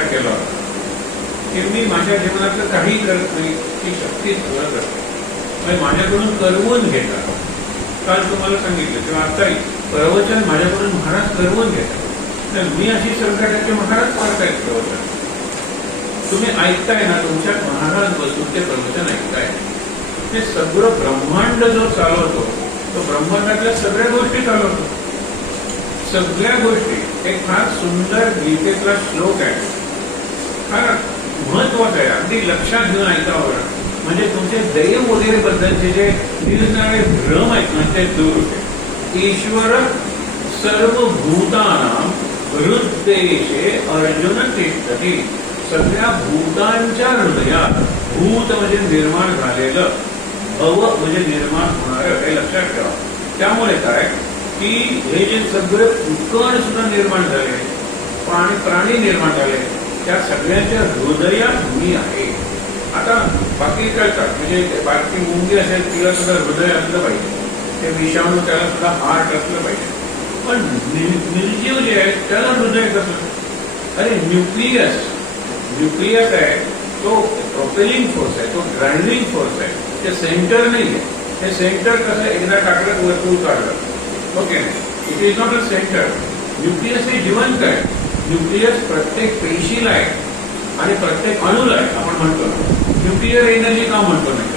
विचार केला होता की मी माझ्या जीवनातलं काही करत नाही, ती शक्ती सगळं करते, म्हणजे माझ्याकडून करवून घेतात. काल तुम्हाला सांगितलं किंवा आताही प्रवचन माझ्याकडून महाराज करवून घेतात. तर मी अशी शंका की महाराज करतायत प्रवचन, तुम्ही ऐकताय ना, तुमच्यात महाराज बसून ते प्रवचन ऐकताय. ते सगळं ब्रह्मांड जो चालवतो तो ब्रह्मांडातल्या सगळ्या गोष्टी चालवतो, सगळ्या गोष्टी. एक फार सुंदर गीतेतला श्लोक आहे, फार महत्वाचं आहे, अगदी लक्षात घेऊन ऐकावं. म्हणजे तुमचे दैव वगैरे बद्दलचे जे निरनिराळे भ्रम आहेत ना ते दूर होते. ईश्वर सर्व भूतानां हृदयेषे अर्जुन तिष्ठति. सगळ्या भूतांच्या हृदयात, भूत म्हणजे निर्माण झालेलं, भव म्हणजे निर्माण होणारं, हे लक्षात ठेवा. त्यामुळे काय की हे जे सगळे कण सुद्धा निर्माण झाले, प्राणी निर्माण झाले, त्या सगळ्यांच्या हृदयात मी आहे. आता बाकी कळतात, म्हणजे बाकी मुंगी असेल तिला सुद्धा हृदय असलं पाहिजे, ते विषाणू त्याला सुद्धा हार्ट असलं पाहिजे. पण निर्जीव जे आहे त्याला हृदय कसं? अरे न्यूक्लियस आहे, तो प्रोपेलिंग फोर्स आहे, तो ग्राइंडिंग फोर्स आहे, ते सेंटर नाही आहे. हे सेंटर कसं एकदा टाकलं वरतून काढलं, okay, it is not a centre. Nucleus हे जिवंत आहे. न्यूक्लियस प्रत्येक पेशीला आहे आणि प्रत्येक अणूला आहे. आपण म्हणतो ना न्यूक्लिअर एनर्जी का म्हणतो नाही,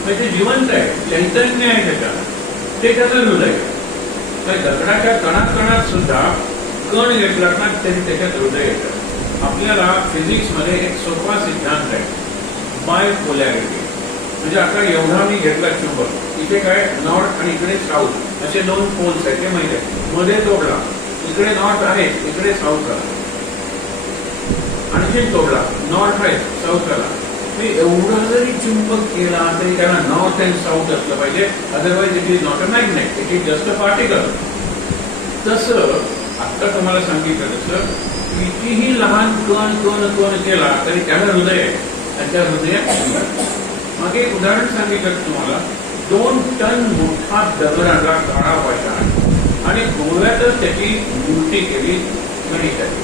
म्हणजे ते जिवंत आहे, चैतन्य आहे त्याच्यात, ते त्याचं हृदय. दगडाच्या कणात सुद्धा कण घेतला ना तरी त्याच्यात हृदय येतं. आपल्याला फिजिक्समध्ये एक सोपा सिद्धांत आहे, बायपोलॅरिटी. म्हणजे आता एवढा मी घेतला चुंबक, इथे काय नॉर्थ आणि इकडे साऊथ असे दोन पोल्स आहेत, ते माहिती आहे. मध्ये तोडला, इकडे नॉर्थ आहे, इकडे साऊथ आला, आणखी तोडला, नॉर्थ आहे, साऊथ आला. मी एवढं जरी चुंबक केला तरी त्याला नॉर्थ अँड साऊथ असलं पाहिजे, otherwise it is not a magnet, it is just a particle. तसं आता तुम्हाला सांगितलं तसं कितीही लहान कण केला तरी त्याला हृदय आहे, आणि त्या हृदयात मागे एक उदाहरण सांगितलं तुम्हाला. 2 टन मोठा दगड आणला, काळा पाषाण, आणि गोव्यातच त्याची मूर्ती केली गणेशाची.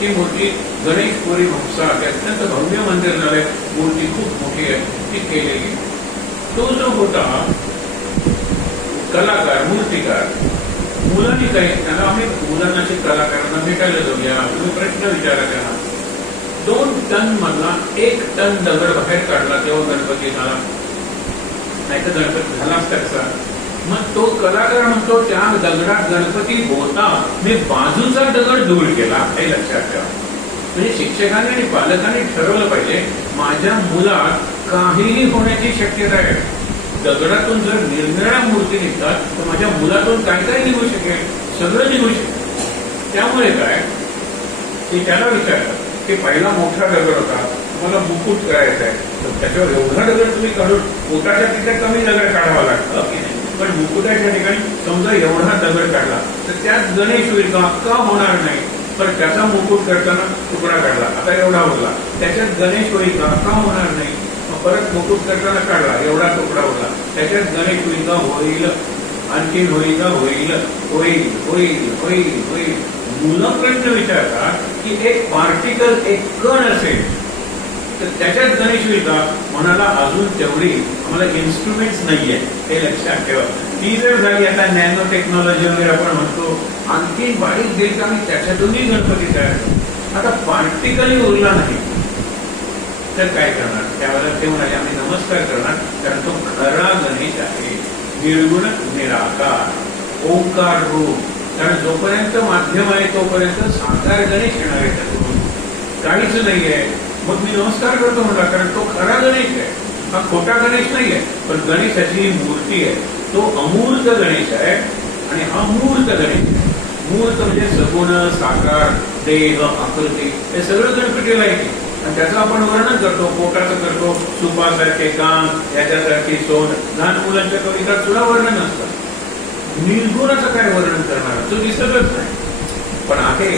ती मूर्ती गणेशपुरी म्होपसा, अत्यंत भव्य मंदिर झालंय, मूर्ती खूप मोठी आहे, ती केलेली. तो जो होता कलाकार, मूर्तिकार, मुलांनी काही त्याला आम्ही मुलांना कलाकारांना भेटायला जाऊया, तुम्ही प्रश्न विचारा त्यांना. 2 टन मधला 1 टन दगड बाहेर काढला तेव्हा गणपती झाला, नाही तर गणपती झालाच त्याचा. मग तो कलाकार म्हणतो त्या दगडात गणपती होता, मी बाजूचा दगड दूर केला, हे लक्षात ठेवा. म्हणजे शिक्षकांनी आणि पालकांनी ठरवलं पाहिजे, माझ्या मुलात काहीही होण्याची शक्यता आहे. दगडातून जर निरनिराळ्या मूर्ती निघतात तर माझ्या मुलातून काय काय निघू शकेल, सगळं निघू शकेल. त्यामुळे काय की त्याला विचारलं की पहिला मोठा दगड होता, तुम्हाला मुकुट करायचा आहे, तर त्याच्यावर एवढा दगड तुम्ही काढून पोटाच्या तिथे कमी दगड काढावा लागतं की नाही. पण मुकुटाच्या ठिकाणी समजा एवढा दगड काढला तर त्यात गणेश होईल का होणार नाही. पण त्याचा मुकुट करताना तुकडा काढला, आता एवढा उरला, त्याच्यात गणेश होईल का होणार नाही. परत मुकुट करताना काढला, एवढा तुकडा उरला, त्याच्यात गणेश होईल का, होईल, आणखी होईल का, होईल होईल होईल होईल होईल. मुलं प्रश्न विचारतात की एक पार्टिकल, एक कण असेल तर त्याच्यात गणेश होईल का. म्हणाला अजून तेवढी आम्हाला इन्स्ट्रुमेंट्स नाहीये, हे लक्षात ठेवा. ती जर झाली, आता नॅनो टेक्नॉलॉजी वगैरे आपण म्हणतो, आणखी बारीक गेल का मी त्याच्यातूनही गणपती तयार करतो. आता पार्टिकलही उरला नाही तर काय करणार, त्यावेळेला ते म्हणाले आम्ही नमस्कार करणार, कारण तो खरा गणेश आहे, निर्गुण निराकार ओंकार रूप. कारण जोपर्यंत माध्यम आहे तोपर्यंत साकार गणेश येणार आहे, त्यातून काहीच नाहीये. मग मी नमस्कार करतो म्हटला, कारण तो खरा गणेश आहे, हा खोटा गणेश नाही आहे. पण गणेशाची मूर्ती आहे, तो अमूर्त गणेश आहे आणि हा मूर्त गणेश आहे. मूर्त म्हणजे सगुण, साकार, देह, आकृती, हे सगळं गणपतीला येते. आणि त्याचं आपण वर्णन करतो, पोटाचं करतो, सुपासारखे काम, याच्यासारखी सोन. लहान मुलांच्या कवितात सुद्धा वर्णन असतं. निर्गुणाचं काय वर्णन करणार, तो दिसतच नाही, पण आहे.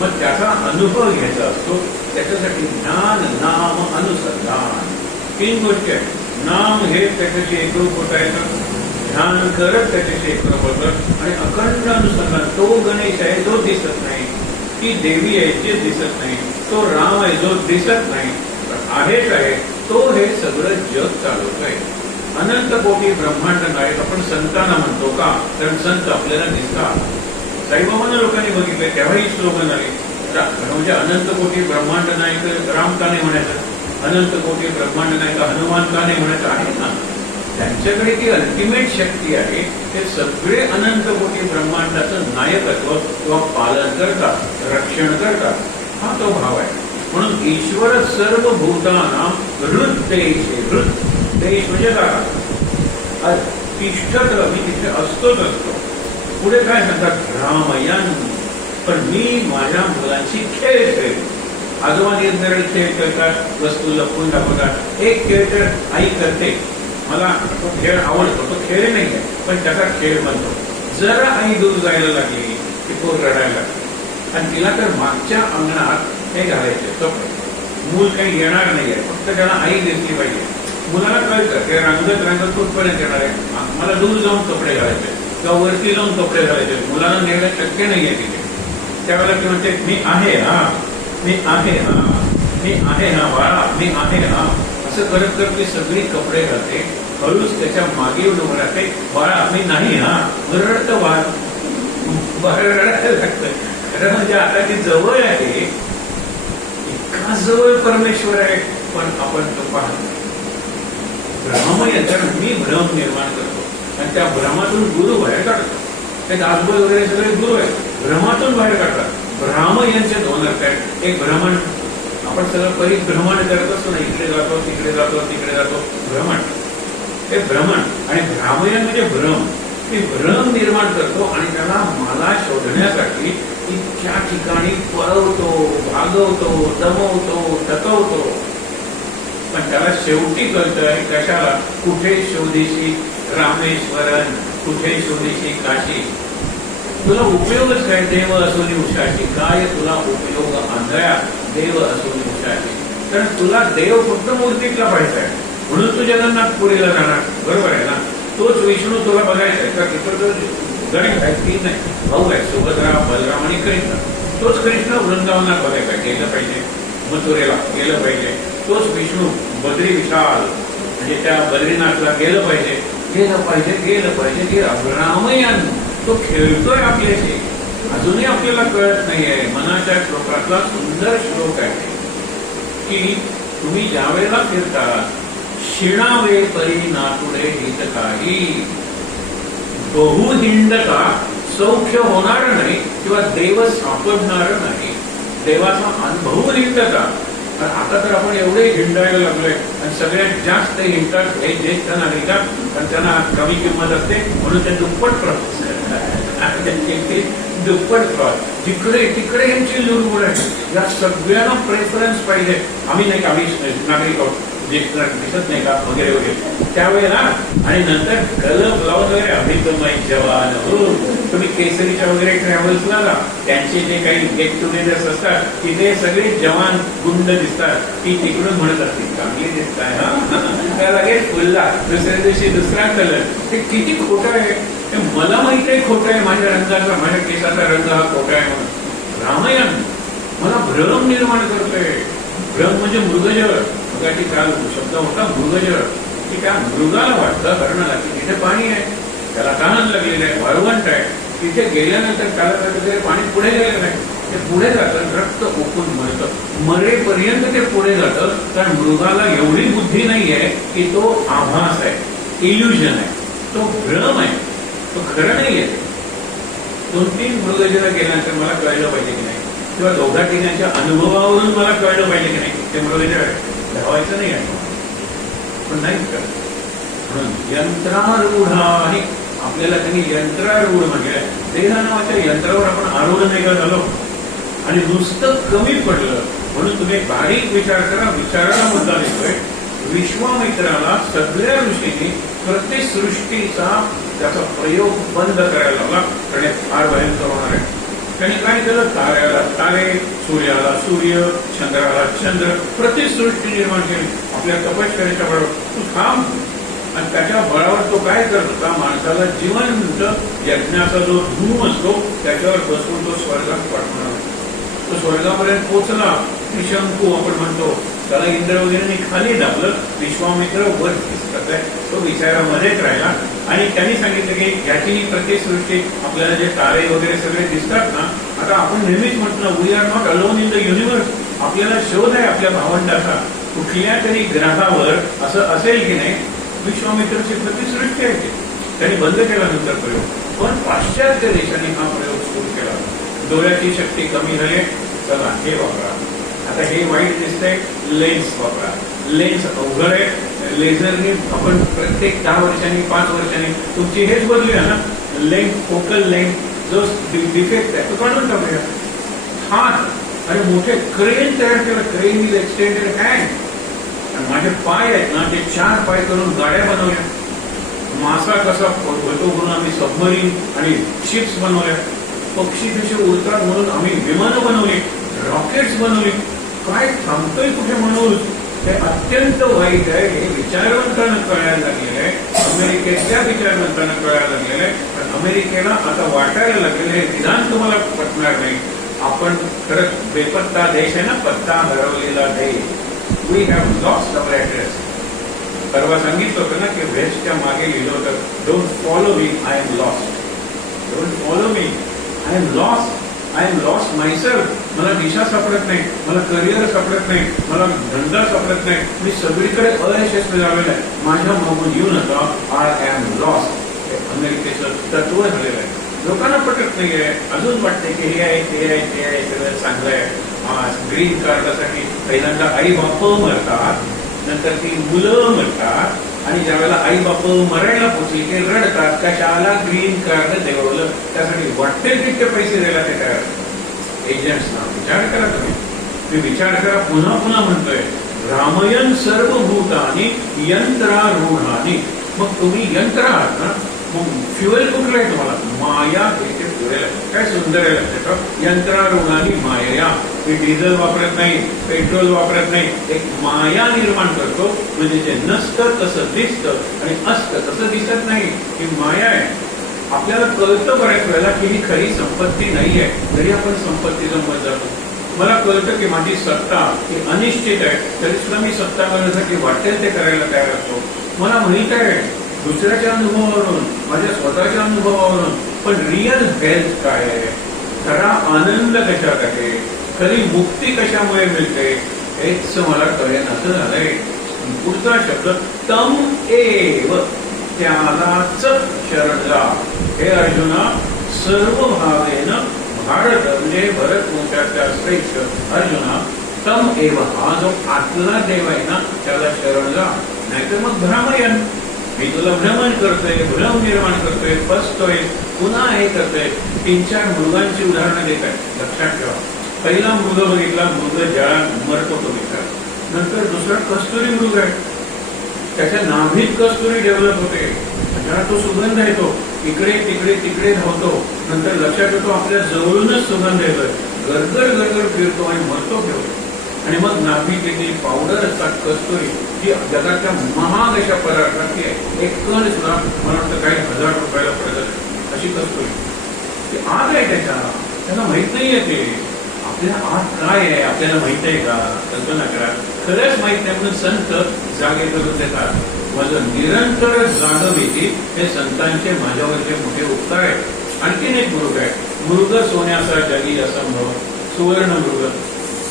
मग त्याचा अनुभव घ्यायचा असतो, त्याच्यासाठी ज्ञान, नाम, अनुसंधान, 3 गोष्टी आहेत. नाम हे त्याच्याशी एकरूप होता येतं, ध्यान करत त्याच्याशी एकरूप होतं, आणि अखंड अनुसंधान. तो गणेश आहे, तो दिसत नाही, ती देवी आहे जे दिसत नाही, तो राम आहे जो दिसत नाही पण आहेच आहे, तो हे सगळं जग चालवत आहे. अनंत कोटी ब्रह्मांड नायक आपण संतांना म्हणतो का, कारण संत आपल्याला दिसतात. साईबाबांना लोकांनी बघितले तेव्हाही स्लोगन आले, म्हणजे अनंत कोटी ब्रह्मांड नायक राम का नाही म्हणायचं, अनंत कोटी ब्रह्मांड नायक हनुमान का नाही म्हणायचं आहे ना. त्यांच्याकडे ती अल्टिमेट शक्ती आहे, ते सगळे अनंत कोटी ब्रह्मांडाचं नायकत्व किंवा पालन करतात, रक्षण करतात. हा तो भाव आहे. म्हणून ईश्वर सर्व भूतानां हृद्देश, देश म्हणजे जागा, तिष्ठत, मी तिथे असतोच असतो. पुढे काय सांगतात, रामयन, पण मी माझ्या मुलांची खेळ. आजोबा निरनिराळे खेळ खेळतात, वस्तू लपवून दाखवतात. एक खेळ तर आई करते, मला तो खेळ आवडतो, तो खेळ नाही आहे पण त्याचा खेळ बनतो. जरा आई दूर जायला लागली की पोर रडायला लागली, आणि तिला तर मागच्या अंगणात हे घालायचे कपडे. मूल काही येणार नाहीये, फक्त त्याला आई दिसली पाहिजे. मुलाला कळतं ते रंगत कुठपर्यंत येणार आहे, मला दूर जाऊन कपडे घालायचे किंवा वरती जाऊन कपडे घालायचे. मुलाला नेणं शक्य नाहीये तिथे. त्यावेळेला ती म्हणते मी आहे हा, मी आहे हा, मी आहे हा बाळा, मी आहे हा. असं करत करत ती सगळी कपडे घालते. हळूच त्याच्या मागे उभं राहते, बाळा मी नाही हा, रडतं बाळ, बाळ रडायला लागतं. खरं म्हणजे आता ती जवळ आहे, इतका जवळ परमेश्वर आहे, पण आपण तो पाहत नाही. भ्रमयंत्रण, मी भ्रम निर्माण करतो आणि त्या भ्रमातून गुरु बाहेर काढतो. ते दासबोध वगैरे सगळे गुरु आहेत, भ्रमातून बाहेर काढतात. भ्रामयनचे दोन अर्थ आहेत. एक भ्रमण, आपण सगळं परिभ्रमण करत असतो ना, इकडे जातो तिकडे जातो तिकडे जातो, भ्रमण. हे भ्रमण. आणि भ्रामयन म्हणजे भ्रम. मी भ्रम निर्माण करतो आणि त्याला मला शोधण्यासाठी इतक्या ठिकाणी पळवतो, भागवतो, दमवतो, थकवतो. पण त्याला शेवटी कळतंय कशाला, कुठे शोधीशी रामेश्वरन, कुठे शोधीशी काशी. तुला उपयोगच काय, देव असोनी उषाची, काय तुला उपयोग आंधळ्या, देव असोनी उषाची. कारण तुला देव फक्त मूर्तीतला पाहिजे आहे, म्हणून तू जगन्नाथपुरीला जाणार, बरोबर आहे ना. तोच विष्णू तुला बघायचा आहे का, तिथं तो गणेश आहे, तीन नाही भाऊ आहे, सुभद्रा, बलराम आणि कृष्ण. तोच कृष्ण वृंदावनात बघायचा, गेलं पाहिजे, मथुरेला गेलं पाहिजे. तोच विष्णू बद्री विशाल म्हणजे त्या बद्रीनाथला गेलं पाहिजे, गेलं पाहिजे, गेलं पाहिजे. गेलं रामयन, तो खेळतोय आपल्याशी. अजूनही आपल्याला कळत नाहीये. मनाच्या श्लोकातला सुंदर श्लोक आहे की तुम्ही ज्या वेळेला फिरता, शिणावे परी नातुडे हित काही, बहु हिंडता सौख्य होणार नाही किंवा देव सापडणार नाही. देवाचा अनुभव हिंडता. आता तर आपण एवढे हिंडायला लागलोय आणि सगळ्यात जास्त हिंडतात हे ज्येष्ठ नागरिकात, कारण त्यांना कमी किंमत असते म्हणून ते दुप्पट प्रवास करतात. दुप्पट प्रवास, जिकडे तिकडे यांची लुडबुड आहे. या सगळ्यांना प्रेफरन्स पाहिजे. आम्ही नाही का, आम्ही नागरिक आहोत, ज्येष्ठ दिसत नाही का वगैरे वगैरे त्यावेळेला. आणि नंतर कलर ब्लाउज वगैरे अभितमय जवान हो. तुम्ही केसरीच्या वगैरे ट्रॅव्हल्सला जा, त्यांचे जे काही गेट टुगेदर्स असतात तिथे सगळे जवान गुंड दिसतात. ती तिकडून म्हणत असतील चांगली दिसताय हा, त्या लगेच फुलला. दुसऱ्या दिवशी दुसरा कलर. ते किती खोटं आहे. ते मला माहित आहे खोटं आहे, माझ्या रंगाचा, माझ्या केसाचा रंग हा खोटा आहे म्हणून. रामायण मला भ्रम निर्माण करतोय. भ्रम म्हणजे मृगजळ. मगाची काल शब्द होता मृगजळ, की त्या मृगाला वाटतं हरणाला की तिथे पाणी आहे, त्याला तहान लागलेलं आहे, वाळवंट आहे. तिथे गेल्यानंतर त्याला कधीतरी पाणी पुढे गेलं नाही, ते पुढे जातं, रक्त ओकून मरतं. मरेपर्यंत ते पुढे जातं, कारण मृगाला एवढी बुद्धी नाही आहे की तो आभास आहे, इल्युजन आहे, तो भ्रम आहे, तो खरं नाही आहे. 2-3 मृगजळ गेल्यानंतर मला कळलं पाहिजे की नाही, किंवा दोघा तिघांच्या अनुभवावरून मला कळलं पाहिजे की नाही ते मृगजळ धावायचं नाही आहे, पण नाही करत. म्हणून यंत्रारूढ आहे. आपल्याला त्यांनी यंत्रारूढ म्हणजे देह नावाच्या यंत्रावर आपण आरूढ नाही का झालो आणि नुसतं कमी पडलं. म्हणून तुम्ही बारीक विचार करा. विचाराला मुद्दा देतोय. विश्वामित्राला सगळ्या ऋषींनी प्रत्येक सृष्टीचा त्याचा प्रयोग बंद करायला लावला, कारण फार भयंकर होणार आहे. त्यांनी काय केलं, ताऱ्याला तारे, सूर्याला सूर्य, चंद्राला चंद्र, प्रत्येक सृष्टी निर्माण केली. आपल्या तपश्चर्याच्या बरोबर तू थांब. आणि त्याच्या बळावर तो काय करत होता, माणसाला जिवंत यज्ञाचा जो धूम असतो त्याच्यावर बसवून तो स्वर्गात पाठवणार. तो स्वर्गापर्यंत पोहोचला. त्रिशंकू आपण म्हणतो त्याला इंद्र वगैरे खाली दाबलं. विश्वामित्र वर दिसत आहे, तो विचारामध्येच राहिला आणि त्यांनी सांगितलं की याची प्रतिसृष्टी आपल्याला जे तारे वगैरे सगळे दिसतात ना, आता आपण नेहमीच म्हणतो we are not alone in the universe. आपल्याला शोध आहे आपल्या भावंडाचा कुठल्या तरी ग्रहावर असं असेल की नाही. विश्वामित्रची प्रतिसृष्टी आहे ती. त्यांनी बंद केला नंतर प्रयोग, पण पाश्चात्य देशाने हा प्रयोग सुरू केला. डोळ्याची शक्ती कमी झाली, चला हे वापरा. आता हे वाईट दिसतंय, लेन्स वापरा. लेन्स अवघड आहे. लेझरने आपण प्रत्येक 10 वर्षांनी 5 वर्षांनी तुमची हेच बदलूया ना. लेंथ, फोकल लेंथ जो डिफेक्ट आहे तो काढून टाकूया. हात आणि मोठे क्रेन तयार केलं. Crane is extended hand. माझे पाय आहेत ना ते 4 पाय करून गाड्या बनवल्या. मासा कसा होतो म्हणून आम्ही सबमरीन आणि शिप्स बनवल्या. पक्षी कसे उडतात म्हणून आम्ही विमानं बनवली, रॉकेट्स बनवली. काय थांबतोय कुठे म्हणून हे अत्यंत वाईट आहे. हे विचारवंतांना कळायला लागलेलं आहे. अमेरिकेतल्या विचारवंतांना कळायला लागलेलं आहे. पण अमेरिकेला आता वाटायला लागलेलं हे विधान तुम्हाला पटणार नाही. आपण खरंच बेपत्ता देश आहे ना, पत्ता हरवलेला देश. We have lost our address. परवा सांगितलं होतं ना की वेस्टच्या मागे लिहिलं होतं, don't follow me, I am lost. Don't follow me, I am lost. I am lost myself. मला दिशा सापडत नाही, मला करिअर सापडत नाही, मला धंदा सापडत नाही. मी सगळीकडे अयशस्वी झालेला आहे. माझ्या मागून येऊ नका, आय एम लॉस्ट. हे अमेरिकेचं तत्व झालेलं आहे. लोकांना पटत नाहीये. अजून वाटते की हे आहे ते आहे ते आहे सगळं चांगलं आहे. ग्रीन कार्डासाठी पहिल्यांदा आई बाप मरतात, नंतर ती मुलं मरतात आणि ज्यावेळेला आई बाप मरायला पोचली की रडतात, कशाला ग्रीन कार्ड देवलं. त्यासाठी वाटते तितके पैसे द्यायला ते काय एजंट्सना. विचार करा तुम्ही विचार करा. पुन्हा पुन्हा म्हणतोय रामयन सर्वभूतानी यंत्रारूढानी. मग तुम्ही यंत्र आहात ना, मग फ्युएल कुठलं आहे तुम्हाला? माया हे फ्युएल आहे. काय सुंदर आहे लक्षात. यंत्रारूढानी माया. हे डिझेल वापरत नाही, पेट्रोल वापरत नाही, एक माया निर्माण करतो. म्हणजे जे नसतं तसं दिसतं आणि असतं तसं दिसत नाही. ही माया आहे. आपल्याला कळतं बऱ्याच वेळेला की ही खरी संपत्ती नाही आहे, तरी आपण संपत्ती जमत जातो. मला कळतं की माझी सत्ता ही अनिश्चित आहे, तरी सुद्धा मी सत्ता करण्यासाठी वाटेल ते करायला तयार असतो. मला माहित आहे दुसऱ्याच्या अनुभवावरून, माझ्या स्वतःच्या अनुभवावरून, पण रिअल हेल्थ काय आहे, खरा आनंद कशात आहे, खरी मुक्ती कशामुळे मिळते, हेच मला कळेन असं झालंय. पुढचा शब्द तम एव, त्यालाच शरण जा. हे अर्जुना, सर्व भावेनं भारत म्हणजे भरत वंशाचा श्रेष्ठ अर्जुना, तम एव, हा जो आतला देव आहे ना त्याला शरण जा. नाहीतर मग भ्रमयन, मी तुला भ्रमण करतोय, भ्रम निर्माण करतोय, फसतोय, पुन्हा हे करतोय. 3-4 मृगांची उदाहरणं देत आहे. लक्षात ठेवा. पहिला मृग बघितला, मृग जळात मरतो तो विचार. नंतर दुसरा कस्तुरी मृग आहे, त्याच्या नाभीत कस्तुरी डेव्हलप होते, त्याला तो सुगंध येतो, इकडे तिकडे तिकडे धावतो. नंतर लक्षात येतो आपल्या जवळूनच सुगंध येतोय, गरगर गरगर फिरतो आणि मरतो ठेवतो. आणि मग नाभी देखील पावडर असतात कस्तुरी, जी जगातल्या महाग अशा पदार्थाची आहे. एक कण सुद्धा मला वाटतं काही 1000 रुपयाला पडत अशी कस्तुरी. ती आग आहे त्याला माहित नाहीये ते आपल्या आत काय आहे आपल्याला माहित आहे का? कल्पना करा. खरंच माहित नाही म्हणून संत जागे करून देतात. माझं निरंतर जागविती हे संतांचे माझ्यावरचे मोठे उपकार आहेत. आणखीन एक मृग आहे, मृग सोन्याचा जगी असंभव, सुवर्ण मृग.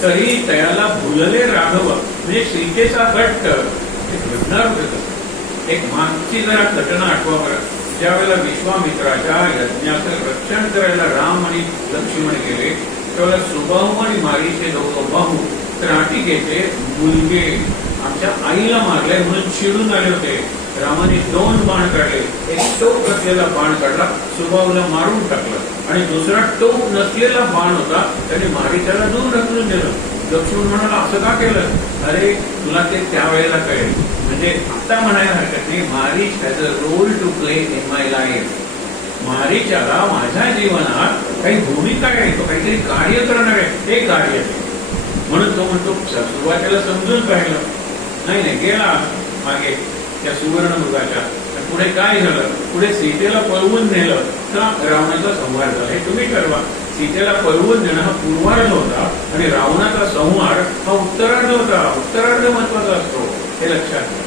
तरी त्याला भुलले राघव, म्हणजे सीतेचा हट्ट हे घडणार होतं. एक मागची जरा घटना आठवा बरं. ज्या वेळेला विश्वामित्राच्या यज्ञाचं रक्षण करायला राम आणि लक्ष्मण गेले, त्यावेळेला सुबाहू आणि मारीचे दोघं भाऊ त्राटिकेचे मुलगे आमच्या आईला मारले म्हणून चिडून आले होते. रामाने 2 बाण काढले. एक टोक असलेला बाण काढला, सुबाहूला मारून टाकलं, आणि दुसरा टोक नसलेला बाण होता, त्याने मारीच्याला दूर ढकलून दिलं. लक्ष्मण म्हणाला असं का केलं? अरे तुला ते त्यावेळेला कळेल. म्हणजे आता म्हणायला हरकत नाही, Marich has a role to play in my life. मारीच्याला माझ्या जीवनात काही भूमिका आहे, तो काहीतरी कार्य करणार आहे, हे कार्य. म्हणून तो म्हणतो सुरुवातीला समजून पाहिलं नाही, गेला मागे त्या सुवर्ण मृगाच्या. पुढे काय झालं? पुढे सीतेला पळवून नेलं तर रावणाचा संहार झाला. हे तुम्ही ठरवा. सीतेला पळवून देणं हा पूर्वार्ध होता आणि रावणाचा संहार हा उत्तरार्ध होता. उत्तरार्ध महत्वाचा असतो हे लक्षात घ्या.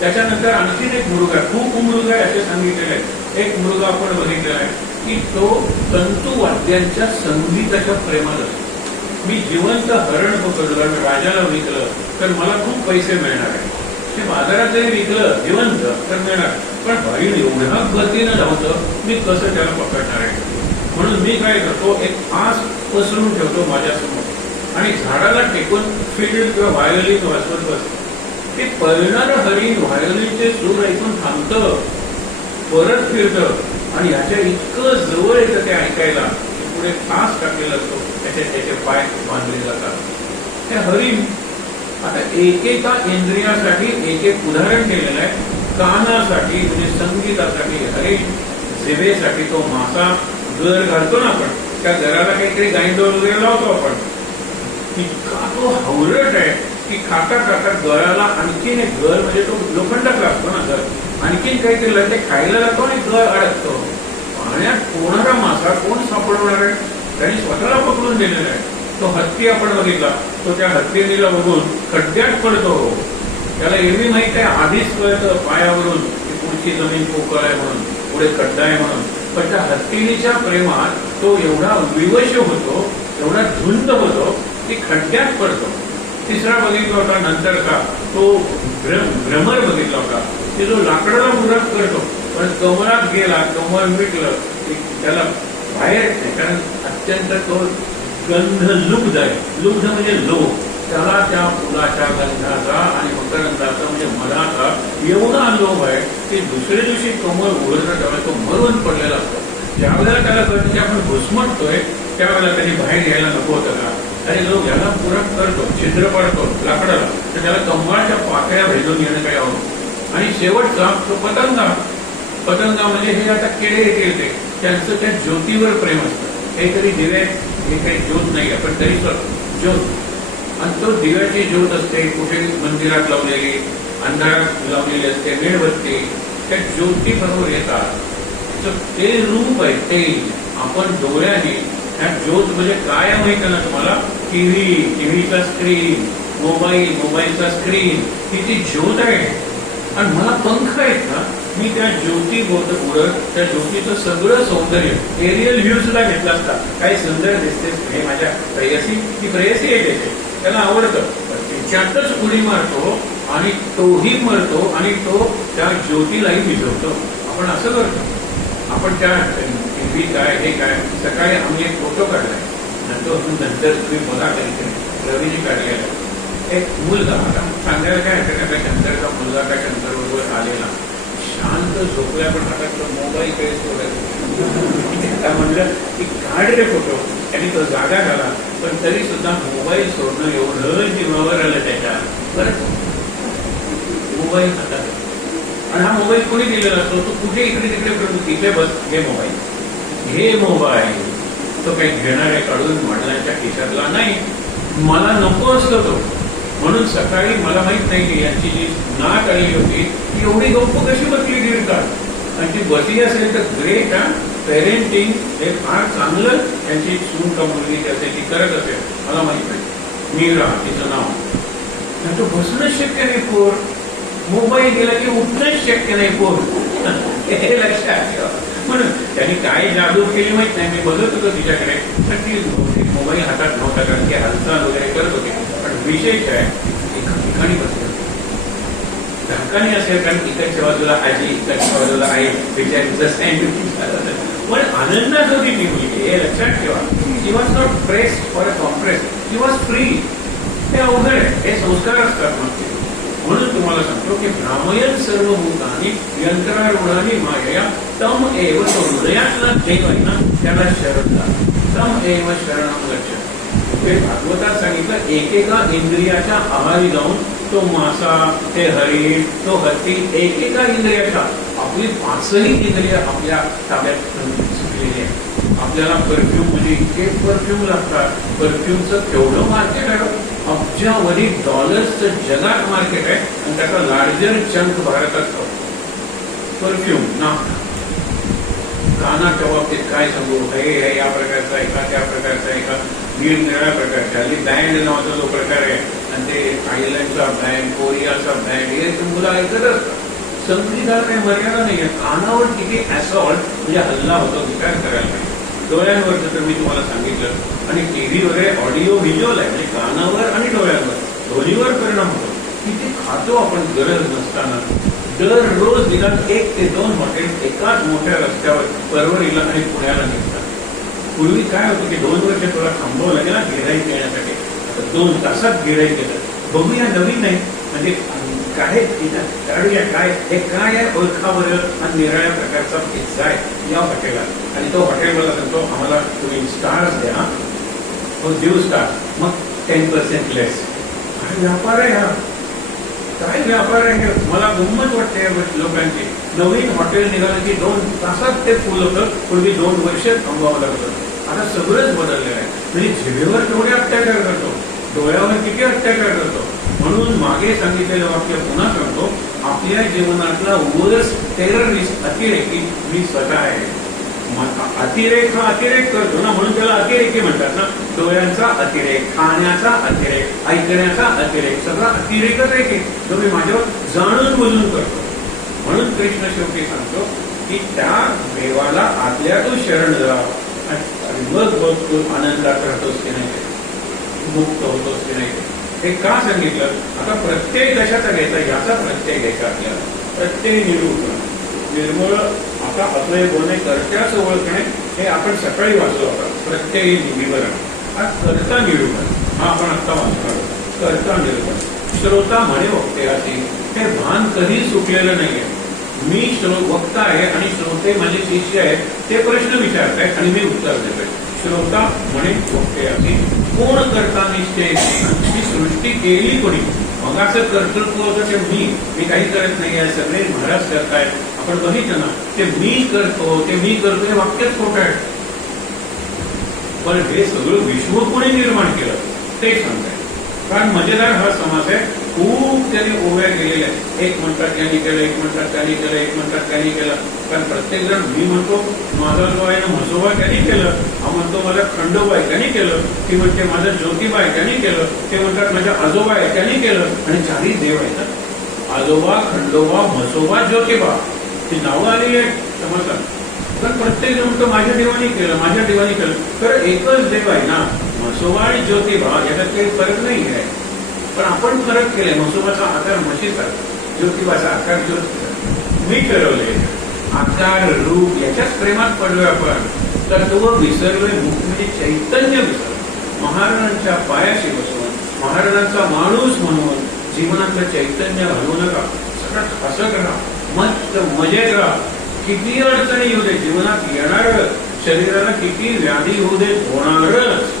त्याच्यानंतर आणखीन एक मुलगा, खूप मुलगा आहे असे सांगितलेले आहे. एक मुलगा आपण बघितलेला आहे की तो तंतुवाद्यांच्या संगीताच्या प्रेमात असतो. मी जिवंत हरण पकडलं आणि राजाला विकलं तर मला खूप पैसे मिळणार आहे. ते बाजारात जरी विकलं जिवंत तर मिळणार, पण हरिण एवढ्या गतीनं धावतं, मी कसं त्याला पकडणार आहे. म्हणून मी काय करतो, एक फास पसरून ठेवतो माझ्यासमोर आणि झाडाला टेकून फिल्ड किंवा व्हायोलिन वाजवत बसतो. ते पळणारं हरिण व्हायोलिनचे सूर ऐकून थांबतं, परत फिरतं आणि ह्याच्या इतकं जवळ येतं ते ऐकायला की पुढे फास टाकलेला असतो, त्याचे पाय बांधले जातात. ते हरिण आता एकेका इंद्रियासाठी एक एक उदाहरण केलेलं आहे. कानासाठी म्हणजे संगीतासाठी हरिण, जिभेसाठी तो मासा, गर घालतो ना आपण, त्या घराला काहीतरी गाईंडोर वगैरे लावतो आपण. इतका तो हवरट आहे की खाता खाता गळाला आणखीन एक घर, म्हणजे तो लोखंडात लागतो ना घर, आणखीन काहीतरी ते खायला लागतो आणि घर अडकतो. पाण्यात पोहणारा मासा कोण सापडवणार आहे, त्यांनी स्वतःला पकडून दिलेला आहे. तो हत्ती आपण बघितला, तो त्या हत्तीला बघून खड्ड्यात पडतो. त्याला एरवी माहित आहे, आधीच कळतं पायावरून की पुढची जमीन पोकळ आहे म्हणून, पुढे खड्डा आहे म्हणून. पण त्या हत्तीच्या प्रेमात तो एवढा विवश होतो, एवढा धुंद होतो की खड्ड्यात पडतो. तिसरा बघितला होता नंतरचा, तो भ्रमर बघितला होता की जो लाकडाला मुराद करतो, पण कमळात गेला, कमळ मिटलं की त्याला बाहेर येते, कारण अत्यंत तो गंध लुब्ध आहे. लुब्ध म्हणजे लोभ. त्याला त्या फुलाच्या गंधाचा आणि मकरंदाचा म्हणजे मधाचा एवढा लोभ आहे की दुसऱ्या दिवशी कमळ उघडतं त्यावेळेला तो मरून पडलेला असतो. ज्यावेळेला त्याला कळतं की आपण घुसमटतोय त्यावेळेला त्यांनी बाहेर घ्यायला नको होतं का, आणि जो याला पुरक करतो, छिद्र पडतो लाकडाला, तर त्याला कमळाच्या पाकळ्या भेटून येणं काय हवं. आणि शेवटचा तो पतंगा. पतंगा म्हणजे हे आता किडे येते, त्यांचं त्या ज्योतीवर प्रेम असतं. काहीतरी दिवे, हे काही ज्योत नाही आहे पण तरी ज्योत, आणि तो दिव्याची ज्योत असते, कुठे मंदिरात लावलेली, अंधारात लावलेली असते मेणबत्ती, त्या ज्योती बरोबर येतात. ते रूप आहे ते. आपण डोळ्याने त्या ज्योत म्हणजे काय माहिती ना तुम्हाला, टीव्हीचा स्क्रीन, मोबाईलचा स्क्रीन, ही ती ज्योत आहे. आणि मला पंख आहेत ना, मी त्या ज्योती उडत त्या ज्योतीचं सगळं सौंदर्य एरियल व्ह्यू सुद्धा घेतला असता. काय सुंदर दिसते, हे माझ्या प्रेयसी, ती प्रेयसी आहे त्याची, त्याला आवडतं, त्याच्यातच उडी मारतो आणि तोही मरतो आणि तो त्या ज्योतीलाही विझवतो. आपण असं करतो. आपण त्या टीव्ही काय हे काय, सकाळी आम्ही एक फोटो काढलाय, नंतर तुम्ही बघा काहीतरी रवीने काढलेला एक मुलगा. आता सांगायला काय हरकत नाही, शंकरचा मुलगा काय शंकर बरोबर आलेला शांत झोपल्या, पण आता तो मोबाईल काही सोडायचा म्हणलं की काढ रे फोटो, आणि तो जागा झाला, पण तरी सुद्धा मोबाईल सोडणं एवढं जीवावर आलं त्याच्या. बरं, मोबाईल हातात, आणि हा मोबाईल कोणी दिलेला असतो, तो कुठे इकडे तिकडे फिरतो, तिथे बस घे मोबाईल. तो काही घेणाऱ्या काढून वडिलांच्या खिशातला नाही, मला नको असतो तो. म्हणून सकाळी मला माहित नाही की यांची जी नाक आली होती ती एवढी गप्प कशी बसली गिरतात, आणि ती बसली असेल तर ग्रेट. पेरेंटिंग हे फार चांगलं त्यांची सून का मुलगी असेल ती करत असेल, मला माहित नाही. मीरा तिचं नाव, तो बसणंच शक्य नाही पोर, मोबाईल गेला की उठणंच शक्य नाही पोर, हे लक्षात ठेवा. म्हणून त्यांनी काय जादू केली माहित नाही. मी बघत होतो तिच्याकडे, तर ती मोबाईल हातात नव्हता, कारण की हालचाल वगैरे करत होती. पण विशेष आहे, एका ठिकाणी बसले धक्काने असेल, कारण इकडच्या बाजूला आजी, इकडच्या बाजूला आई, बिचारीचं सँडविच, पण आनंदात होती ती मुलगी, हे लक्षात ठेवा. She was not pressed for a compress, she was free. हे अवघड आहे, हे संस्कार असतात मग. म्हणून तुम्हाला सांगतो की भ्रामयन सर्व भूतानी यंत्रारूढानी मायया तम एव, तो हृदयातला देव आहे ना त्याला शरण जा. तम एव शरणम गच्छ. ते भागवतात सांगितलं, एकेका इंद्रियाच्या आहारी जाऊन तो मासा, ते हरिण, तो हत्ती, एकेका इंद्रियाच्या, आपली 5ही इंद्रिय आपल्या ताब्यात सुटलेली आहे. आपल्याला परफ्यूम मध्ये इतके परफ्यूम लागतात, परफ्यूमचं केवढं मार्केट आहे, अब्जावधी डॉलर्सचं जगात मार्केट आहे, आणि त्याचा लार्जर चंक भारतात परफ्यूम ना. कानाच्या बाबतीत काय सांगू, हे या प्रकारचा आहे का, त्या प्रकारचा आहे का, निरनिराळ्या प्रकारचे. हल्ली बँड नावाचा जो प्रकार आहे आणि ते थायलंडचा बँड, कोरियाचा बँड, हे मुलं ऐकत असतात. संगीताला काही मर्यादा नाहीये. कानावर किती असॉल्ट म्हणजे हल्ला होतो विचार करायला पाहिजे. डोळ्यांवरचं तर मी तुम्हाला सांगितलं. आणि टीव्ही वगैरे ऑडिओ व्हिज्युअल आहे म्हणजे कानावर आणि डोळ्यांवर दोन्हीवर परिणाम होतो. किती खातो आपण गरज नसताना. दररोज निदान 1 ते 2 हॉटेल एकाच मोठ्या रस्त्यावर परवरीला आणि पुण्याला निघतात. पूर्वी काय होतं की 2 वर्ष थोडा थांबवलं लागेल ना गिऱ्हाईक येण्यासाठी. आता 2 तासात गिऱ्हाईक येतं. बघूया नवीन नाही म्हणजे काय काढूया काय हे काय आहे ओळखा बरं. हा निराळ्या प्रकारचा पिझ्झा आहे या हॉटेलात आणि तो हॉटेल मला सांगतो आम्हाला तुम्ही स्टार्स द्या, देऊ स्टार्स, मग 10% लेस. आणि व्यापार आहे हा, काय व्यापार आहे. मला गंमत वाटते या लोकांची. नवीन हॉटेल निघालं की 2 तासात ते फुल होतं. पूर्वी 2 वर्ष थांबावं लागतं. आता सगळंच बदललेलं आहे. म्हणजे जिभेवर केवढे अत्याचार करतो, डोळ्यावर किती अत्याचार करतो. म्हणून मागे सांगितलेलं वाक्य पुन्हा सांगतो, आपल्या जीवनातला वर्स्ट टेररिस्ट अतिरेकी मी स्वतः आहे. अतिरेक हा अतिरेक करतो ना, म्हणून त्याला अतिरेकी म्हणतात ना. डोळ्यांचा अतिरेक, खाण्याचा अतिरेक, ऐकण्याचा अतिरेक, सगळा अतिरेकच आहे की जो मी माझ्यावर जाणून बुजून करतो. म्हणून कृष्ण शेवटी सांगतो की त्या देवाला आतल्या तू शरण जा आणि मग बघ तू आनंदात राहतोस की नाही, मुक्त होतोस की नाही. हे का सांगितलं. आता प्रत्यय कशाचा घ्यायचा, याचा प्रत्यय घ्यायचा आपल्याला. प्रत्यय निरूपण निर्मळ. आता अद्वय बोलणे कर्त्याच ओळखणे हे आपण सकाळी वाचलो होतं. प्रत्यय विवरण हा कर्ता निरूपण हा आपण आता वाचणार आहोत. कर्ता निरूपण. श्रोता म्हणे वक्त्याची हे भान कधी सुटलेलं नाहीये. मी वक्ता आहे आणि श्रोते माझे शिष्य आहेत. ते प्रश्न विचारतायत आणि मी उत्तर देतोय. श्रोता म्हणे वक्त्याची कोण करता निश्चय ही सृष्टी केली कोणी. मग असं कर्तृत्व होतं ते मी काही करत नाही आहे, सगळे महाराज करतायत. आपण बघितलं ना ते मी करतो हे वाक्यच खोटं आहे. पण हे सगळं विश्व कोणी निर्माण केलं ते सांगताय. कारण मजेदार हा समाज आहे. खूप त्याने ओव्या केलेल्या आहेत. एक म्हणतात त्यांनी केलं, एक म्हणतात त्यांनी केलं, एक म्हणतात त्यांनी केलं. कारण प्रत्येक जण मी म्हणतो माझा जो आहे ना म्हसोबा त्यांनी केलं, हा म्हणतो माझा खंडोबा आहे त्यांनी केलं, ती म्हणते माझा ज्योतिबा आहे त्यांनी केलं, ते म्हणतात माझ्या आजोबा आहे त्यांनी केलं. आणि 4ही देव आहेत. आजोबा, खंडोबा, म्हसोबा, ज्योतिबा ही नावं आलेली आहेत समाजात. पण प्रत्येक जण म्हणतो माझ्या देवानी केलं, माझ्या देवानी केलं. तर एकच देव आहे ना म्हसोबा आणि ज्योतिबा, याच्यात काही फरक नाही आहे. पण आपण फरक केले. म्हसोबाचा आकार म्हशीचा, ज्योतिबाचा आकार ज्योतिबा. मी ठरवले आकार रूप याच्याच प्रेमात पडलोय आपण. तत्व विसरलोय, म्हणजे चैतन्य विसरलो. महाराजांच्या पायाशी बसून महाराजांचा माणूस म्हणून जीवनातलं चैतन्य घालवू नका. सगळ्यात हसत राहा, मस्त मजेत राहा. किती अडचणी येऊ दे जीवनात येणारच, शरीराला किती व्याधी होऊ दे होणारच.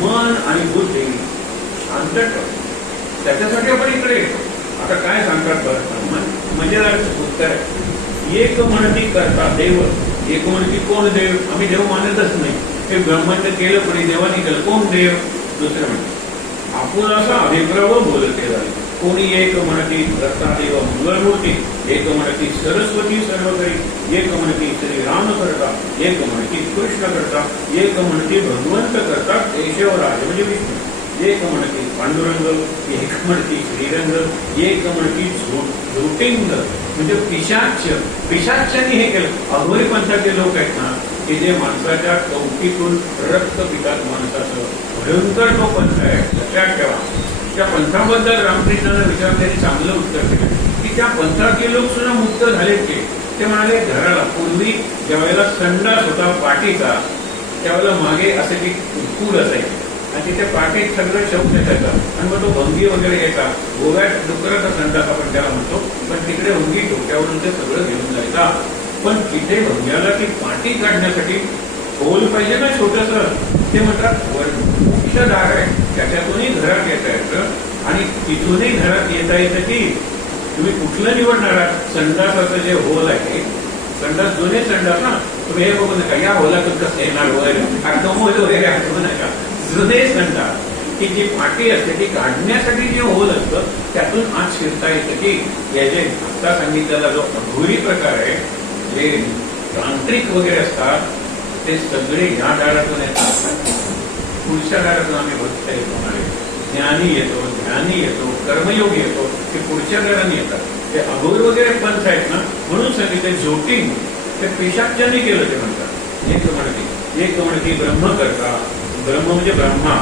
मन आणि बुद्धी शांत ठेव. त्याच्यासाठी आपण इकडे आता काय सांगतात बरं मजेदार उत्तर आहे. एक म्हणती करता देव, एक म्हणती कोण देव. आम्ही देव मानतच नाही. हे ब्रह्मांड केलं कोणी, देवानी केलं, कोण देव. दुसरं म्हणते आपण असा अभिप्राय बोलते झाले. कोणी एक म्हणती करता देव मंगलमूर्ती, एक म्हणती सरस्वती सर्वकरी, एक म्हणती श्रीराम करता, एक म्हणती कृष्ण करता, एक म्हणती भगवंत करता केशवराज म्हणजे विष्णू, एक म्हणती पांडुरंग, एक म्हणती श्रीरंग, एक म्हणती झोटिंग म्हणजे पिशाच. पिशाच्यांनी हे केलं. अघोरी पंथाचे लोक आहेत ना की जे माणसाच्या कवटीतून रक्त पितात माणसाचं. भयंकर तो पंथ आहे, लक्षात ठेवा. त्या पंथाबद्दल रामकृष्णाने विचारलेले चांगलं उत्तर दिलं की त्या पंथातले लोक सुद्धा मुक्त झाले की. ते म्हणाले घराला पूर्वी ज्यावेळेला संडास होता पाठीचा त्यावेळेला मागे असे की पूल असायचे आणि तिथे पाठीत सगळं शौच असायचं आणि मग तो भंगी वगैरे यायचा. गोव्यात डुकराचा संडास आपण त्याला म्हणतो, पण तिकडे भंगी डोक्यावरून ते सगळं घेऊन जायचा. पण तिथे भंग्याला ती पाठी काढण्यासाठी होल पाहिजे ना छोटस. ते म्हणतात मोक्षदार आहे, त्याच्यातूनही घरात येता येतं आणि तिथूनही घरात येता येतं की तुम्ही कुठलं निवडणार आहात. संडासाचं जे होल आहे, संडास जुने संडास ना, तुम्ही हे बघू नका या होलातून कसं येणार वगैरे वगैरे आठवू नका. जुने संडास की जी पाठी असते ती काढण्यासाठी जे होल असतं त्यातून आत शिरता येतं की. या जे आता सांगितलेला जो अघोरी प्रकार आहे, जे तांत्रिक वगैरे असतात ते सगळे ह्या दारातून येतात. पुढच्या दारातून आम्ही भक्त येतो, ज्ञानी येतो, ध्यानी येतो, कर्मयोगी येतो, ते पुढच्या दाराने येतात. ते अघोर वगैरे पंथ आहेत ना, म्हणून सांगितले जोटिंग ते पेशाच्याने केलं. ते म्हणतात एक म्हणती ब्रह्म करता, ब्रह्म म्हणजे ब्रह्मा,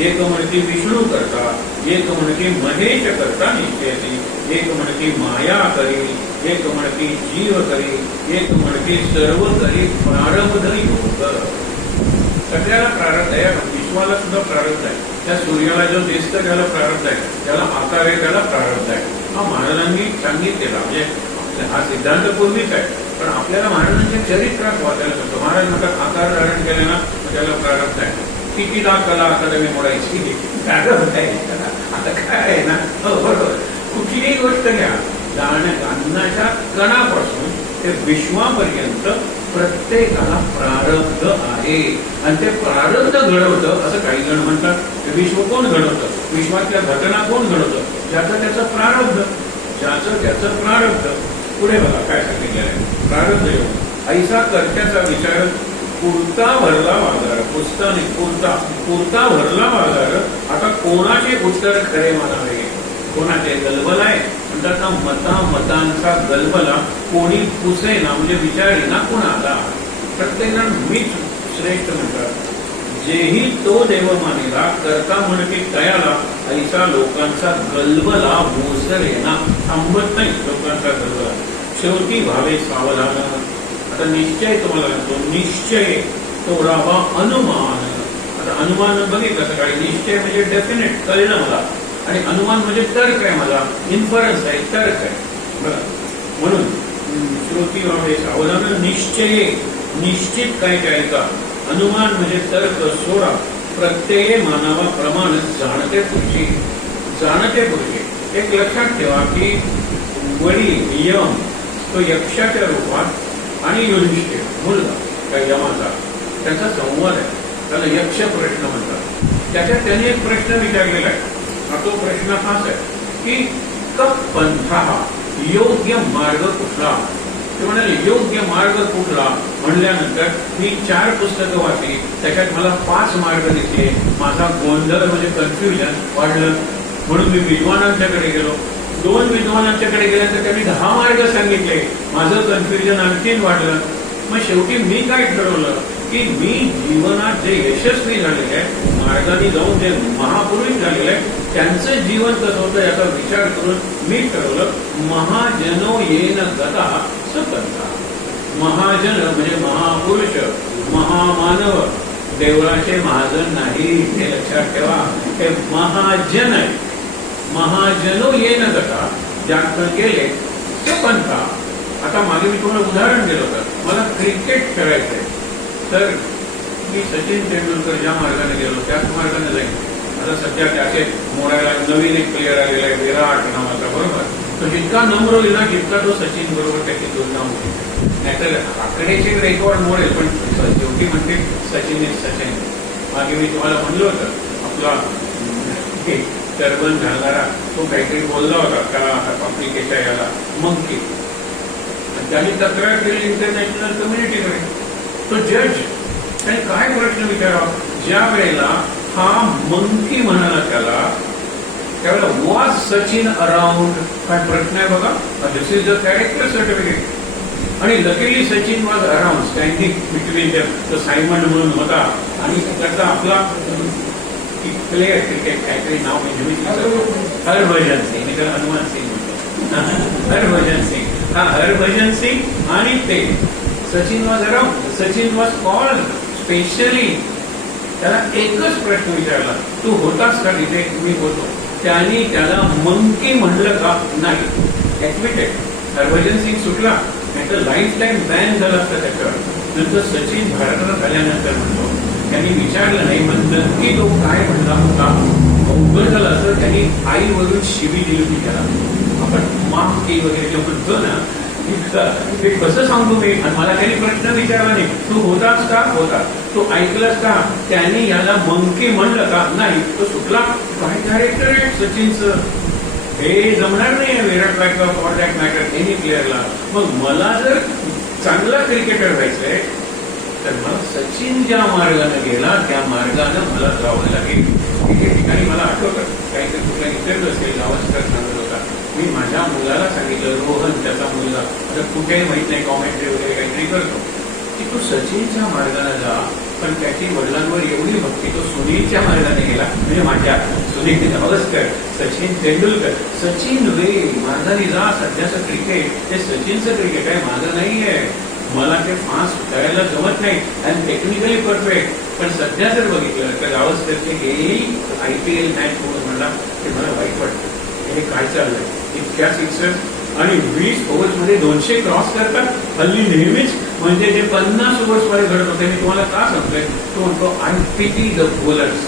एक म्हणती विष्णू करता, एक म्हणती महेश करता निश्चयती, एक म्हणती माया करी, एक म्हणती जीव करी, एक म्हणती सर्व करी प्रारब्ध योग. सगळ्याला प्रारब्ध आहे. विश्वाला सुद्धा प्रारब्ध आहे. त्या सूर्याला जो दिसतं त्याला प्रारब्ध आहे, त्याला आकार आहे त्याला प्रारब्ध आहे. हा महाराजांनी सांगितलेला. म्हणजे हा सिद्धांत पूर्वीच आहे, पण आपल्याला महाराजांच्या चरित्रात वाचायला शकतो. महाराज म्हणतात आकार धारण केले ना त्याला प्रारब्ध आहे. कितीदा कला अकादमी मोडायची प्रारब्ध आहे. आता काय आहे ना, बरोबर कुठलीही गोष्ट घ्या, अन्नाच्या कणापासून ते विश्वापर्यंत प्रत्येकाला प्रारब्ध आहे. आणि ते प्रारब्ध घडवतं असं काही जण म्हणतात. ते विश्व कोण घडवतं? विश्वातल्या घटना कोण घडवतं? ज्याचं त्याचं प्रारब्ध, ज्याचं त्याचं प्रारब्ध. पुढे बघा काय सांगितलं आहे. प्रारब्ध योग ऐसा कर्त्याचा विचार पुरता भरला बाजार, पुस्ताने पुरता भरला बाजार. आता कोणाचे उत्तर खरे मानावे? कोणाचे गलबला आहे म्हणतात ना, मतांचा गलबला कोणी पुसेना, म्हणजे विचारेना कोणाला. प्रत्येक जण मीच श्रेष्ठ म्हणतात. जेही तो देव मानेला करता म्हणते तयाला, ऐसा लोकांचा गलबला मोसरेना. थांबत नाही लोकांचा गलबला. शेवटी भावे सावधान. आता निश्चय तुम्हाला लागतो. निश्चय तो राहा अनुमान. आता अनुमान बघितलं सकाळी. निश्चय म्हणजे डेफिनेट कळलं मला, आणि अनुमान म्हणजे तर्क आहे मला, इन्फरन्स आहे, तर्क आहे. बघा म्हणून श्रुती व्हावे सावधान. निश्चय निश्चित काय काय का. अनुमान म्हणजे तर्क सोडा. प्रत्यय मानावा प्रमाण जाणते पुरुषी. जाणते पुरुषी. एक लक्षात ठेवा की वडील यम तो यक्षाच्या रूपात आणि युधिष्ठिर मुलगा त्या यमाचा त्यांचा संवाद आहे. त्याला यक्ष प्रश्न म्हणतात. त्याच्यात त्यांनी एक प्रश्न विचारलेला आहे. तो प्रश्न हाच आहे की पंथा योग्य मार्ग कुठला. ते म्हणाले योग्य मार्ग कुठला म्हणल्यानंतर मी 4 पुस्तकं वाचली, त्याच्यात मला 5 मार्ग दिसले. माझा गोंधळ म्हणजे कन्फ्युजन वाढलं. म्हणून मी विद्वानांच्याकडे गेलो. 2 विद्वानांच्याकडे गेल्यानंतर त्यांनी 10 मार्ग सांगितले. माझं कन्फ्युजन आणखीन वाढलं. मग शेवटी मी काय ठरवलं की मी जीवनात जे यशस्वी झालेले आहे, मार्गाने जाऊन जे महापुरुष झालेले आहे, त्यांचं जीवन कसं होतं याचा विचार करून मी ठरवलं महाजनो येन गता सुपंथा. महाजन म्हणजे महापुरुष, महामानव. देवळाचे महाजन नाही, हे लक्षात ठेवा. हे महाजन आहे. महाजनो येन गता, ज्याकडे गेले सुपंथा. आता मागे मी तुम्हाला उदाहरण दिलं होतं. मला क्रिकेट खेळायचंय, तर मी सचिन तेंडुलकर ज्या मार्गाने गेलो त्याच मार्गाने जाईल. आता सध्या त्याचे मोडायला नवीन एक प्लेअर आलेला आहे विराट नावाचा, बरोबर. तो जितका नम्र होईल ना जितका तो सचिन बरोबर त्याची तुलना होती. नाहीतर आकडेचे रेकॉर्ड मोडेल, पण शेवटी म्हणते सचिन इज सचिन. मागे मी तुम्हाला म्हणलं होतं आपला टर्बन घालणारा तो काहीतरी बोलला होता त्या आफ्रिकेच्या याला मंकी. त्यांनी तक्रार केली इंटरनॅशनल कम्युनिटीकडे. तो जज त्याने काय प्रश्न विचारावा. ज्या वेळेला हा मंकी म्हणाला त्यावेळेला वॉज सचिन अराउंड हा प्रश्न आहे बघा. दिस इज द कॅरेक्टर सर्टिफिकेट. आणि luckily Sachin was around standing between them. तो सायमन म्हणून होता आणि त्याचा आपला प्लेअर क्रिकेट काहीतरी नाव हरभजन सिंग, मी त्याला हनुमान सिंग म्हणतो. हरभजन सिंग. हा हरभजन सिंग आणि ते Sachin was around. Sachin was called specially. त्याला एकच प्रश्न विचारला, तू होतास का तिथे? मी होतो. त्यांनी त्याला मंकी म्हणलं का? नाही. ऍडमिटेड. हरभजन सिंग सुटला, नाही तर लाईफ टाईम बॅन झाला असता त्याच्यावर. नंतर सचिन भारतात आल्यानंतर म्हणतो त्यांनी विचारलं नाही म्हणलं की तो काय म्हणला होता. अवघड झालं असं त्यांनी आईवरून शिवी दिली होती त्याला. आपण माफ की वगैरे जे म्हणतो ना, ते कसं सांगू मी. आणि मला त्यांनी प्रश्न विचारला नाही, तू होतास का? होता. तू ऐकलंस का? त्यांनी याला मंकी म्हणलं का? नाही. तो सुटला. काय कॅरेक्टर आहे सचिनचं. हे जमणार नाही Virat like for that matter any प्लेअरला. मग मला जर चांगला क्रिकेटर व्हायचंय तर मला सचिन ज्या मार्गाने गेला त्या मार्गाने मला जावं लागेल. एके ठिकाणी मला आठवतं काहीतरी कुठला इंटरव्ह्यू असेल, गावस्कर सांगत होता, मी माझ्या मुलाला सांगितलं, रोहन त्याचा मुलगा, आता कुठेही माहित नाही कॉमेंट्री वगैरे काहीतरी करतो, की तू सचिनच्या मार्गाने जा, पण त्याची वडिलांवर एवढी भक्ती तो सुनीलच्या मार्गाने गेला. म्हणजे माझ्या सुनील गावस्कर, सचिन तेंडुलकर, सचिन वे मार्गाने जा. सध्याचं क्रिकेट ते सचिनचं क्रिकेट आहे, माझं नाही आहे. मला ते फास्ट करायला जमत नाही आणि टेक्निकली परफेक्ट. पण सध्या जर बघितलं तर गावस्करचे गेली IPL मॅच म्हणून म्हणला ते मला वाईट वाटतं. हे काय चाललंय, इतक्या सिक्सर आणि 20 ओव्हर्समध्ये 200 क्रॉस करतात. हल्ली नेहमीच म्हणजे जे 50 ओव्हर्समध्ये घडत होते, मी तुम्हाला का सांगतोय, तो म्हणतो आय पिटी द बॉलर्स.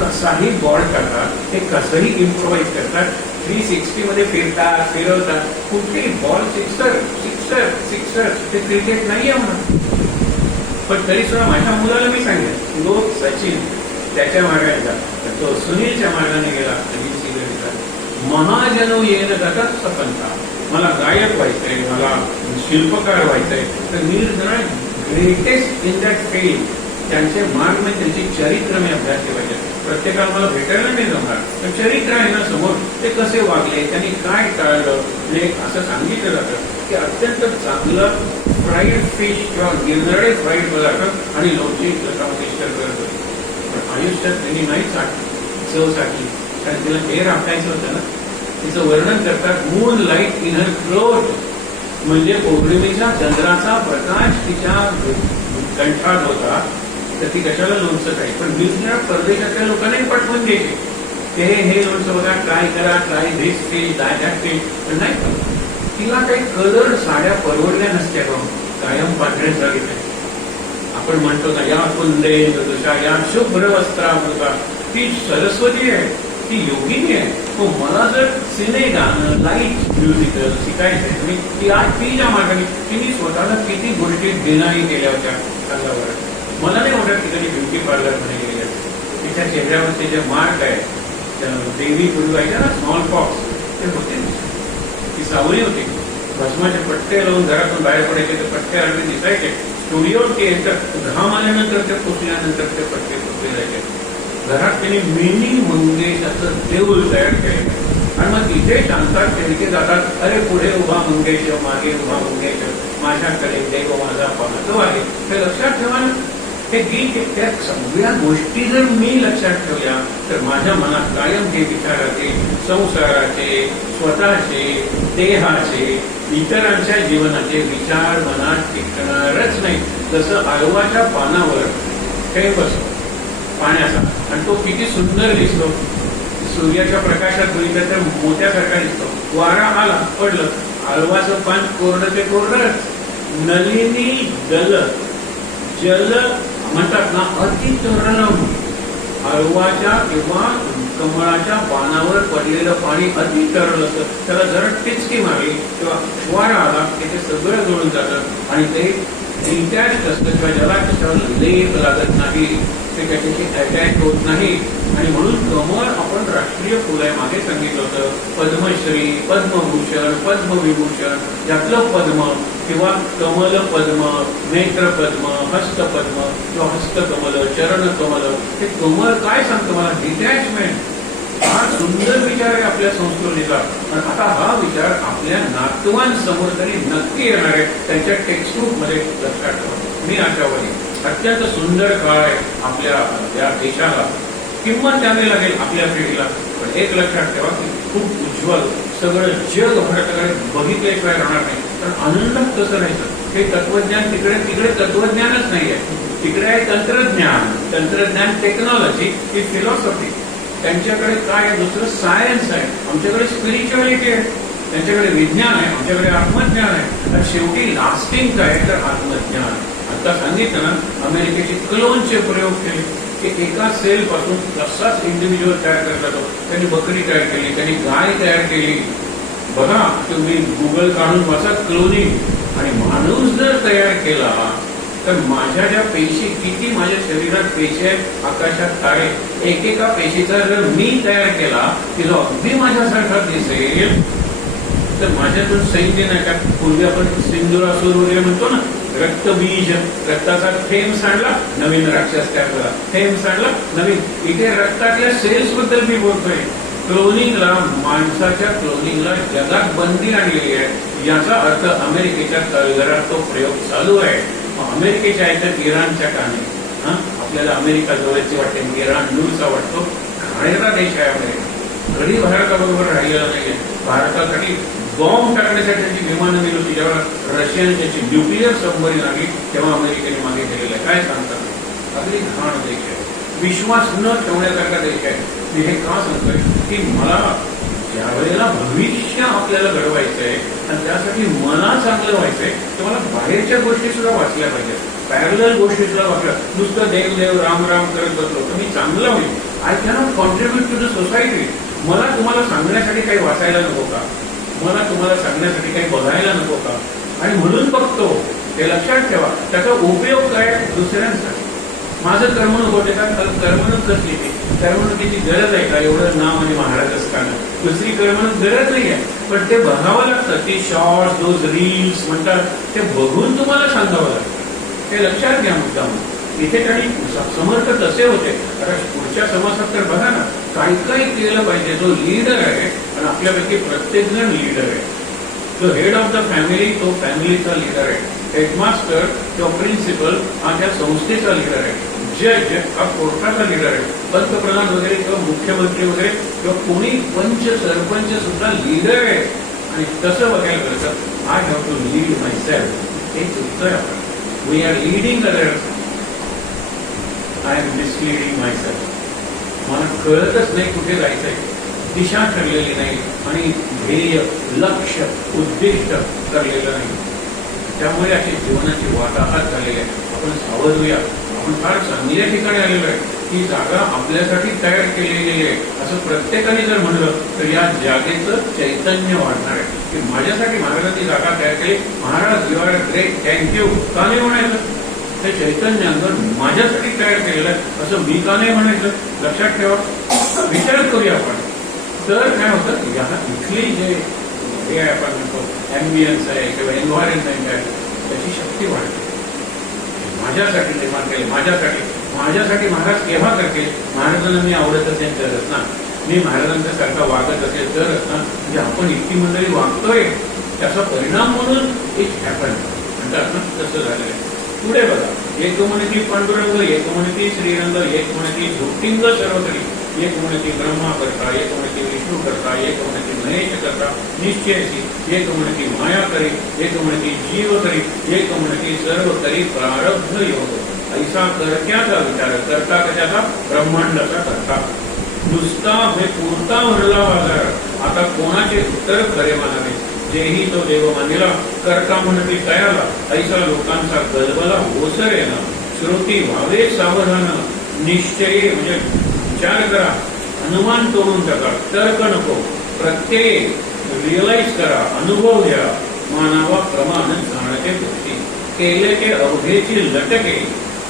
कसाही बॉल टाकतात, ते कसंही इम्प्रोव्हाइज करतात, 360 मध्ये फिरतात, फिरवतात, कुठली बॉल सिक्सर सिक्सर सिक्सर. ते क्रिकेट नाहीये म्हणून. पण तरी सुद्धा माझ्या मुलाला मी सांगितलं, लो सचिन त्याच्या मार्गाने जा, तो सुनीलच्या मार्गाने गेला. महाजनो येणं जातात सपंता. मला गायक व्हायचंय, मला शिल्पकार व्हायचंय, तर मी ग्रेटेस्ट इन दॅट फील्ड. त्यांचे मार्ग मी त्यांची चरित्र मी अभ्यासले पाहिजे. प्रत्येकाला मला भेटायला नाही जमणार, पण चरित्र आहे ना समोर, ते कसे वागले, त्यांनी काय टाळलं. म्हणजे असं सांगितलं जातं की अत्यंत चांगलं फ्राईड फिश किंवा गिरणारे फ्राईड पदार्थ आणि लोणची लतामंगेशकर करत होते. पण आयुष्यात त्यांनी नाही चव साठली, कारण तिला हे राखायचं होतं ना. तिचं वर्णन करतात, moon light in her throat, म्हणजे पौर्णिमेच्या चंद्राचा प्रकाश तिच्या कंठात होता, तर ती कशाला लोणचं काही. पण दुसऱ्या परदेशातल्या लोकांनाही पाठवून द्यायचे, ते हे लोणचं बघा, ट्राय करा, try this feel, try that feel. पण नाही, तिला काही कलर साड्या परवडल्या नसत्या का, कायम पांढऱ्या साडीत. आपण म्हणतो ना, या कुंदे दशा या शुभ्र वस्त्रावृता, ती सरस्वती आहे, ती योगिनी आहे. तो मला जर सिने गाणं, लाईट म्युझिकल शिकायचंय, मी ती आज तिच्या मार्गाने तिने स्वतःला किती गोष्टी डिनाई केल्या होत्या सांगावर. मला नाही वाटत ठिकाणी ब्युटी पार्लर मध्ये गेले, तिच्या चेहऱ्यावरचे जे मार्क आहे, देवी पुरवायच्या ना स्मॉल पॉक्स, ते होते. ती सावली होती, भस्माचे पट्टे लावून घरातून बाहेर पडायचे, ते पट्टे आणले दिसायचे. स्टुडिओत ते घाम आल्यानंतर ते पुसल्यानंतर ते पट्टे पुसले जायचे. घरात त्यांनी मिनी मंगेशाचं देऊळ तयार केले आणि मग तिथे शांतात शेळके जातात, अरे पुढे उभा मंगेश, मागे उभा मंगेश, माझ्याकडे देव माझा पाहतो आहे. हे लक्षात ठेवा ना, हे गीत. त्या सगळ्या गोष्टी जर मी लक्षात ठेवल्या तर माझ्या मनात कायम हे विचाराचे, संसाराचे, स्वतःचे, देहाचे, इतरांच्या जीवनाचे विचार मनात टिकणारच नाही. जसं आळवाच्या पानावर ठेप असतो पाण्याचा, आणि तो किती सुंदर दिसतो, सूर्याच्या प्रकाशात बघितलं तर मोत्यासारखा दिसतो. वारा आला, पडलं, आळवाचं पान कोरडं ते कोरडंच. नलिनी जल, जल म्हणतात ना, अति तरलम. आळवाच्या किंवा कमळाच्या पानावर पडलेलं पाणी अति तरल असतं, त्याला जरा टिचकी मारली किंवा वारा आला की ते सगळं जोडून जातं आणि ते डिटॅच असतं, किंवा ज्याला त्याच्यावर लेप लागत नाही, ते त्याच्याशी अटॅच होत नाही. आणि म्हणून कमळ आपण राष्ट्रीय फुल आहे. मागे सांगितलं होतं, पद्मश्री, पद्मभूषण, पद्मविभूषण, यातलं पद्म किंवा कमल पद्म, नेत्र पद्म, हस्तपद्म किंवा हस्तकमल, चरण कमल. हे कमळ काय सांगतं मला, डिटॅचमेंट. हा सुंदर विचार आहे आपल्या संस्कृतीचा. पण आता हा विचार आपल्या नातवांसमोर तरी नक्की येणार आहे, त्यांच्या टेक्स्टबुक मध्ये लक्षात ठेवा. मी आशावादी, अत्यंत सुंदर काळ आहे आपल्या या देशाला, किंमत द्यावी लागेल आपल्या पिढीला. पण एक लक्षात ठेवा की खूप उज्ज्वल सगळं जग भारताकडे बघितल्याशिवाय राहणार नाही. पण आनंदात कसं राहायचं, हे तत्वज्ञान तिकडे तिकडे तत्वज्ञानच नाहीये, तिकडे आहे तंत्रज्ञान. तंत्रज्ञान, टेक्नॉलॉजी, ही फिलॉसॉफी. त्यांच्याकडे काय आहे, दुसरं सायन्स आहे. आमच्याकडे स्पिरिच्युअलिटी आहे, त्यांच्याकडे विज्ञान आहे, आमच्याकडे आत्मज्ञान आहे. आणि शेवटी लास्टिंग काय तर आत्मज्ञान. आता सांगितलं ना, अमेरिकेचे क्लोनचे प्रयोग केले की एका सेल पासून तसाच इंडिव्हिज्युअल तयार करता येतो. त्यांनी बकरी तयार केली, त्यांनी गाय तयार केली. बघा, तुम्ही गुगल काढून बसा क्लोनिंग. आणि माणूस जर तयार केला तर माझ्या ज्या पेशी, किती माझ्या शरीरात पेशी आहेत, आकाशात तारे, एकेका पेशीचा जर मी तयार केला की जो अगदी माझ्यासारखा दिसेल, तर माझ्यातून सैन्य नाही का, पूर्वी आपण सिंधुरासूर वगैरे म्हणतो ना, रक्तबीज, रक्ताचा थेंब सांडला नवीन राक्षस तयार झाला, थेंब सांडला नवीन. इथे रक्तातल्या सेल्स बद्दल मी बोलतोय. क्लोनिंगला, माणसाच्या क्लोनिंगला जगात बंदी आणलेली आहे. याचा अर्थ अमेरिकेच्या तळघरात तो प्रयोग चालू आहे. अमेरिकेच्या याच्यात इराणच्या काने, आपल्याला अमेरिका जवळची वाटते, इराण दूरचा वाटतो, घाणेरडा देश आहे अमेरिका. कधी भारताबरोबर राहिलेला नाहीये. भारतासाठी बॉम्ब टाकण्यासाठी त्यांची विमानं गेली होती. जेव्हा रशियन त्याची न्यूक्लिअर सबमरीन आली तेव्हा अमेरिकेने मागे गेलेलं आहे. काय सांगतात? अगदी घाण देश आहे, विश्वास न ठेवण्यासारखा देश आहे. मी हे का सांगतोय की मला ज्या वेळेला भविष्य आपल्याला घडवायचंय आणि त्यासाठी मला चांगलं व्हायचंय, तर मला बाहेरच्या गोष्टी सुद्धा वाचल्या पाहिजेत, पॅरलल गोष्टी सुद्धा वाचल्या. नुसतं देव देव राम राम करत बसलो तर मी चांगलं होईल. I cannot contribute to the society. मला तुम्हाला सांगण्यासाठी काही वाचायला नको का? मला तुम्हाला सांगण्यासाठी काही बघायला नको का? आणि म्हणून बघतो, ते लक्षात ठेवा. त्याचा उपयोग काय? दुसऱ्यांसाठी. माझं करमणूक होते का? करमणूक कसली ती? करमणुकीची गरज आहे का? एवढं नाव आणि महाराज असताना दुसरी करमणूक गरज नाही आहे, पण ते बघावं लागतं. ते शॉर्ट्स, दोज रील्स म्हणतात, ते बघून तुम्हाला सांगावं लागतं. ते लक्षात घ्या मुद्दाम. इथे काही समर्थ कसे होते? आता पुढच्या समाजात तर बघा ना, काही काही केलं पाहिजे. जो लीडर आहे, आणि आपल्यापैकी प्रत्येक जण लीडर आहे. जो हेड ऑफ द फॅमिली, तो फॅमिलीचा लीडर आहे. हेडमास्टर किंवा प्रिन्सिपल हा त्या संस्थेचा लीडर आहे. जज हा कोर्टाचा लीडर आहे. पंतप्रधान वगैरे किंवा मुख्यमंत्री वगैरे किंवा कोणी पंच सरपंच सुद्धा लीडर आहे. आणि तसं बघायला करतात, I have to lead myself. हे चुकतोय आपण. We are leading others, I am misleading myself. मला कळतच नाही कुठे जायचंय, दिशा ठरलेली नाही आणि ध्येय, लक्ष, उद्दिष्ट ठरलेलं नाही. त्यामुळे अशी जीवनाची वाटाघाट झालेली आहे. आपण सावध होऊया. आपण फार चांगल्या ठिकाणी आलेलो आहे. ही जागा आपल्यासाठी तयार केलेली आहे असं प्रत्येकाने जर म्हणलं तर या जागेचं चैतन्य वाढणार आहे. की माझ्यासाठी महाराजांनी जागा तयार केली, Maharaj you are great, thank you का नाही म्हणायचं? ते चैतन्य अंगण माझ्यासाठी तयार केलेलं आहे असं मी का नाही म्हणायचं? लक्षात ठेवा. विचार करूया आपण. तर काय होतं, या इथली जे हे आपण म्हणतो ॲम्बियन्स आहे किंवा एन्व्हायरमेंट आहे, त्याची शक्ती वाढते. माझ्यासाठी निर्माण केले, माझ्यासाठी महाराज केव्हा करते? महाराजांना मी आवडत असेल तरच ना, मी महाराजांच्या सारखा वागत असेल तरच ना. म्हणजे आपण इतकी मंडळी वागतोय, त्याचा परिणाम म्हणून इट हॅपन म्हणतात ना, तसं झालेलं आहे. पुढे बघा, एक म्हणती पांडुरंग, एक म्हणती श्रीरंग, एक म्हणती झोटिंग सर्वतरी, एक म्हणती ब्रह्मा करता, एक म्हणती विष्णू करता, एक म्हणती महेश करता निश्चयसी, एक म्हणती माया करी, एक म्हणती जीव करी, एक म्हणती सर्व करी प्रारब्ध योग. ऐसा कर्त्याचा विचार, करता कशाचा? ब्रह्मांडाचा करता. नुसता हे पुरता भरला बाजार, आता कोणाचे उत्तर खरे मानावे? जेही तो देव मानिला, करता म्हणती तयाला, ऐसा लोकांचा गलबला ओसरेला. श्रुती व्हावे सावधान, निश्चय म्हणजे विचार करा, अनुमान तोडून टाका, तर्क नको, प्रत्यय रिअलाइज करा, अनुभव घ्या. मानावा प्रमाण जाणते गोष्टी, केले के अवघेची लटके,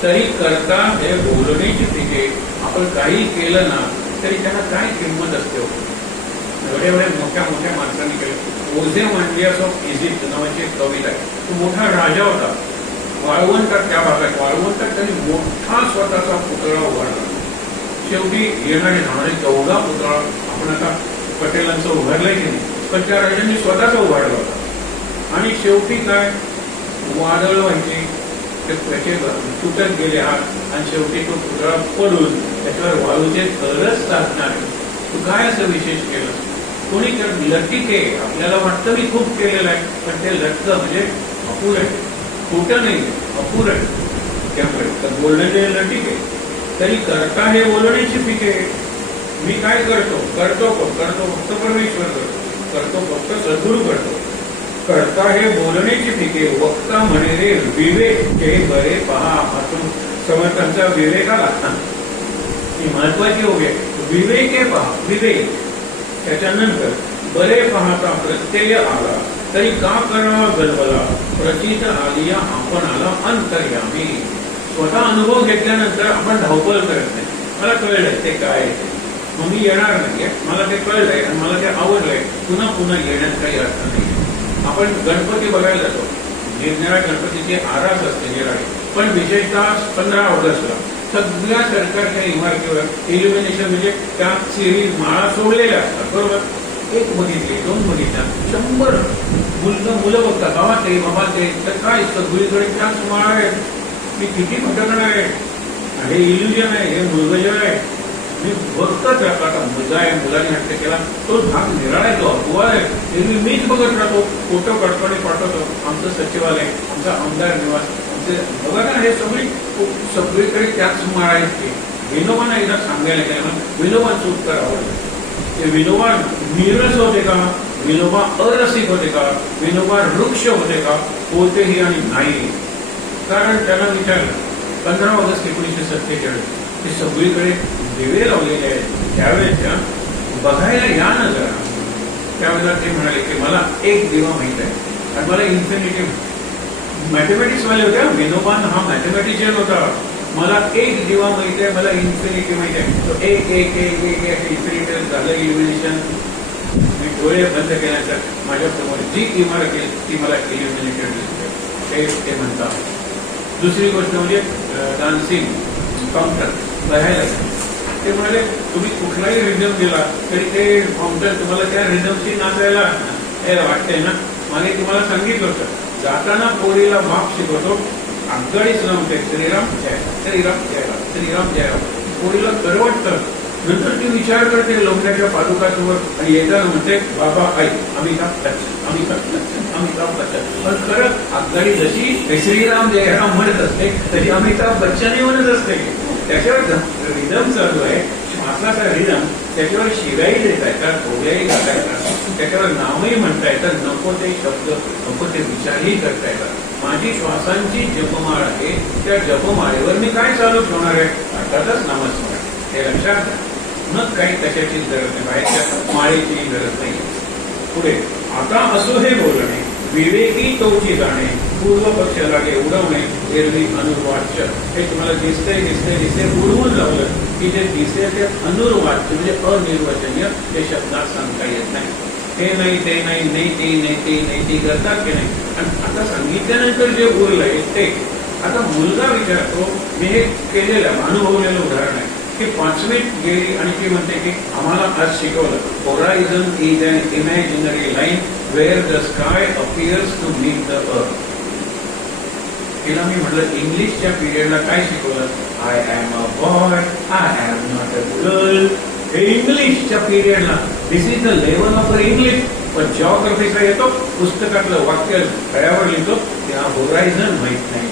तरी करता हे बोलण्याची पिके. आपण काही केलं ना तरी त्यांना काय किंमत असते? एवढे एवढे मोठ्या मोठ्या माणसांनी केलं. ओझे मांडियास ऑफ इजिप्त नावाची एक कविता आहे. तो मोठा राजा होता वाळवंटात, त्या भागात वाळवंटात त्यांनी मोठा स्वतःचा पुतळा उभारला. शेवटी येणारे जाणारे चौदा पुतळा आपण आता पटेलांचं उभारलंय की नाही, पण त्या राजांनी स्वतःचा उभारला होता. आणि शेवटी काय, वादळ व्हायचे, त्याचे तुटत गेले हात, आणि शेवटी तो पुतळा पडून त्याच्यावर वाळूचे थरच साधणार. तू काय असं विशेष केलं? कोणी लटिके, आपल्याला वाटतं मी खूप केलेलं आहे, पण ते लटकं म्हणजे अपुर आहे, खोटं नाही, अपुर आहे. त्यामुळे तर बोलण्याचे लटिके, तरी करता हे बोलण्याची पिके. मी काय करतो फक्त परमेश्वर करतो फक्त सद्गुरू करतो. करता हे बोलण्याची पिके, वक्ता म्हणे रे विवेक हे बरे पहा. समर्थांचा विवेक आला, ही महत्वाची होऊ आहे. विवेक हे पहा, विवेक. त्याच्यानंतर बरे पाहता प्रत्यय आला, तरी का करावा गलबला. प्रचित आलिया आपण आला अंतर्यामी. स्वतः अनुभव घेतल्यानंतर आपण धावपळ करत नाही. मला कळलं ते काय आहे. मग मी येणार नाहीये, मला ते कळलंय आणि मला ते आवडलंय, पुन्हा पुन्हा येण्यात काही अर्थ नाही. आपण गणपती बघायला जातो, निरनिराळ्या गणपतीची आरास असते निराळी, पण विशेषतः 15 ऑगस्टला सगळ्या सरकारच्या इमारतीवर इल्युमिनेशन म्हणजे त्या सिरीज माळा सोडलेल्या असतात, बरोबर. एक बघितली, दोन बघितल्या, 100 मुलं बघतात, बाबा ते तर काय सगळीकडे त्याच माळा आहेत. मी किती भटकणार आहे, हे इल्युजन आहे, हे मुलगजन आहे. मी बघतच राहतो. आता मुलगा आहे, मुलाने हट्ट केला, तो भाग निराळा आहे, तो अपवाद आहे, एरवी मीच बघत राहतो, फोटो काढतो आणि पाठवतो. आमचं सचिवालय, आमचा आमदार निवास, आमचे बघा ना, हे सगळीकडे त्याच माळा आहेत. ते विनोबांना एकदा सांगायला गेलं, विनोबांचं उत्तर आवडलं. ते विनोबा नीरस होते का, विनोबा अरसिक होते का, विनोबा वृक्ष होते का, होतेही आणि नाही. कारण त्याला विचारलं 15 ऑगस्ट 1947 ते सगळीकडे दिवे लावलेले आहेत, त्यावेळेच्या बघायला या ना जरा. त्यावेळेला ते म्हणाले की मला एक दिवा माहित आहे आणि मला इन्फिनिटी, मॅथमॅटिक्स वाले होते, विनोबान हा मॅथमॅटिशियन होता. मला एक दिवा माहिती आहे, मला इन्फिनिटी माहिती आहे. तो एक एक एक एक एक इन्फिनिटी झालं इल्युमिनेशन. मी डोळे बंद केल्यानंतर माझ्यासमोर जी इमारत आहे ती मला इल्युमिनेटेड दिसते, ते म्हणतात. दुसरी गोष्ट म्हणजे डान्सिंग काउंटर बघायला. ते म्हणाले तुम्ही कुठलाही रिझम दिला तरी ते काउंटर तुम्हाला त्या रिझमशी नाचायला हे वाटतंय ना. मला तुम्हाला सांगितलं होतं, जाताना पोरीला बाप शिकवतो, अगदीच नव्हते श्रीराम जय श्रीराम जय श्रीराम जय. पोरीला खरं वाटतं. नंतर ती विचार करते लोकण्याच्या पादुकासमोर आणि येताना म्हणते बाबा आई अमिताभ बच्चन अमिताभ बच्चन अमिताभ बच्चन. पण खरं अगदी जशी श्रीराम जयराम म्हणत असते तशी अमिताभ बच्चनही म्हणत असते. त्याच्यावर रिदम चालू आहे, श्वासाचा रिदम, त्याच्यावर शिवाई देता येतात, ओव्याही गाता येतात, त्याच्यावर नावही म्हणता येतात, नको ते शब्द नको ते विचारही करता येतात. माझी श्वासांची जपमाळ आहे, त्या जपमाळेवर मी काय चालू ठेवणार आहे, अर्थातच नामस्मरण. हे लक्षात घ्या. मग काही कशाचीच गरज नाही, बाहेरच्या माळेची गरज नाही. पुढे आता असो हे बोलणे, विवेकी तोची जाणे, पूर्व पक्ष लागे उडवणे, एरवी अनुर्वाच्य. हे तुम्हाला दिसते उडवून लावलं की जे दिसते ते अनुर्वाच्य म्हणजे अनिर्वचनीय, ते शब्दात सांगता येत नाही. हे नाही ते नाही, नाही ते नाही ते नाही ते करतात की नाही. आणि आता सांगितल्यानंतर जे उरलंय ते आता मुलगा विचारतो. मी हे केलेलं अनुभवलेलं उदाहरण आहे की 5वीत गेली आणि ती म्हणते की आम्हाला आज शिकवलं horizon is an imaginary line where the sky appears to meet the earth. तिला मी म्हटलं इंग्लिशच्या पिरियडला काय शिकवलं, I am a boy, I am not a girl. हे इंग्लिशच्या पिरियडला, this is the level of English. पण जॉग्रफीचा येतो, पुस्तकातलं वाक्य फळ्यावर लिहितो, त्या होरायझन माहित नाही,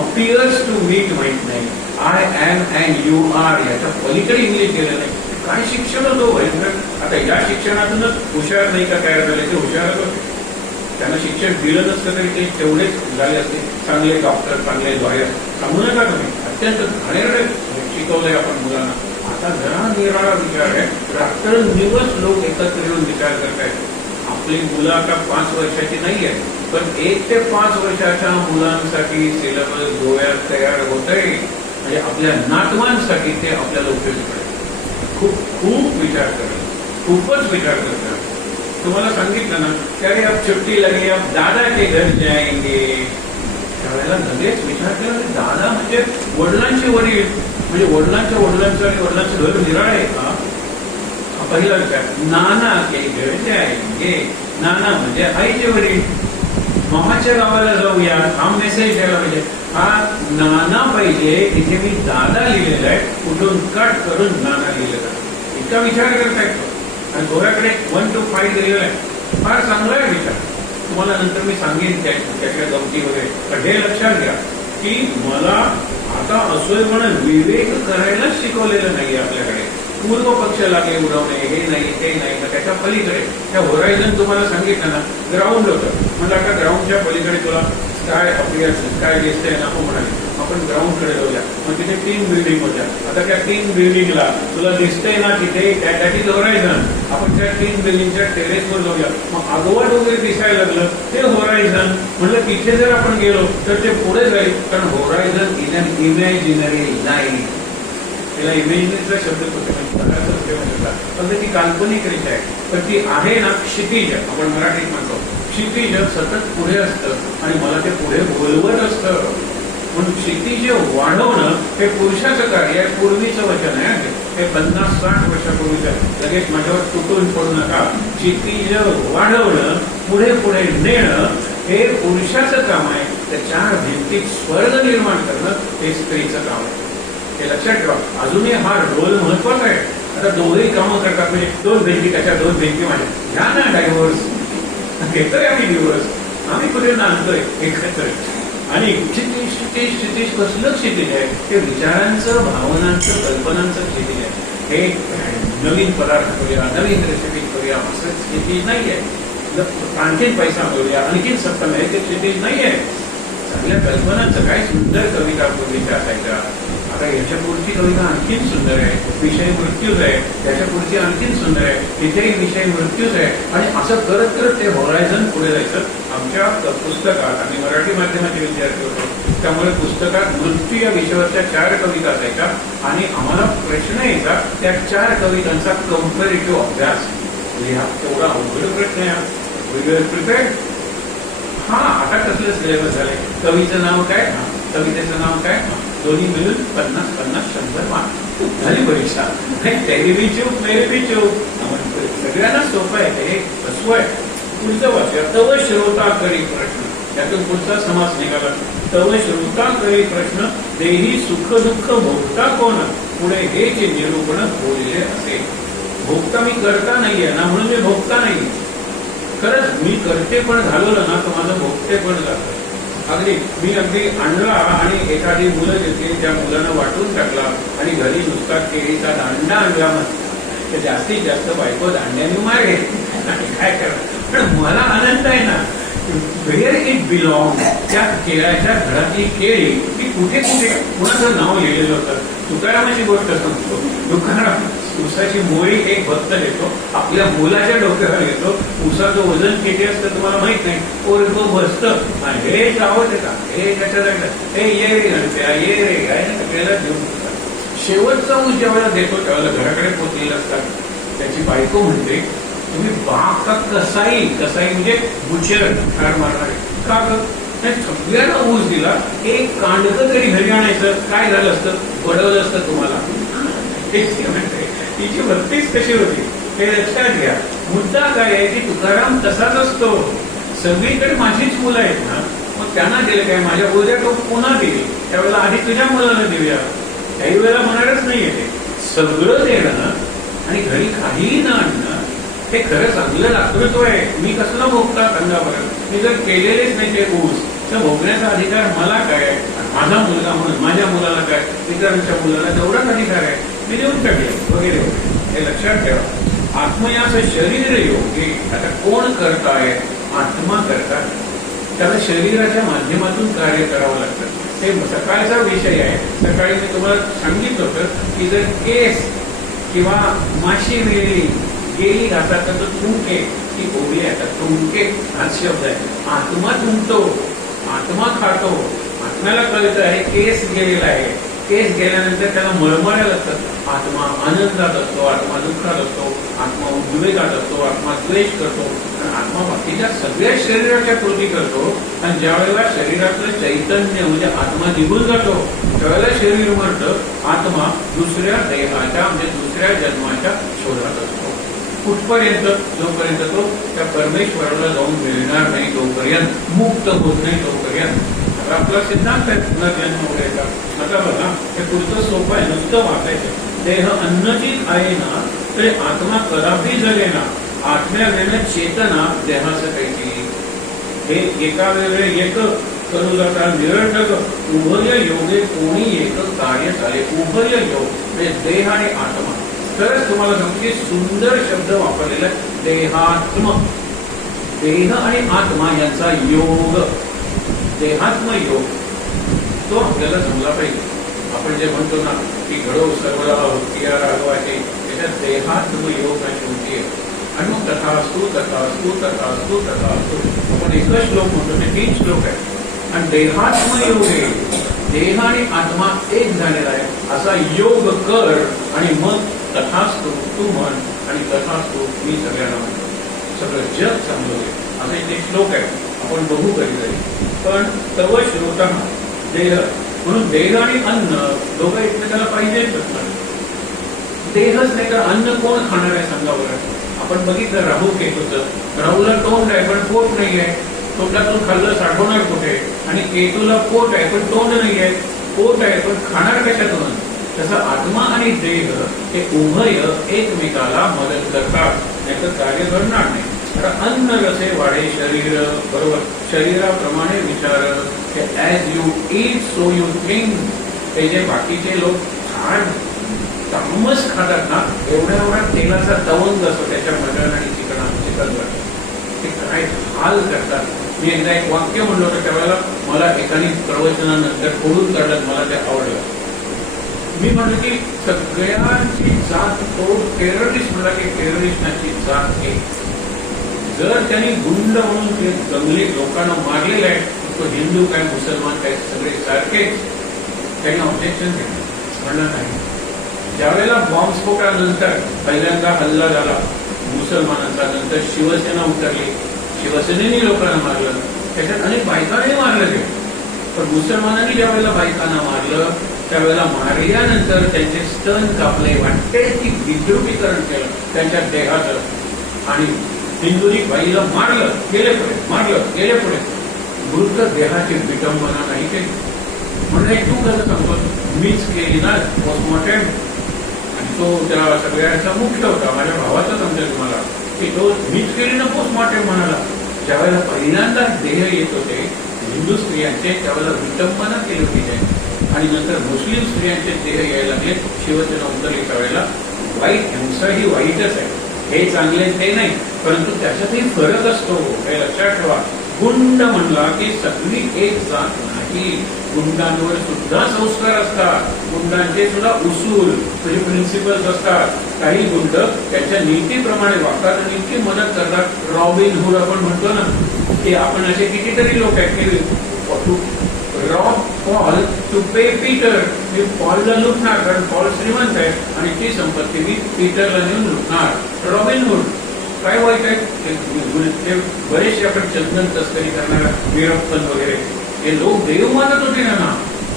अपियर्स टू मीट माहित नाही, I am and you are याच्या पलीकडे इंग्लिश गेलं नाही. काय शिक्षण होतो भयंकर. आता या शिक्षणातूनच हुशार नाही का तयार झाले, ते हुशारच होते. त्यांना शिक्षण दिलं नसतं तरी ते तेवढेच झाले असते चांगले डॉक्टर, चांगले लॉयर. सांगू नका तुम्ही, अत्यंत घाणेरडे शिकवलंय आपण मुलांना. आता जरा निराळा विचार आहे, रात्रंदिवस लोक एकत्र येऊन विचार करतायत. आपली मुलं आता 5 वर्षाची नाही आहे, पण 1 ते 5 वर्षाच्या मुलांसाठी सिलेबस गोव्यात तयार होत आहे. म्हणजे आपल्या नातवांसाठी ते आपल्याला उपयोगी पडेल. खूप खूप विचार करेल, खूपच विचार करतात. तुम्हाला सांगितलं ना की अरे अब छुट्टी लगी, अब दादा के घर जाएंगे, त्यावेळेला लगेच विचार केला की दादा म्हणजे वडिलांचे वडील, म्हणजे वडिलांच्या वडिलांचं आणि वडिलांचं घर निराळ आहे का. पहिला विचार. नाना के घर जाएंगे, नाना म्हणजे आईचे वडील. मामाच्या गावाला जाऊया, हा मेसेज द्यायला पाहिजे. हा नाना पाहिजे, इथे मी दादा लिहिलेला आहे, कुठून कट करून नाना लिहिलेला आहे. इतका विचार करता येतो. आणि गोऱ्याकडे 1 to 5 दिलेला आहे. फार चांगला आहे विचार. तुम्हाला नंतर मी सांगेन त्याच्या गमती वगैरे. पण हे लक्षात घ्या की मला आता असोय म्हणून विवेक करायलाच शिकवलेलं नाहीये आपल्याकडे. पूर्व पक्ष लागे उडवणे, हे नाही ते नाही. त्याच्या पलीकडे त्या होरायझन तुम्हाला सांगितलं ना, ग्राउंड होतं. म्हणजे आता ग्राउंडच्या पलीकडे तुला काय अपियर्स काय दिसतंय ना, हो म्हणाले आपण ग्राउंडकडे जाऊया. मग तिथे 3 बिल्डिंग होत्या. आता त्या 3 बिल्डिंगला तुला दिसतंय ना तिथे दॅट इज होरायझन. आपण त्या 3 बिल्डिंगच्या टेरेसवर जाऊया. मग आगोवाट वगैरे दिसायला लागलं ते होरायझन. म्हणलं तिथे जर आपण गेलो तर ते पुढे जाईल, कारण horizon is an imaginary line. त्याला इमेजिनरीचा शब्द कुठे म्हणतात, फक्त ती काल्पनिक आहे, पण ती आहे ना क्षितिज, आपण मराठीत म्हणतो क्षितिज सतत पुढे असतं आणि मला ते पुढे बोलवत असतं. म्हणून क्षितिज वाढवणं हे पुरुषाचं कार्य आहे, पूर्वीचं वचन आहे, हे 50-60 वर्षापूर्वीचं. लगेच माझ्यावर तुटून पडू नका. क्षितिज वाढवणं, पुढे पुढे नेणं हे पुरुषाचं काम आहे. त्या 4 भिंतीत स्वर्ग निर्माण करणं हे स्त्रीचं काम आहे. हे लक्षात ठेवा. अजूनही हा रोल महत्वाचा आहे. आता दोघेही कामं करतात, म्हणजे 2 भिंती कशा, 2 भिंती माझ्या घ्या ना डायव्हर्स, घेतोय आम्ही दिवस, आम्ही कुठे नांदतोय एकत्र. आणि क्षितिज कसलं क्षितिज आहे, ते विचारांचं, भावनांचं, कल्पनांचं क्षितिज आहे. हे नवीन पदार्थ करूया, नवीन रेसिपी करूया असं क्षितिज नाही आहे. आणखीन पैसा मिळूया, आणखीन सत्ता मिळेल, ते क्षितिज नाही आहे. चांगल्या कल्पनांचं काय सुंदर कविता पूर्वीच्या असायच्या. आता याच्या पुढची कविता आणखीन सुंदर आहे, विषय मृत्यूच आहे. त्याच्या पुढची आणखीन सुंदर आहे, तिथेही विषय मृत्यूच आहे. आणि असं करत करत ते होरायझन पुढे जायचं. आमच्या पुस्तकात, आम्ही मराठी माध्यमाचे विद्यार्थी होतो, त्यामुळे पुस्तकात मृत्यू या विषयावरच्या 4 कविता असायच्या आणि आम्हाला प्रश्न यायचा त्या 4 कवितांचा कंपॅरेटिव्ह अभ्यास लिहा. तेवढा अवघड प्रश्न आहे. प्रिपेअर्ड? हा, आता कसलं सिलेबस झालंय. कवीचं नाव काय, कवितेचं नाव काय, दोन्ही मिळून 50-50-100 मार्क झाली परीक्षा. तेरी बी चूक, मेरी बी चूक. सगळ्यांना सोपं आहे, हे कसं आहे. पुढचं वाचूया. तव श्रोता करी प्रश्न, त्यातून पुढचा समास निघाला. तव श्रोता करी प्रश्न, देही सुख दुःख भोगता कोण, पुढे हे जे निरूपण बोलले असे. भोगता मी करता नाहीये ना, म्हणून मी भोगता नाही. खरंच मी करते पण घालवलं ना, तर माझं भोगते पण जातं. अगदी आणला आणि एखादी मुलं घेतली, त्या मुलांना वाटून टाकला आणि घरी नुसता केळीचा दांडा आणला, तर जास्तीत जास्त बायको दांड्याने मारे. काय करा, पण मला आनंद आहे ना. व्हेअर इट बिलॉंग, त्या केळ्याच्या घरातली केळी ती कुठे कुठे कुणाचं नाव लिहिलेलं होतं. तुकारामाची गोष्ट सांगतो. तुकाराम उसाची मोळी एक भक्त घेतो, आपल्या मुलाच्या डोक्यावर घेतो. उसाचं वजन किती असतं तुम्हाला माहित नाही, तो बसतं, हे जावं का, हे त्याच्या जायला, हे ये रे गणप्या, ये रे गाय ना सगळ्याला घेऊन जातात. शेवटचा ऊस ज्यावेळेला देतो त्यावेळेला घराकडे पोचलेला असतात. त्याची बायको म्हणते, तुम्ही बाग का कसाई, कसाई म्हणजे बुचर, ठार मारणारे, का ग सगळ्यांना ऊस दिला, एक कांडकं तरी घरी आणायचं, काय झालं असतं, बडवलं असतं तुम्हाला. तिची भक्तीच कशी होती हे लक्षात घ्या. मुद्दा काय आहे की तुकाराम तसाच असतो. सगळीकडे माझीच मुलं आहेत ना, मग त्यांना दिलं काय, माझ्या उद्या तो पुन्हा दिली, त्यावेळेला आधी तुझ्या मुलाला देऊया, काही वेळेला म्हणणारच नाहीये. ते सगळं देणं आणि घरी काहीही न आणणं हे खरं चांगलं लातृत्व आहे. मी कसलं भोगता अंगावर, मी जर केलेलेच नाही ते ऊस, तर भोगण्याचा अधिकार मला काय, माझा मुलगा म्हणून माझ्या मुलाला काय, इतरांच्या मुलाला तेवढाच अधिकार आहे, मी देऊन टाकले वगैरे. हे लक्षात ठेवा. आत्मयास शरीर योगी. आता कोण करताय, आत्मा करतात, त्याला शरीराच्या माध्यमातून कार्य करावं लागतं. हे सकाळचा विषय आहे. सकाळी मी तुम्हाला सांगितलं होतं की जर केस किंवा माशी वेळी गेली घातात तर तुमके, ती ओळी आहे. तुमके हा शब्द आहे. आत्मा तुमतो, आत्मा खातो. आत्म्याला कळत आहे केस गेलेला आहे, केस गेल्यानंतर त्याला मळमळ्या लागतात. आत्मा आनंदात असतो, आत्मा दुःखात असतो, आत्मा उद्वेगात असतो, आत्मा द्वेष करतो, आणि आत्मा बाकीच्या सगळ्या शरीराच्या कृती करतो. आणि ज्या वेळेला शरीरातलं चैतन्य म्हणजे आत्मा निघून जातो त्यावेळेला शरीर मरतं. आत्मा दुसऱ्या देहाच्या म्हणजे दुसऱ्या जन्माच्या शोधात असतो. कुठपर्यंत, जोपर्यंत तो त्या परमेश्वराला जाऊन मिळणार नाही तोपर्यंत, मुक्त होत नाही तोपर्यंत. आता आपला सिद्धांत आहे पुनर्जन्म वगैरेचा. आता बघा, हे पुढचं सोपं आहे, नुसतं वाचायचं. देह अन्नचित आहे ना, तरी आत्मा कदापि जगे ना. आत्म्याने चेतना देहाचं काही, हे एका वेगळे एक करू जाता निरंतर. उभय योगे कोणी एक कार्य चाले. उभय योग म्हणजे देह आणि आत्मा. तरच तुम्हाला सांगते सुंदर शब्द वापरलेला देहात्म. देह आणि आत्मा यांचा योग, देहात्म योग, तो आपल्याला जमला पाहिजे. आपण जे म्हणतो ना की घडो सर्व भक्तिया राघवाचे, त्याच्यात देहात्म योग हा शेवटी आहे. आणि मग तथास्तु तथास्तु तथास्तु तथास्तु. आपण एकच श्लोक म्हणतो, ते 3 श्लोक आहे. आणि देहात्म योग आहे. देह आणि आत्मा एक झालेला आहे असा योग कर आणि मग तथास्तु तू म्हण आणि तथास्तु मी सगळ्यांना म्हणतो, सगळं जग चांगलं होईल. असे ते श्लोक आहे, आपण बघू कधीतरी. पण तव श्रोता देह, म्हणून देह आणि अन्न दोघं एकमेकाला पाहिजेच असणार. देहच नाही तर अन्न कोण खाणार आहे सांगा बरं. आपण बघितलं राहू केतूचं, राहूला तोंड आहे पण पोट नाही आहे, तोंडातून खाल्लं साठवणार कुठे, आणि केतूला पोट आहे पण तोंड नाही आहे, पोट आहे पण खाणार कशातून. तसं आत्मा आणि देह हे उभय एकमेकाला मदत करतात, नाहीतर कार्य घडणार नाही. अन्न रसे वाढे शरीर, बरोबर, शरीराप्रमाणे विचार. As you eat so you think. हे जे बाकीचे लोक छान तामस खातात ना, एवढ्या तेलाचा तवंग असतो त्याच्या मटण आणि चिकनवर, ते काय हाल करतात. मी एकदा एक वाक्य म्हणलं होतं त्यावेळेला मला एकाने प्रवचनानंतर फोडून काढलं, मला ते आवडलं. मी म्हणलं की सगळ्यांची जात, तो टेररिस्ट म्हणला की टेररिस्टांची जात एक. जर त्यांनी गुंड म्हणून ते जंगली लोकांना मारलेलं आहे, तो हिंदू काय मुसलमान काय सगळे सारखेच, त्यांनी ऑब्जेक्शन केलं, म्हणलं नाही. ज्यावेळेला बॉम्बस्फोटानंतर पहिल्यांदा हल्ला झाला मुसलमानांचा, नंतर शिवसेना उतरली, शिवसेनेने लोकांना मारलं, त्याच्यात अनेक बायकांनाही मारलं गेलं. पण मुसलमानांनी ज्या वेळेला बायकांना मारलं त्यावेळेला मारल्यानंतर त्यांचे स्तन कापले, वाटते की विद्रुपीकरण केलं त्यांच्या देहाचं, आणि हिंदूंनी बाईला मारलं गेले पुढे, मारलं गेले पुढे. मृत देहाची विटंबना नाही केली. म्हणजे तू कसं सांगतो, मीच केली ना पोस्टमॉर्टेम, आणि तो त्या सगळ्याचा मुख्य होता, माझ्या भावाचा समजेल तुम्हाला, की तो मीच केली ना पोस्टमॉर्टेम म्हणाला. ज्यावेळेला पहिल्यांदा देह येत होते हिंदू स्त्रियांचे, त्यावेळेला विटंबना केली होती, आणि नंतर मुस्लिम स्त्रियांचे देह यायला लागले. शिवसेना उतरली त्यावेळेला. वाईट, हिंसा ही वाईटच आहे, हे चांगले ते नाही, परंतु त्याच्यातही फरक असतो, हे लक्षात ठेवा. गुंड म्हणला की सगळी एक जात नाही, गुंडांवर सुद्धा संस्कार असतात, गुंडांचे सुद्धा उसूल म्हणजे प्रिन्सिपल्स असतात. काही गुंड त्यांच्या नीतीप्रमाणे वागतात आणि इतकी मदत करतात. रॉबिन हुड आपण म्हणतो ना, की आपण असे कितीतरी लोक आहेत की rob Paul to pay Peter, मी पॉलला लुटणार कारण पॉल श्रीमंत आहे आणि ती संपत्ती मी पीटरला नेऊन लुटणार. रॉबिन हुड काय वाईट आहे. ते बरेचसे आपण चंदन तस्करी करणारा वीरप्पन वगैरे हे लोक देव मानत होते ना,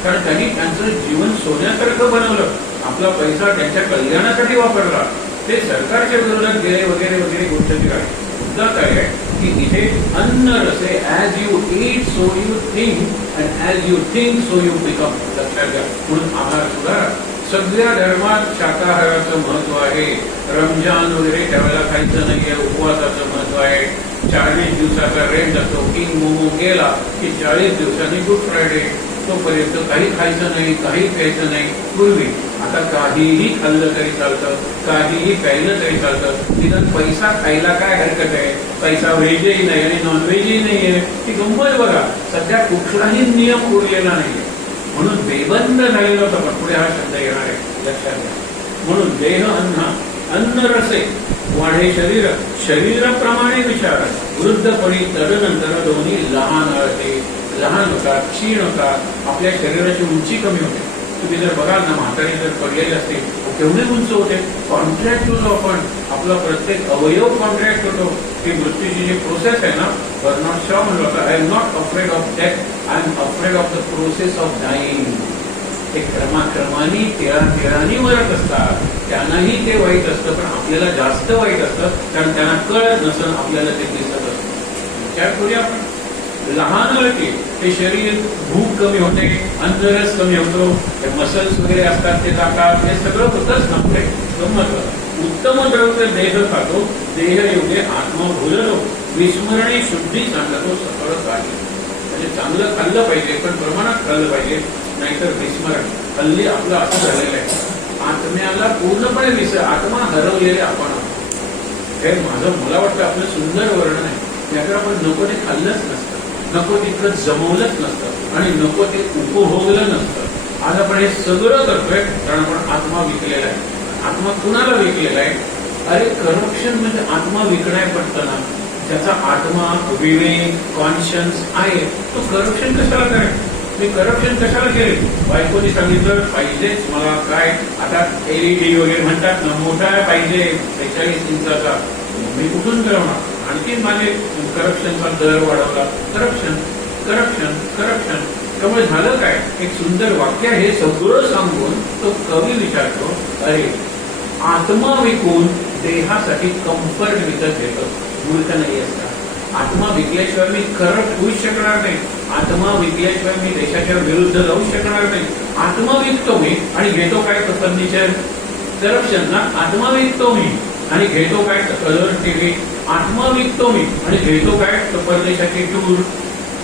कारण त्यांनी त्यांचं जीवन सोन्यासारखं बनवलं, आपला पैसा त्यांच्या कल्याणासाठी वापरला. ते सरकारच्या विरोधात गेले वगैरे वगैरे गोष्टी आहे. मुद्दा काय आहे की इथे अन्न रसे, as you eat so you think and as you think so you become. लक्षात घ्या. म्हणून आहार सुधारा. सगळ्या धर्मात शाकाहाराचं महत्व आहे. रमजान वगैरे त्यावेळेला खायचं नाहीये, उपवासाचं महत्व आहे. 40 दिवसाचा रेंट असतो. किंग मोमो गेला की 40 दिवसांनी गुड फ्रायडे, तोपर्यंत काही खायचं नाही, काही प्यायचं नाही. पूर्वी आता काहीही खाल्लं तरी चालतं, काहीही प्यायलं तरी चालतं. निदान पैसा खायला काय हरकत आहे. पैसा व्हेजही नाही आणि नॉनव्हेजही नाहीये. ती गंमत बघा. सध्या कुठलाही नियम उरलेला नाहीये, म्हणून बेबंद झालेलं होतं. पण पुढे हा शब्द येणार आहे, लक्षात घ्या. म्हणून देह अन्न रसे वाढे शरीर, शरीराप्रमाणे विचार. वृद्धपणी तदनंतर दोन्ही लहान अळते, लहान होतात, क्षीण होतात, आपल्या शरीराची उंची कमी होते. तुम्ही जर बघाल ना, म्हातारी जर पडलेले असते केवढे उंच होते. कॉन्ट्रॅक्ट होतो आपण, आपला प्रत्येक अवयव कॉन्ट्रॅक्ट होतो. ही मृत्यूची जी प्रोसेस आहे ना, बर्नार्ड शॉ म्हणलं होतं, I am not afraid of death, I am afraid of the process of dying. ते क्रमाक्रमाने तेळानी मरत असतात. त्यांनाही ते वाईट असतं, पण आपल्याला जास्त वाईट असतं, कारण त्यांना कळत नसतं, आपल्याला ते दिसत असतं. विचार करूया आपण. लहान अळते, ते शरीर, भूक कमी होते, अन्नरस कमी होतो, मसल्स वगैरे असतात ते जातात, हे सगळं होतच नसते. गंमत. उत्तम द्रव्य देह खातो, देह योगे आत्मा भुललो, विस्मरणे शुद्धी सांगतो सकळ काही. म्हणजे चांगलं खाल्लं पाहिजे, पण प्रमाणात खाल्लं पाहिजे, नाहीतर विस्मरण. हल्ली आपलं असं झालेलं आहे, आत्म्याला पूर्णपणे विसर, आत्मा हरवलेले आपण. हे माझं मला वाटतं आपलं सुंदर वर्णन आहे. त्याकडे आपण नको ते खाल्लंच नसतं, नको तितकं जमवलंच नसतं आणि नको ते उपभोगलं नसतं. आज आपण हे सगळं करतोय कारण आपण आत्मा विकलेला आहे. आत्मा कुणाला विकलेला आहे. अरे करप्शन म्हणजे आत्मा विकण्यात पडतं ना. ज्याचा आत्मा, विवेक, कॉन्शियन्स आहे तो करप्शन कशाला करेल. मी करप्शन कशाला केले? बायकोनी सांगितलं पाहिजेच मला काय, आता LED वगैरे म्हणतात ना, मोठा पाहिजे 43 इंचाचा, मी कुठून करवणार? आणखी माझे करप्शनचा दर वाढवला. Corruption corruption corruption. त्यामुळे झालं काय? एक सुंदर वाक्य हे सगळं सांगून तो कवी विचारतो, अरे आत्मा विकून देहासाठी कम्फर्ट विकत घेतो. मूर्ख नाही असता. आत्मा विकल्याशिवाय मी करप्ट होऊच शकणार नाही. आत्मा विकल्याशिवाय मी देशाच्या विरुद्ध जाऊ शकणार नाही. आत्मा विकतो मी आणि घेतो काय? तर फर्निचर. करप्शन ना, आत्मा विकतो मी आणि घेतो काय? तर कलर टीव्ही. आत्मा विकतो मी आणि घेतो काय? तर परदेशाची टूर.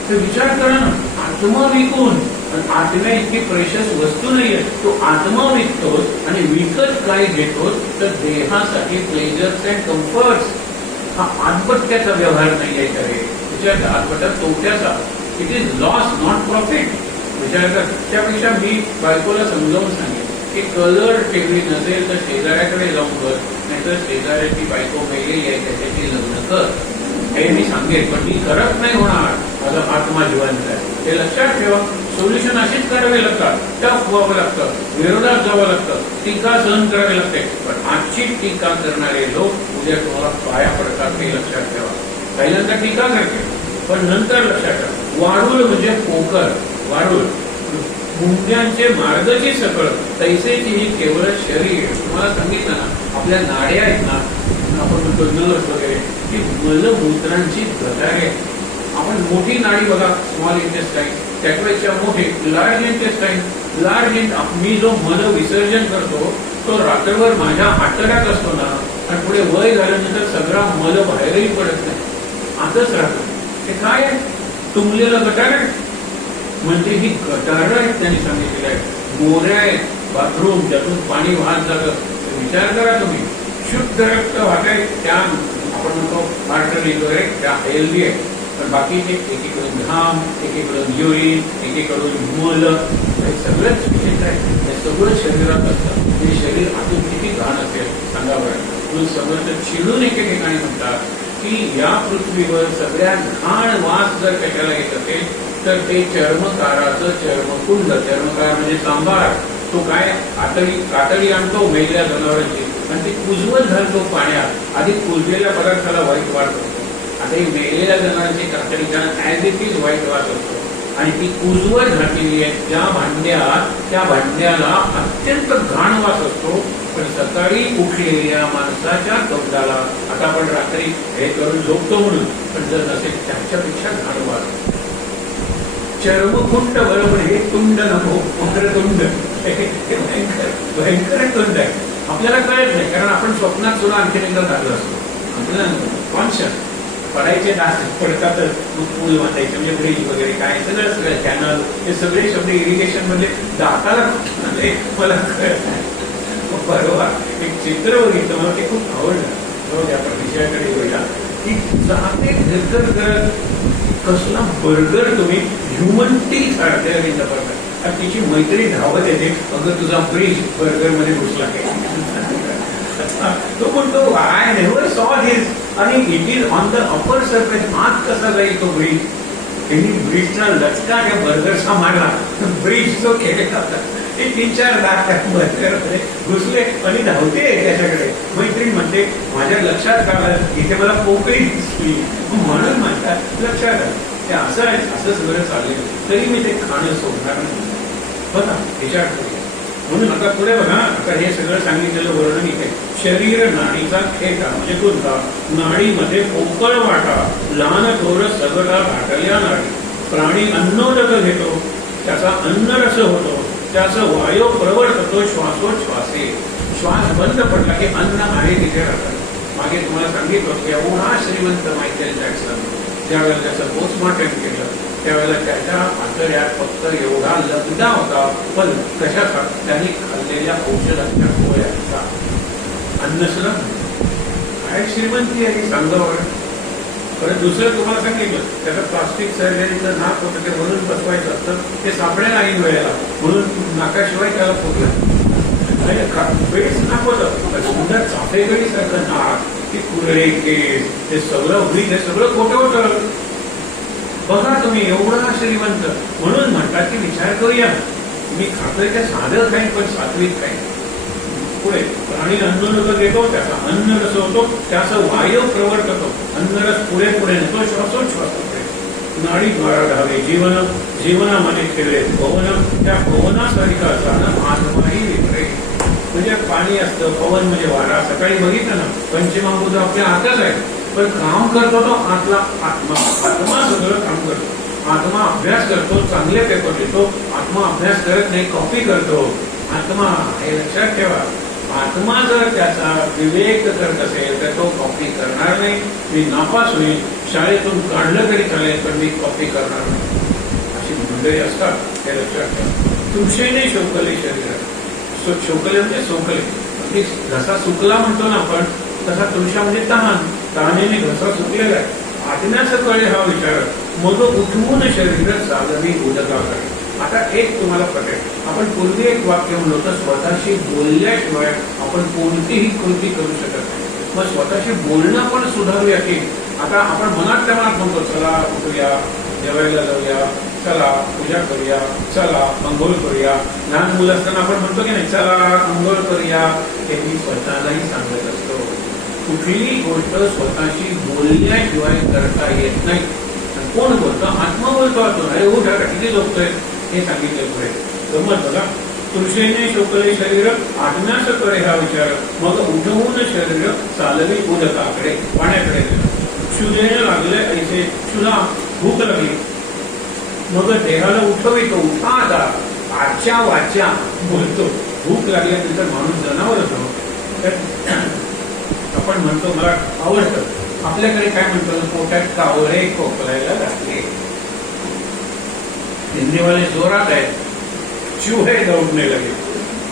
तर विचार करा ना, आत्मा विकून, आत्म्या इतकी प्रेशस वस्तू नाहीये, तो आत्मा विकतो आणि विकत काय घेतो? तर देहासाठी प्लेजर्स अँड कम्फर्ट्स. हा आत्महत्याचा व्यवहार नाहीये खरे. विचार आत्महत्या तोट्याचा. It is loss not profit. विचार कर. त्यापेक्षा मी बायकोला समजावून सांगेन की कलर टीव्ही नसेल तर शेजाऱ्याकडे जाऊन कर, नाहीतर शेजाऱ्याची बायको मेलेली आहे त्याच्याशी लग्न कर. हे मी सांगेन, पण मी करत नाही होणार. माझा आत्मा जिवंत आहे हे लक्षात ठेवा. सोल्युशन अशीच करावे लागतात. टफ व्हावं लागतं, विरोधात जावं लागतं, टीका सहन करावी लागते. पण आजची टीका करणारे लोक उद्या तुम्हाला पाया पडतात हे लक्षात ठेवा. पहिल्यांदा टीका करते, पण नंतर लक्षात ठेवा. वाढूळ म्हणजे पोकर. वाढूळ मुंग्यांचे मार्गची सकळ तैसेची ही केवळ शरीर. तुम्हाला सांगितलं ना, आपल्या नाड्या आहेत ना, आपण म्हणतो नर्स वगैरे, की मलमूत्रांची गटारे. आपण मोठी नाडी बघा, स्मॉल इंटेस्टाईन, त्याच्यापेक्षा मोठी लार्ज इंटेस्टाईन. लार्ज मी जो मल विसर्जन करतो तो रात्रभर माझ्या आतड्यात असतो ना, आणि पुढे वय झाल्यानंतर सगळा मल बाहेरही पडत नाही, आतच राहतो. ते काय आहे? तुंबलेलं गटार आहे. म्हणजे ही गटारं आहेत त्यांनी सांगितलेलं आहे. मोऱ्या आहेत, बाथरूम ज्यातून पाणी वाहत जातं. विचार करा तुम्ही, शुद्ध रक्त वाहत आहे, त्या आपण म्हणतो आर्टरी वगैरे त्या हेल्दी आहे. पण बाकीचे एकीकडून घाम, एकीकडून युरिन, एकीकडून मल, हे सगळंच विशेष आहे. हे सगळं शरीरात असतं. हे शरीर आतून किती घाण असेल सांगा बरं. म्हणून समर्थ चिडून एके ठिकाणी म्हणतात की या पृथ्वीवर सगळ्यात घाण वास जर कशाला येत असेल तर ते चर्मकाराचं चर्मकुंड. चर्मकार म्हणजे सांभार. तो काय कातडी आणतो मेलेल्या जनावरांची आणि ती कुजवत घालतो पाण्यात. आधी कुजलेल्या पदार्थाला वाईट वास असतो, आता ही मेलेल्या जनावरांची कातडी ऍज इट इज वाईट वास असतो. आणि ती कुजवत घातलेली आहे ज्या भांड्यात, त्या भांड्याला अत्यंत घाण वास असतो. पण सकाळी उठलेल्या माणसाच्या तोंडाला, आता आपण रात्री हे करून झोपतो म्हणून, पण जर नसेल त्याच्यापेक्षा घाण वास. चर्मकुंड बरोबर, हे तुंड नको, तुंड भयंकर भयंकर तुंड आहे. आपल्याला कळत नाही, कारण आपण स्वप्नात सुद्धा आणखीन एकदा झालं असतो. आपल्याला कॉन्शियस पडायचे डास पडतातच, पूल बांधायचे म्हणजे ब्रिज वगैरे काय सगळं सगळं कॅनल, हे सगळे शब्द इरिगेशन म्हणजे दाताला मला कळत नाही. परवा एक चित्र बघितलं, मला ते खूप आवडलं. आपण विषयाकडे बोलला की जाते घरघर करत कसला बर्गर तुम्ही ह्युमन टीथ काढते आणि तिची मैत्री धावत येते, अगं तुझा ब्रिज बर्गर मध्ये घुसला तो म्हणतो आय नेव्हर सॉ धिस आणि it is on the upper surface. आत कसा जाईल तो ब्रिज? त्यांनी ब्रिजचा लचका त्या बर्गरचा मारला, ब्रिज जो केलेला होता ते 3-4 लाख बर्गर मध्ये घुसले आणि धावते त्याच्याकडे. मैत्रीण म्हणते माझ्या लक्षात आलं इथे मला पोकळी दिसली म्हणून माझ्या लक्षात आलं. ते असं आहे, असं सगळं चाललेलं तरी मी ते खाणं सोडणार नाही. बघा विचार करूया. म्हणून आता पुढे बघा, आता हे सगळं सांगितलेलं वर्णन इथे. शरीर नाडीचा खेटा म्हणजे कोणता? नाडीमध्ये पोकळ वाटा, लहान थोर सगळा घाटल्या नाडी. प्राणी अन्नोदक घेतो, त्याचा अन्नरस होतो, त्याचा वायू प्रवट होतो श्वासोच्छ्वासे. श्वास बंद पडला की अन्न आहे तिथे राहतात. मागे तुम्हाला सांगितलं की एवढा श्रीमंत मायकेल जॅक्सन ज्यावेळेला त्याचं पोस्टमॉर्टम केलं त्यावेळेला त्याच्या आतड्यात फक्त एवढा लगदा होता, पण कशाचा? त्यांनी खाल्लेल्या औषधाच्या गोळ्यांचा. अन्न सुद्धा काय श्रीमंती आहे सांगावं. परत दुसरं तुम्हाला सांगितलं त्याचं प्लास्टिक सर्जरीचं नाक होतं, ते म्हणून बसवायचं असतं, ते सापडेल ऐन वेळेला म्हणून नाकाशिवाय त्याला फुटलं. वेळच नाक होतं, सुंदर चाफेगडी सारखं नाक, ती कुरळे केस, ते सगळं ब्रीज, हे सगळं खोटं होतं. बघा तुम्ही एवढा श्रीमंत, म्हणून म्हणतात की विचार करूया, मी खातोय त्या साधं खाईन पण सात्विक खाईन. पुढे प्राणी अन्नरस घेतो, त्याचा अन्नरस होतो, त्याचा वायू प्रवर्ततो, अन्नरस पुढे पुढे नेतो, श्वासोच्छ्वास पुढे. नाडी द्वारा धावे जीवन, जीवनामध्ये खेळले पवन, त्या पवनासारखा जाणं आत्माही विपरे. म्हणजे पाणी असतं, पवन म्हणजे वारा. सकाळी बघितलं ना, पंचमहाभूत आपल्या हातच आहे, पण काम करतो तो आतला आत्मा. आत्मा सगळं काम करतो. आत्मा अभ्यास करतो, चांगले पेपर देतो. आत्मा अभ्यास करत नाही, कॉपी करतो. आत्मा हे लक्षात ठेवा. आत्मा जर त्याचा विवेक करत असेल तर तो कॉपी करणार नाही. मी नापास होईल, शाळेतून काढलं तरी चालेल, पण मी कॉपी करणार नाही. अशी मंडळी असतात, हे लक्षात ठेवा. तुळशीने शोकले शरीर, शोकले म्हणजे सोकले. घसा सुकला म्हणतो ना आपण, तसा तुळशा म्हणजे तहान, तहानेने घसा सुकलेला आहे. आत्म्याचं कळे हा विचार, मग उठवून शरीर चालवी उदकाकडे. आता एक तुम्हाला पटेल, आपण पूर्वी एक वाक्य म्हणलो तर स्वतःशी बोलल्याशिवाय आपण कोणतीही कृती करू शकत नाही. मग स्वतःशी बोलणं पण सुधारूया की. आता आपण मनात त्या मनात म्हणतो, चला उठूया, जेवायला जाऊया, चला पूजा करूया, चला अंघोळ करूया. लहान मुलं असताना आपण म्हणतो की नाही, चला अंघोळ करूया. हे मी स्वतःलाही सांगत असतो. कुठलीही गोष्ट स्वतःशी बोलल्याशिवाय करता येत नाही. कोण बोलतो? आत्मा बोलतो. अरे उठा, किती झोपतोय हे सांगितले पुढे. गमत बघा. तुळशीने शोकले शरीर, आत्म्यास करे हा विचार, मग उठवून शरीर चालवी उदकाकडे, पाण्याकडे गेलं. क्षुदेने लागले ऐसे, क्षुधा भूक लागली, मग देहाला उठवितो, उठा आता. आजच्या वाच्या बोलतो. भूक लागल्यानंतर माणूस जनावर होतो. आपण म्हणतो मला आवडतं, आपल्याकडे काय म्हणतो, पोटात कावळे खोकलायला लागले. हिंदीवाले जोरात आहेत, चूहे दौडने लगे.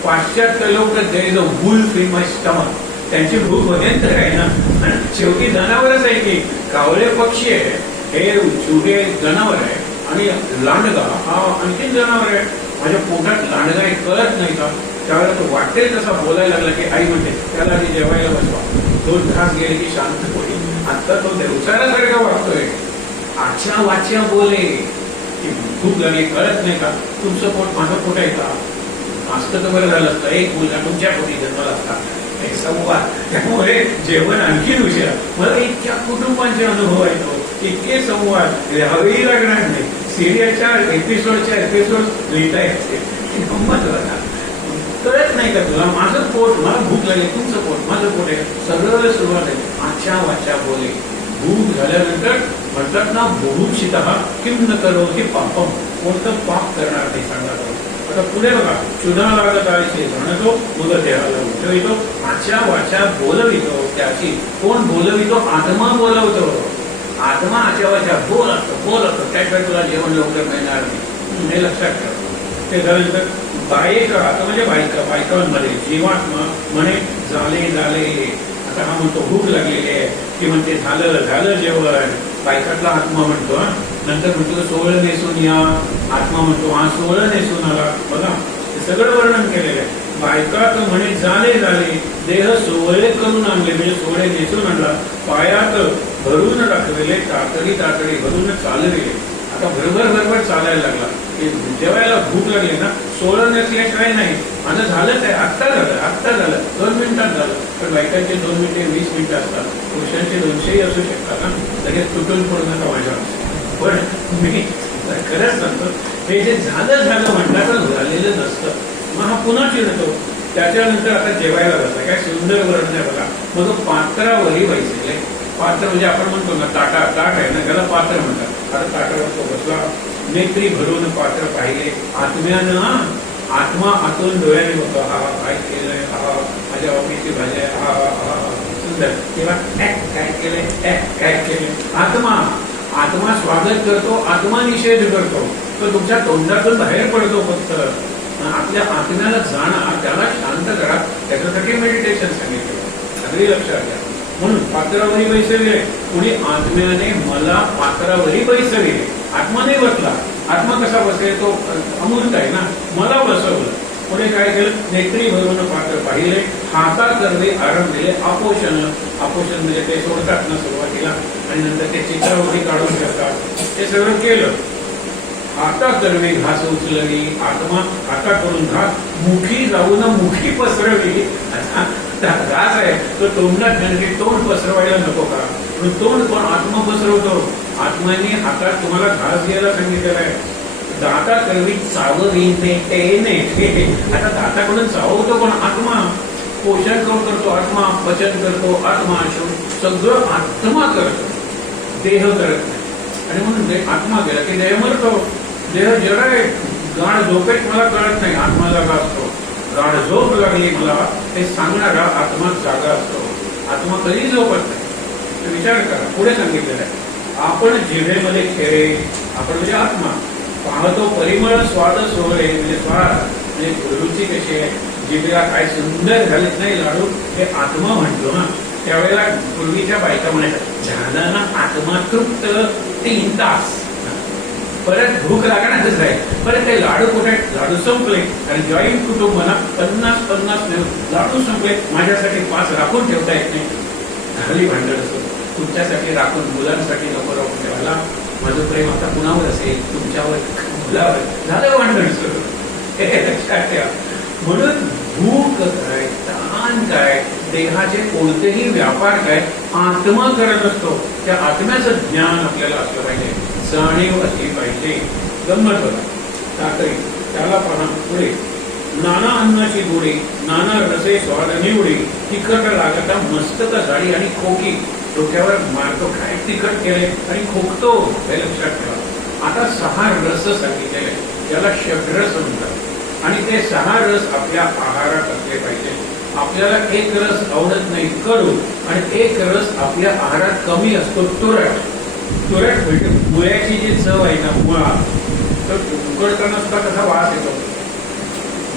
पाश्चात्य लोक there is a wolf in my stomach. त्यांची भूक भयंकर आहे ना. शेवटी जनावरच आहे की. कावळे पक्षी आहे, हे चूहे जनावर आहे, आणि लांडगा हा आणखीन जनावर आहे. माझ्या पोटात लांडगा आहे, कळत नाही का? त्यावेळेला तो वाटेल तसा बोलायला लागला की आई म्हणते त्याला आधी जेवायला बसवा, 2 तास गेले की शांत होईल. आता तो देवसाऱ्यासारखा वाटतोय. आजच्या वाच्या बोले की भूक लागली, कळत नाही का? तुमचं पोट माझं पोट आहे का? असतं तर बरं झालं असतं. एक मुलगा तुमच्या पोटी जन्माला असता. एक संवाद. त्यामुळे जेवण आणखीन उशिरा. मला इतक्या कुटुंबांचे अनुभव आहेत, इतके संवाद लिहावेही लागणार नाही. सिरियलच्या एपिसोड लिहिता येते. गंमत बघा. कळत नाही का तुला? माझं पोट, मला भूक लागली, तुमचं पोट माझं पोट आहे. सगळं सुरुवात आहे. आजच्या वाच्या बोले. भूक झाल्यानंतर म्हणतात ना, बुभुक्षितः किम न करोति पापम. कोणतं पाप करणार नाही सांगा. आता पुढे बघा. क्षुधा लागत आहे म्हणतो, मुलं देहाला उठवितो, आजच्या वाच्या बोलवितो. त्याची कोण बोलवितो? आत्मा बोलवतो. आत्मा आजच्या वाच्या बोलवतो. त्याशिवाय तुला जेवण लवकर मिळणार नाही, हे लक्षात ठेवा. ते झाल्यानंतर बायका, आता म्हणजे बायकांमध्ये जीवात्मा म्हणे झाले. आता हा म्हणतो भूक लागलेली आहे, ती म्हणते झालं जेवण. बायकातला आत्मा म्हणतो. नंतर म्हणतो सोहळं नेसून या. आत्मा म्हणतो हा सोहळं नेसून आला. बघा, हे सगळं वर्णन केलेलं आहे. बायका तर म्हणे झाले, देह सोहळे करून आणले, म्हणजे सोहळे नेसून आणला. पायात भरून राखविले, तातडी भरून चालविले. आता भरभर चालायला लागला. जेवायला भूक लागली ना, सोहळं नेसल्याशिवाय नाही. आता झालंच आहे, आत्ता झालं 2 मिनिटात झालं. पण बायकांचे 2 मिनिटे 20 मिनिटं असतात. पुरुषांचे 200 असू शकतात ना. लगेच तुटून पडू नका माझ्या. पण मी खरंच सांगतो, हे जे झालं म्हटलं तर झालेलं नसतं. मग हा पुन्हा चिडतो. त्याच्यानंतर आता जेवायला बसला. काय सुंदर वर्णन आहे बघा. मग पात्रावरही बसले. पात्र म्हणजे आपण म्हणतो ना, ताट आहे ना, त्याला पात्र म्हणतात. आता ताटावर तो बसला. नेत्री भरून पात्र पाहिले. आत्म्यानं, आत्मा आतून डोळ्याने बघतो. हा काय केलंय, हा माझ्या ऑफिसची भाजी आहे, हा सुंदर. किंवा काय केलंय. आत्मा स्वागत करतो, आत्मा निषेध करतो. तो तुमच्या तोंडातून बाहेर पडतो. फक्त आपल्या आत्म्याला जाणा, त्याला शांत करा. त्याच्यासाठी मेडिटेशन सांगितलं. अगदी लक्षात घ्या. म्हणून पात्रावरी बैसविले. कुणी आत्म्याने मला पात्रावरी बैसविले. आत्मा नाही बसला. आत्मा कसा बसेल? तो अमूर्त आहे ना. मला बसवलं. पुढे काय केलं, नेत्री भरून पात्र पाहिले, हाता कर्वे आरंभिले आपोषण. आपोषण म्हणजे ते सोडतात ना सुरुवातीला आणि नंतर ते चित्रावरी काढून ठेवतात, ते सगळं केलं. हाता कर्वे घास उचलली, आत्मा हाता करून घास मुखी जाऊन मुखी पसरवली. घास आहे तो तोंडात म्हणजे तोंड पसरवायला नको का, पण तोंड कोण आत्मा पसरवतो. आत्माने हातात तुम्हाला घास घ्यायला सांगितलेला आहे. दाता करवी चावविणे तेने, आता दाताकडून चावतो पण आत्मा, पोषण कोण करतो आत्मा, पचन करतो आत्मा, सगळं आत्मा करतो, देह करत नाही. आणि म्हणून आत्मा गेला की देह मरतो. देह जड आहे, गाढ झोपेत मला कळत नाही, आत्मा जागा असतो. गाढ झोप लागली मला हे सांगणारा आत्मा जागा असतो. आत्मा कधी झोपत नाही. विचार करा, पुढे सांगितलेलं आहे, आपण जिभेमध्ये खेळे, आपण म्हणजे आत्मा पाहतो परिमळ स्वाद सोहळे, म्हणजे स्वाद म्हणजे रुची कशी आहे, जिभेला काय सुंदर झालेत नाही लाडू, हे आत्मा म्हणतो ना. त्यावेळेला पूर्वीच्या बायका म्हणायच्या, झालं ना आत्मा तृप्त 3 तास, परत भूक लागणारच आहे. परत ते लाडू कुठे, लाडू संपले. आणि जॉईंट कुटुंब ना 50-50 लाडू संपले, माझ्यासाठी 5 राखून ठेवता येत नाही. झाली भांडण असतो, तुमच्यासाठी राखून, मुलांसाठी नको राखून ठेवायला. माझं प्रेम आता कुणावर असेल, तुमच्यावर, मुलावर. झालं भांडण सुरू, हे लक्षात ठेवा. म्हणून भूक काय, ताण काय, देहाचे कोणतेही व्यापार काय, आत्मा करत असतो. त्या आत्म्याचं ज्ञान आपल्याला असलं पाहिजे, जाणीव असली पाहिजे. गंमत बघा, साखरी त्याला पहा पुढे, नाना अन्नाची गोडी, नाना रसे स्वाद निवडी, तिखट लागता मस्तक जाडी आणि खोकी. डोक्यावर मारतो, काय तिखट केले आणि खोकतो, हे लक्षात ठेवा. आता 6 रस सांगितलेले, त्याला षड्रस म्हणतात. आणि ते 6 रस आपल्या आहारात असले पाहिजे. आपल्याला एक रस आवडत नाही, कडू, आणि एक रस आपल्या आहारात कमी असतो, तुरट. तुरट म्हणजे मुळ्याची जी चव आहे ना, मुळा, तर उकडताना सुद्धा कसा वास येतो,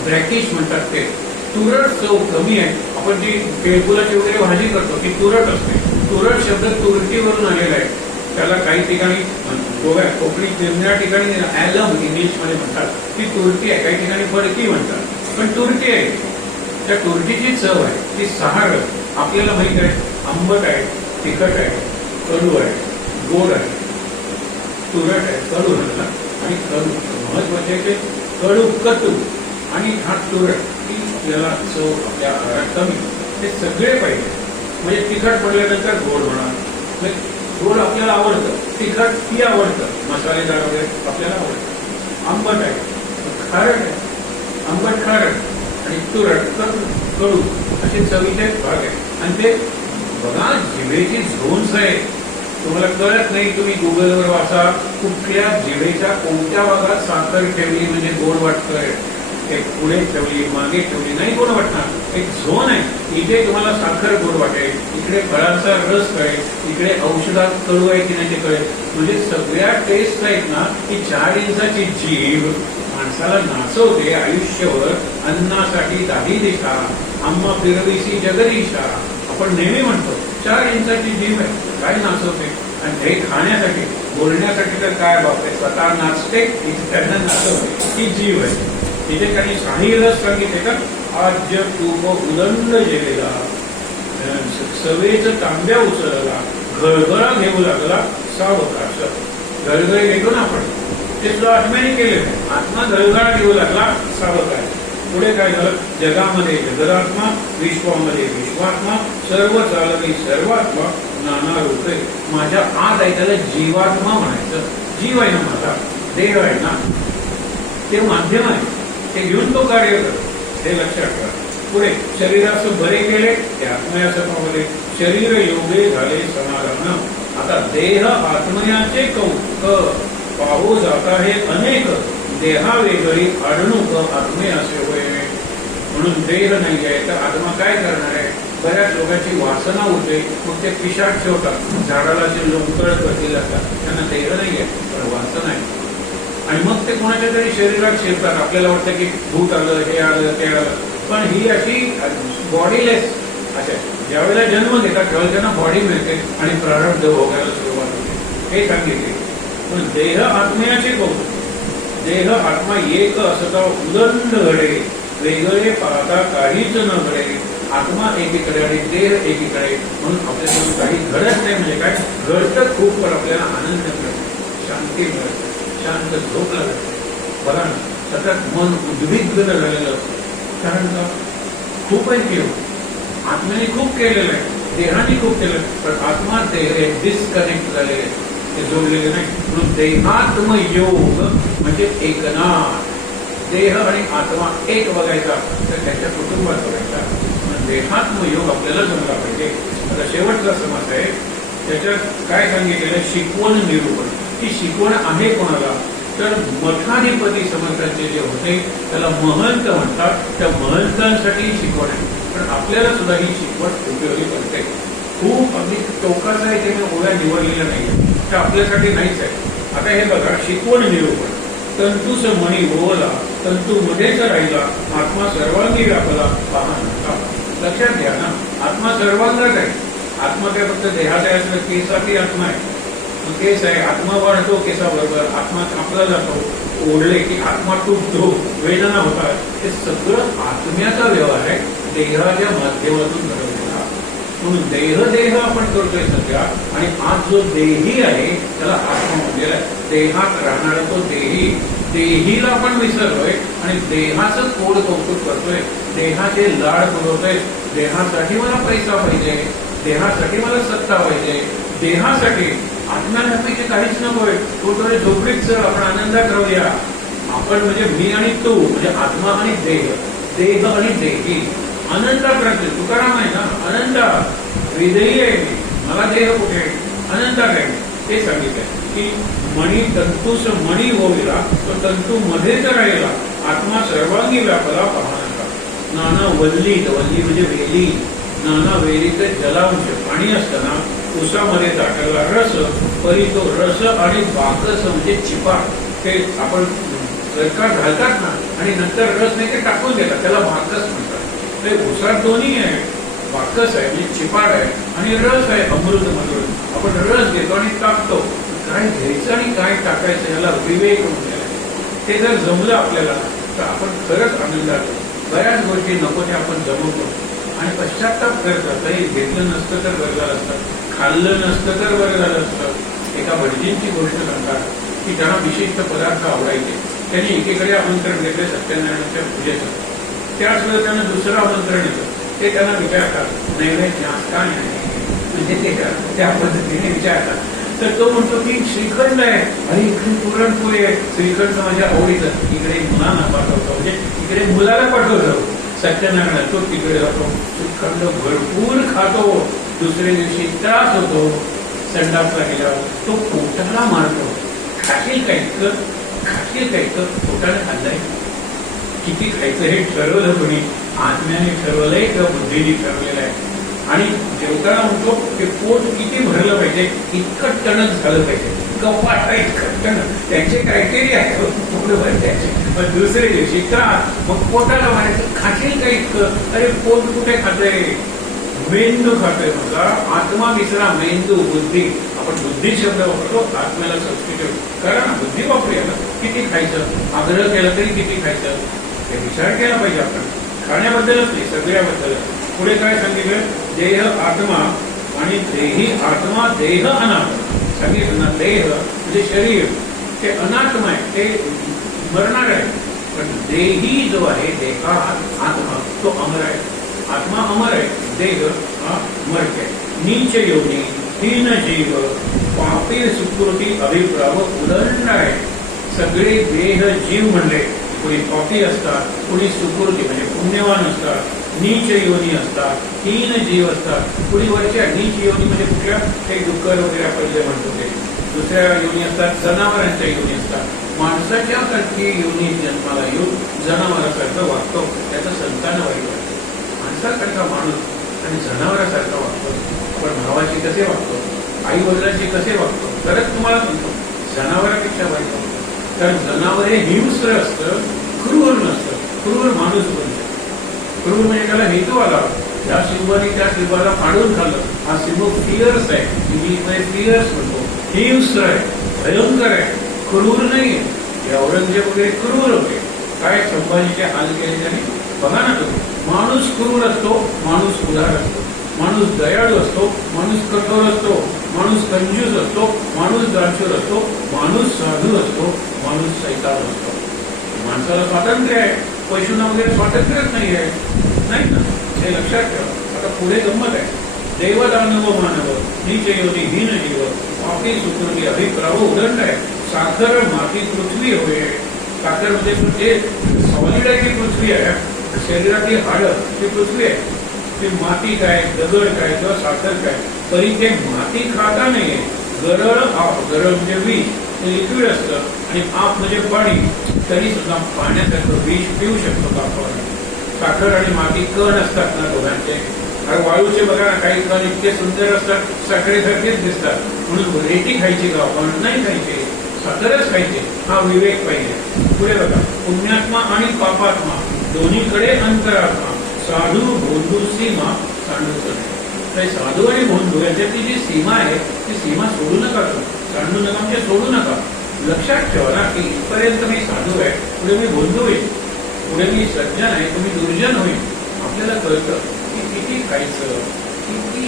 ब्रॅकिश म्हणतात ते. तुरट चव कमी आहे. आपण जी केळफुलाची वगैरे भाजी करतो ती तुरट असते. तुरट शब्द तुरटीवरून आलेला आहे. त्याला काही ठिकाणी गोव्या कोकणी निरनिळ्या ठिकाणी ॲलम इंग्लिशमध्ये म्हणतात, ती तुरटी आहे. काही ठिकाणी फडकी म्हणतात, पण तुरटी आहे. त्या तुरटीची चव आहे. ती 6 रस आपल्याला माहित आहे, आंबट आहे, तिखट आहे, कडू आहे, गोड आहे, तुरट आहे, कडू म्हणला आणि कडू. महत्वाचे कडू, कटू आणि हा तुरट, ती आपल्याला चव आपल्या आहारात कमी, हे सगळे पाहिजे. म्हणजे तिखट पडल्यानंतर गोड म्हणा, गोड आपल्याला आवडतं, तिखट ती आवडतं, मसालेदार वगैरे आपल्याला आवडतं. आंबट आहे, खारट आहे, आंबट खारट आणि तुरट कडू, असे चवीचे भाग आहेत. आणि ते बघा, जिभेची झोन्स आहे, तुम्हाला कळत नाही. तुम्ही गुगलवर वाचा, कुठल्या जिभेच्या कोणत्या भागात साखर ठेवली म्हणजे गोड वाटतंय, एक पुढे ठेवली, मागे ठेवली, नाही गोड वाटणार. एक झोन आहे, इथे तुम्हाला साखर गोड वाटेल, इकडे फळांचा रस कळेल, इकडे औषधात कडू आहे की नाही ते कळेल. म्हणजे सगळ्या टेस्ट आहेत ना, ही 4 इंचाची जीभ माणसाला नाचवते आयुष्यभर. अन्नासाठी 10 दिशा, आम्हा फिरवीसी जगदीशा, आपण नेहमी म्हणतो. 4 इंचाची जीभ आहे, काय नाचवते. आणि हे खाण्यासाठी, बोलण्यासाठी तर काय बापरे, स्वतः नाचते, त्यांना नाचवते, ही जीभ आहे. तिथे काही शाही रस सांगितले का, आज तूप उदंड जेलेला, सवेच तांब्या उचलला, घळघळा घेऊ लागला सावकाश. घळघळे घेतो ना आपण, ते सुद्धा आत्म्याने केले. आत्मा घळघळा घेऊ लागला सावकाश. पुढे काय झालं, जगामध्ये जगदात्मा, विश्वामध्ये विश्वात्मा, सर्व चालवी सर्वात्मा, नाना रूपे. माझ्या आत आहे त्याला जीवात्मा म्हणायचं. जीव आहे ना माझा, देह आहे ना, ते माध्यम आहे, ते घेऊन तो कार्य करतो, हे लक्षात ठेवा. पुढे शरीराचं बरे केले, ते आत्मयाचं पावले, शरीर योगे झाले समाधान. आता देह आत्मयाचे कौतुक पाहू जाता हे अनेक, देहा वेगळी आडणूक आत्मे असे होय. म्हणून देह नाही आहे तर आत्मा काय करणार आहे. बऱ्याच लोकांची वासना होते, मग ते पिशाच ठेवतात, झाडाला जे लोंबकळ करतील असतात, त्यांना देह नाही आहे पण वासना आहे. आणि मग ते कोणाच्या तरी शरीरात शिरतात. आपल्याला वाटतं की भूत आलं, हे आलं, ते आलं, पण ही अशी बॉडीलेस अशा ज्यावेळेला जन्म घेतात त्यावेळेला त्यांना बॉडी मिळते आणि प्रारब्ध भोगायला सुरुवात होते, हे सांगितले. पण देह आत्म्याचे कौतुक, देह आत्मा एक असता उदंड घडे, वेगळे पाहता काहीच न घडे, आत्मा एकीकडे आणि देह एकीकडे, म्हणून आपल्याला काही घडत नाही. म्हणजे काय घडतं खूप, पण आपल्याला आनंद मिळतो, शांती मिळते, शांत झोप लागते. बघा ना, सतत मन उद्विग्न झालेलं असतं. कारण का खूप आहे केलं, आत्म्याने खूप केलेलं आहे, देहाने खूप केलं, पण आत्मा देह डिस्कनेक्ट झालेले, ते जोडलेले नाही. म्हणून देहात्म योग म्हणजे एकनाथ. देह आणि आत्मा एक बघायचा तर त्याच्या कुटुंबात बघायचा. देहात्म योग आपल्याला जमला पाहिजे. आता शेवटचा समास आहे, त्याच्यात काय सांगितलेलं, शिकवण निरूपण. ही शिकवण आहे कोणाला, तर मठाधिपती समर्थांचे जे होते त्याला महंत म्हणतात, त्या महंतांसाठी शिकवण आहे. पण आपल्याला सुद्धा ही शिकवण उपयोगी पडते. खूप अगदी टोकाचं आहे, ते मी ओळ्या निवडलेल्या नाही, तर आपल्यासाठी नाहीच आहे. आता हे बघा, शिकवण निरूपण. तंतूस मणी ओवला, तंतू मध्येच राहिला, आत्मा सर्वांगी व्यापला पहा नका. लक्षात घ्या ना, आत्मा सर्वांगाच आहे. आत्मा काय फक्त देहात आहे असं, केसाची आत्मा आहे, केस आहे, आत्मा वाढतो केसाबरोबर, आत्मा कापला जातो, ओढले की आत्मा तुटतो, वेदना होतात, हे सगळं आत्म्याचा व्यवहार आहे, देहाच्या माध्यमातून घडवलेला. म्हणून देह आपण करतोय सध्या, आणि आज जो देही आहे त्याला आत्मा म्हणलेला आहे. देहात राहणारा तो देही, देहीला आपण विसरलोय आणि देहाचं कोड कौतुक करतोय, देहाचे लाड पुरवतोय. देहासाठी मला पैसा पाहिजे, देहासाठी मला सत्ता पाहिजे, देहासाठी. आत्म्यापैकी काहीच नकोय. तो तर झोपडीच आपण आनंदात राहूया. आपण म्हणजे मी आणि तू, म्हणजे आत्मा आणि देह, देह आणि देही अनंतात राहते. तुकाराम आहे ना, अनंतात विदेही आहे मी, मला देह कुठे, अनंतात आहे. ते सांगितलंय की मणी तंतूस मणी होईला, तो तंतू मध्येच राहिला, आत्मा सर्वांगी व्यापला पहा नका. नाना वल्लीत, वल्ली म्हणजे वेली, नाना वेलीत जलांश पाणी असताना उसामध्ये टाकलेला रस, परी तो रस आणि बाकस म्हणजे चिपा, ते आपण सरकार घालतात ना, आणि नंतर रस नाही ते टाकून देतात, त्याला बाकस म्हणतात. ते उसात दोन्ही आहे, बाकस आहे म्हणजे चिपाड आहे, आणि रस आहे अमृत मधून. आपण रस घेतो आणि टाकतो, काय घ्यायचं आणि काय टाकायचं याला विवेक म्हणजे. ते जर जमलं आपल्याला तर आपण खरंच आनंदात. बऱ्याच गोष्टी नको त्या आपण जमवतो आणि पश्चाताप करतात, तरी घेतलं नसतं तर बरं झालं असतं, खाल्लं नसतं तर बरं झालं असतं. एका भटजींची गोष्ट सांगतात की त्यांना विशिष्ट पदार्थ आवडायचे. त्यांनी एकीकडे आमंत्रण घेतले सत्यनारायणाच्या पूजेचं. त्याच वेळेला त्यांना दुसरं आमंत्रण येतं, ते त्यांना विचारतात नैवेद्यात काय आहे, म्हणजे ते त्या पद्धतीने विचारतात. तर तो म्हणतो की श्रीखंड आहे, आणि इकडे पुरणपोळी आहे, श्रीखंड माझ्या आवडीचं, इकडे मुलांना पाठवतो, म्हणजे इकडे मुलाला पाठवतो. सत्यनारायण तो तिकडे जातो, श्रीखंड भरपूर खातो, दुसऱ्या दिवशी त्रास होतो, संडासला गेल्यावर तो पोटाला मारतो. खाशील कायचं पोटाने खाल्लंय, किती खायचं हे ठरवलं कोणी, आत्म्याने ठरवलंय किंवा बुद्धीने ठरवलेलं आहे. आणि जेवताना म्हणतो ते पोट किती भरलं पाहिजे, इतकं टणक झालं पाहिजे, कपाट इतकं टणक, त्यांचे क्रायटेरिया आहे बरोबर त्याचे. पण दुसरे दिवशी त्रास, मग पोटाला म्हणायचं खाशील का इतकं, अरे पोट कुठे खातंय, मेंदू खातोय. माझा आत्मा विसरा, मेंदू बुद्धी, आपण बुद्धी शब्द वापरतो, आत्म्याला सबस्टिट्यूट करा ना, बुद्धी वापरूया ना. किती खायचं, आग्रह केला तरी किती खायचं, हे विचार केला पाहिजे आपण, खाण्याबद्दलच नाही सगळ्याबद्दल. पुढे काय सांगितलं, देह आत्मा आणि देही आत्मा, देह अनात्मा. सांगितलं ना, देह म्हणजे शरीर ते अनात्मा आहे, ते मरणार आहे, पण देही जो आहे देहात आत्मा तो अमर आहे. आत्मा अमर आहे, देह हा मरते. नीच योनी हीन जीव पापी सुकृती अभिप्राव उदंड आहे. सगळे देह जीव म्हणले, कोणी पापी असतात, कोणी सुकृती म्हणजे पुण्यवान असतात, नीच योनी असतात, हीन जीव असतात. कुणी वरच्या नीच योनी म्हणजे कुठल्या, ते डुक्कर वगैरे आपण जे म्हणतो ते. दुसऱ्या योनी असतात, जनावरांच्या योनी असतात. माणसाच्या सारखी योनी जन्माला येऊन जनावरासारखं वागतो, त्याचं संतान वाईट वाटतं. माणसासारखा माणूस आणि जनावरासारखा वागतो. आपण भावाशी कसे वागतो, आई वडिलांशी कसे वागतो, तरच तुम्हाला म्हणतो जनावरापेक्षा वाईट वागतो. कारण जनावर हे हिंस्र असतं, क्रूर नसतं. क्रूर माणूस बनतो. क्रूर म्हणजे त्याला हेतू आला, या सिंहाने त्या सिंहाला फाडून खाल्लं, हा सिंह फिअर्स आहे, फिअर्स म्हणतो, हिंस्र आहे, भयंकर आहे, क्रूर नाही आहे. औरंगजेब वगैरे क्रूर होते. काय संभाजीचे हाल केले त्यांनी, बघा ना तुम्ही, माणूस क्रूर असतो, माणूस उदार असतो, माणूस दयाळू असतो, माणूस कठोर असतो, माणूस कंजूस असतो, माणूस दानशूर असतो, माणूस साधू असतो, माणूस सैतान असतो. माणसाला स्वातंत्र्य आहे, पशूंना वगैरे स्वातंत्र्यच नाही आहे, नाही ना, हे लक्षात ठेवा. आता पुढे गंमत आहे. देवदानव मानव नीच योनी हीन जीव पापी सुकृती अभिप्राव उदंड आहे. साखर माती पृथ्वी होय. साखर म्हणजे ते सॉलिड आहे की पृथ्वी आहे, शरीरातली हाडं ती पृथ्वी आहे. ते माती काय, दगड काय किंवा साखर काय, तरी ते माती खाता नाहीये. गरळ आप, गरळ म्हणजे विष, ते लिक्विड असतं, आणि आप म्हणजे पाणी, तरी सुद्धा पाण्यासारखं विष पिऊ शकतो का आपण? साखर आणि माती कण असतात ना दोघांचे. आणि वाळूचे बघा ना, काही कण इतके सुंदर असतात, साखरेसारखेच दिसतात, म्हणून रेती खायची का आपण? नाही खायची, साखरच खायची. हा विवेक पाहिजे. पुढे बघा, पुण्यात्मा आणि पापात्मा दोन्हीकडे अंतरात्मा. साधू भोंदू सीमा सांडूच नाही. साधू आणि भोंदू यांच्यातली जी सीमा आहे ती सीमा सोडू नका, सांडू नका, म्हणजे सोडू नका. लक्षात ठेवा ना की इथपर्यंत मी साधू आहे, पुढे मी भोंदू होईल, पुढे मी सज्जन आहे, तुम्ही दुर्जन होईल. आपल्याला कळतं की किती खायचं, किती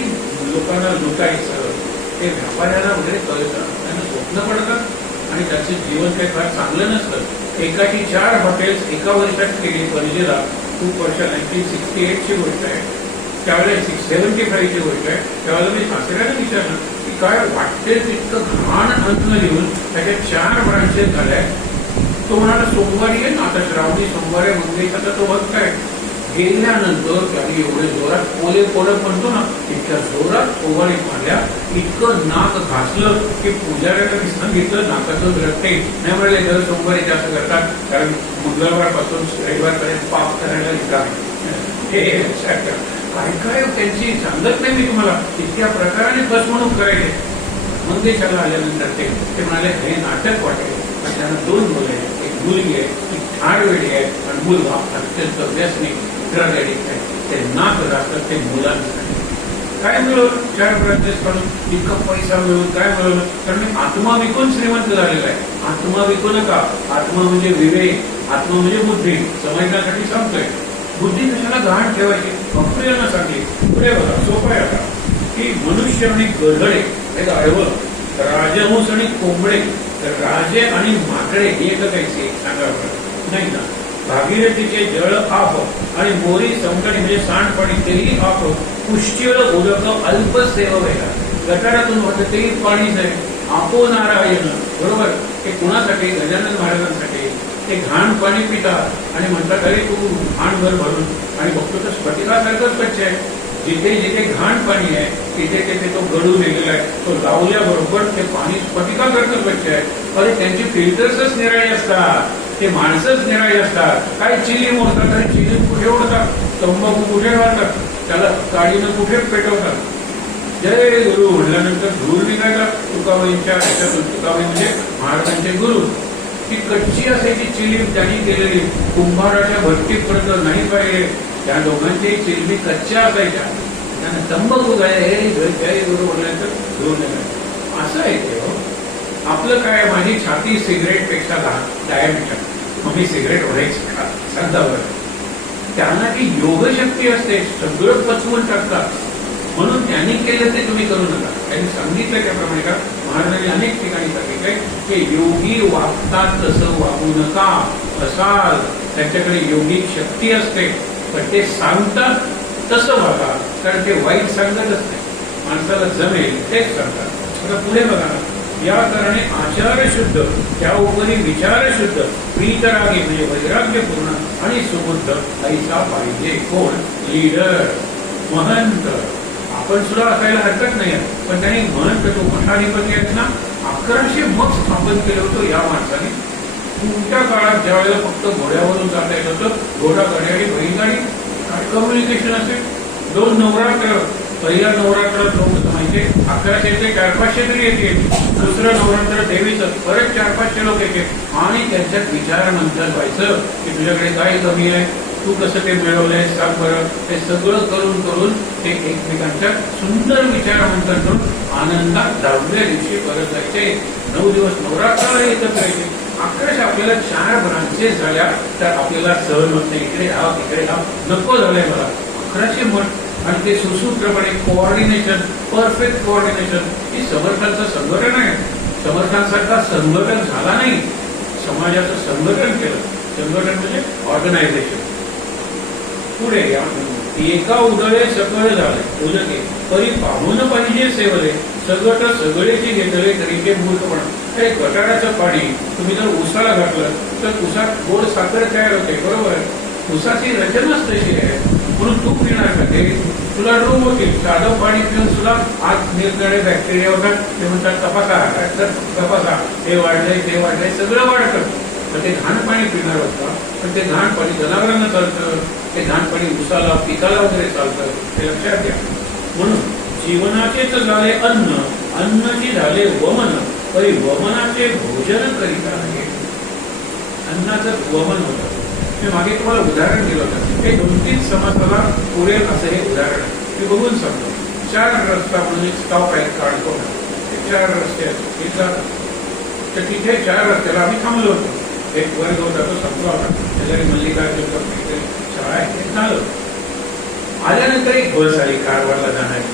लोकांना लुटायचं, ते व्यापाऱ्याला वगैरे कळतं. त्यांना स्वप्न पडतात आणि त्याचं जीवन काही फार चांगलं नसतं. एकाची 4 हॉटेल्स एका वर्षात केली पणजीला, खूप वर्ष 1968ची गोष्ट आहे, त्यावेळेला 75 ची गोष्ट आहे. त्यावेळेला मी सासऱ्याने विचारलं की काय वाटते तितकं घाण अन्न लिहून त्याच्या 4 ब्रांचेस झाल्या. तो म्हणाला सोमवारी आहे ना, आता श्रावणी सोमवारी मंगळीचा तो भक्त आहे. गेल्यानंतर त्यांनी एवढे जोरात पोले पोळत म्हणतो ना, इतक्या जोरात पोवाडी मारल्या, इतकं नाक घासलं की पुजाऱ्याला सांगितलं नाकातून रक्ते नाही म्हणाले. दर सोमवारी जास्त करतात, कारण मंगळवारपासून रविवारपर्यंत पाप करायला रिकाम हे लक्षात घ्या. काय काय त्यांची सांगत नाही मी तुम्हाला, इतक्या प्रकाराने फसवणूक करायचे. मंगेशाला आल्यानंतर ते म्हणाले हे नाटक वाटेल. त्यांना 2 मुलं आहेत, एक मुलगी आहे, ती ठाडवेडी आहे, आणि मुलगा अत्यंत व्यसनी ड्रग ऍडिक्ट आहे. ते नाक घासतात ते मुलांसाठी. काय मिळवलं 4 ब्रांचेस काढून, इतका पैसा मिळवून काय मिळवलं? कारण मी आत्मा विकून श्रीमंत झालेला आहे. आत्मा विकू नका. आत्मा म्हणजे विवेक, आत्मा म्हणजे बुद्धी. समजण्यासाठी सांगतोय, बुद्धी कशाला गहाण ठेवायची? अप्रियानं सांगली. पुढे बघा, सोपं आहे आता की मनुष्य आणि गधडे हे आडवं, राजहंस आणि कोंबडे, राजे आणि माकडे एक कैसे सांगा नाही ना. भागीरथीचे जळ आप आणि मोरी समटणी म्हणजे सांडपाणी तेही आप. पुष्टिळ उदक अल्प सेव वेगा, गटारातून वाटत तेही पाणीच आहे. आपो नारायण, बरोबर. ते कुणासाठी? गजानन महाराजांसाठी. ते घाण पाणी पितात आणि म्हणतात अरे तू घाण भर भरून, आणि बघतो तर स्फटिकासारखंच स्वच्छ आहे. जिथे जिथे घाण पाणी आहे तिथे तिथे तो गडू गेलेला आहे, तो लावल्याबरोबर ते पाणी स्फटिकासारखं स्वच्छ आहे. अरे त्यांची फिल्टर्सच निराळे असतात, ते माणसंच निराळे असतात. काय चिलीम होतात, आणि चिलीम कुठे ओढतात, तंबाखू कुठे घालतात, त्याला काडीनं कुठे पेटवतात. जय गुरु म्हणल्यानंतर धूर निघायला तुकाबाईंच्या ह्याच्यातून. तुकाबाई म्हणजे महाराजांचे गुरु. ती कच्ची असायची चिलीम त्यांनी केलेली, कुंभाराच्या भट्टीपर्यंत नाही पाहिजे. त्या दोघांची चिलमी कच्च्या असायच्या, त्यांना तंबाखू जय गुरु म्हणल्यानंतर धूर निघायचं. असं आहे ते. आपलं काय, माझी छाती सिगरेट पेक्षा डायमीटर, मग मी सिगरेट व्हायची का? सांगा बरं. त्यांना ती योगशक्ती असते, सगळं पचवून टाकतात. म्हणून त्यांनी केलं ते तुम्ही करू नका. त्यांनी सांगितलं त्याप्रमाणे का महाराजांनी अनेक ठिकाणी सांगितलंय की योगी वागतात तसं वागू नका. असाल त्यांच्याकडे योगिक शक्ती असते, पण ते सांगतात तसं वागा, कारण ते वाईट सांगतच नाही. माणसाला जमेल तेच सांगतात. आता पुढे बघा, या कारणे आचार शुद्ध, त्या उपरी विचार शुद्ध, प्रीतरागी म्हणजे वैराग्यपूर्ण आणि सुबुद्ध ऐसा पाहिजे. कोण? लीडर, महंत. आपण सुद्धा असायला हरकत नाही, पण त्यांनी महंत तो मठाधिपती आहेत ना, 1100 मठ स्थापन केलं होतं या माणसाने. तुमच्या काळात ज्या वेळेला फक्त घोड्यावरून जाता येत होतं, घोडा गाडी आणि बैलगाडी, काय कम्युनिकेशन असेल. 2 नवरात्र, पहिल्या नवरात्रात लोक माहिती 1100 ते 400-500 तरी येते. दुसरं नवरात्र देवीचं, परत 400-500 लोक येते. आणि त्यांच्यात विचार मंथन व्हायचं की तुझ्याकडे काय कमी आहे, तू कसं ते मिळवलंय सांग बरं. ते सगळं करून करून ते एकमेकांच्या सुंदर विचार मंथन करून आनंदात 10व्या दिवशी परत जायचे. 9 दिवस नवरात्राला एकत्र यायचे. अक्षरशः आपल्याला 4 ब्रांचेस झाल्या तर आपल्याला सहन होत नाही, इकडे राहा तिकडे राहा, नको झालंय मला. 1100 मठ आणि ते सुसूत्रपणे कोऑर्डिनेशन, परफेक्ट कोऑर्डिनेशन, ही समर्थांचं संघटन आहे. समर्थांसारखा संघटन झाला नाही, समाजाचं संघटन केलं. संघटन म्हणजे ऑर्गनायझेशन. पुढे या, एका उदळे सकळ झाले उदके परी पाहून पाहिजे सेवले, सगट सगळेची घेतले तरी ते मूर्खपणा. हे गटाराचं पाणी तुम्ही जर उसाला घातलं तर उसात गोड साखर तयार होते, बरोबर. उसाची रचनाच तशी आहे, म्हणून तू पिणार का ते, तुला रोग होतील. साधं पाणी पिऊन सुद्धा आत निरनिराळे बॅक्टेरिया होतात, ते म्हणतात तपासा, हे वाढलंय सगळं वाढतं. तर ते घाण पाणी पिणार होता, पण ते घाण पाणी जनावरांना चालतं, ते घाण पाणी उसाला पिकाला वगैरे चालतं, हे लक्षात घ्या. म्हणून जीवनाचेच झाले अन्न, अन्नची झाले वमन, परी वमनाचे भोजन करीता नाही. अन्नाचं वमन होतं. मी मागे तुम्हाला उदाहरण दिलं होतं, हे 2-3 समासाला पुरेल असं हे उदाहरण आहे. मी बघून सांगतो. 4 रस्ता म्हणजे स्टॉप आहे, काढतो ना, ते 4 रस्ते आहेत. तर तिथे 4 रस्त्याला आम्ही थांबलो होतो. एक वर्ग होता, तो संपला होता. शेजारी मल्लिकार्जुन शाळा आहे, ते झालं. आल्यानंतर एक बस आली कारवारला जाणारी,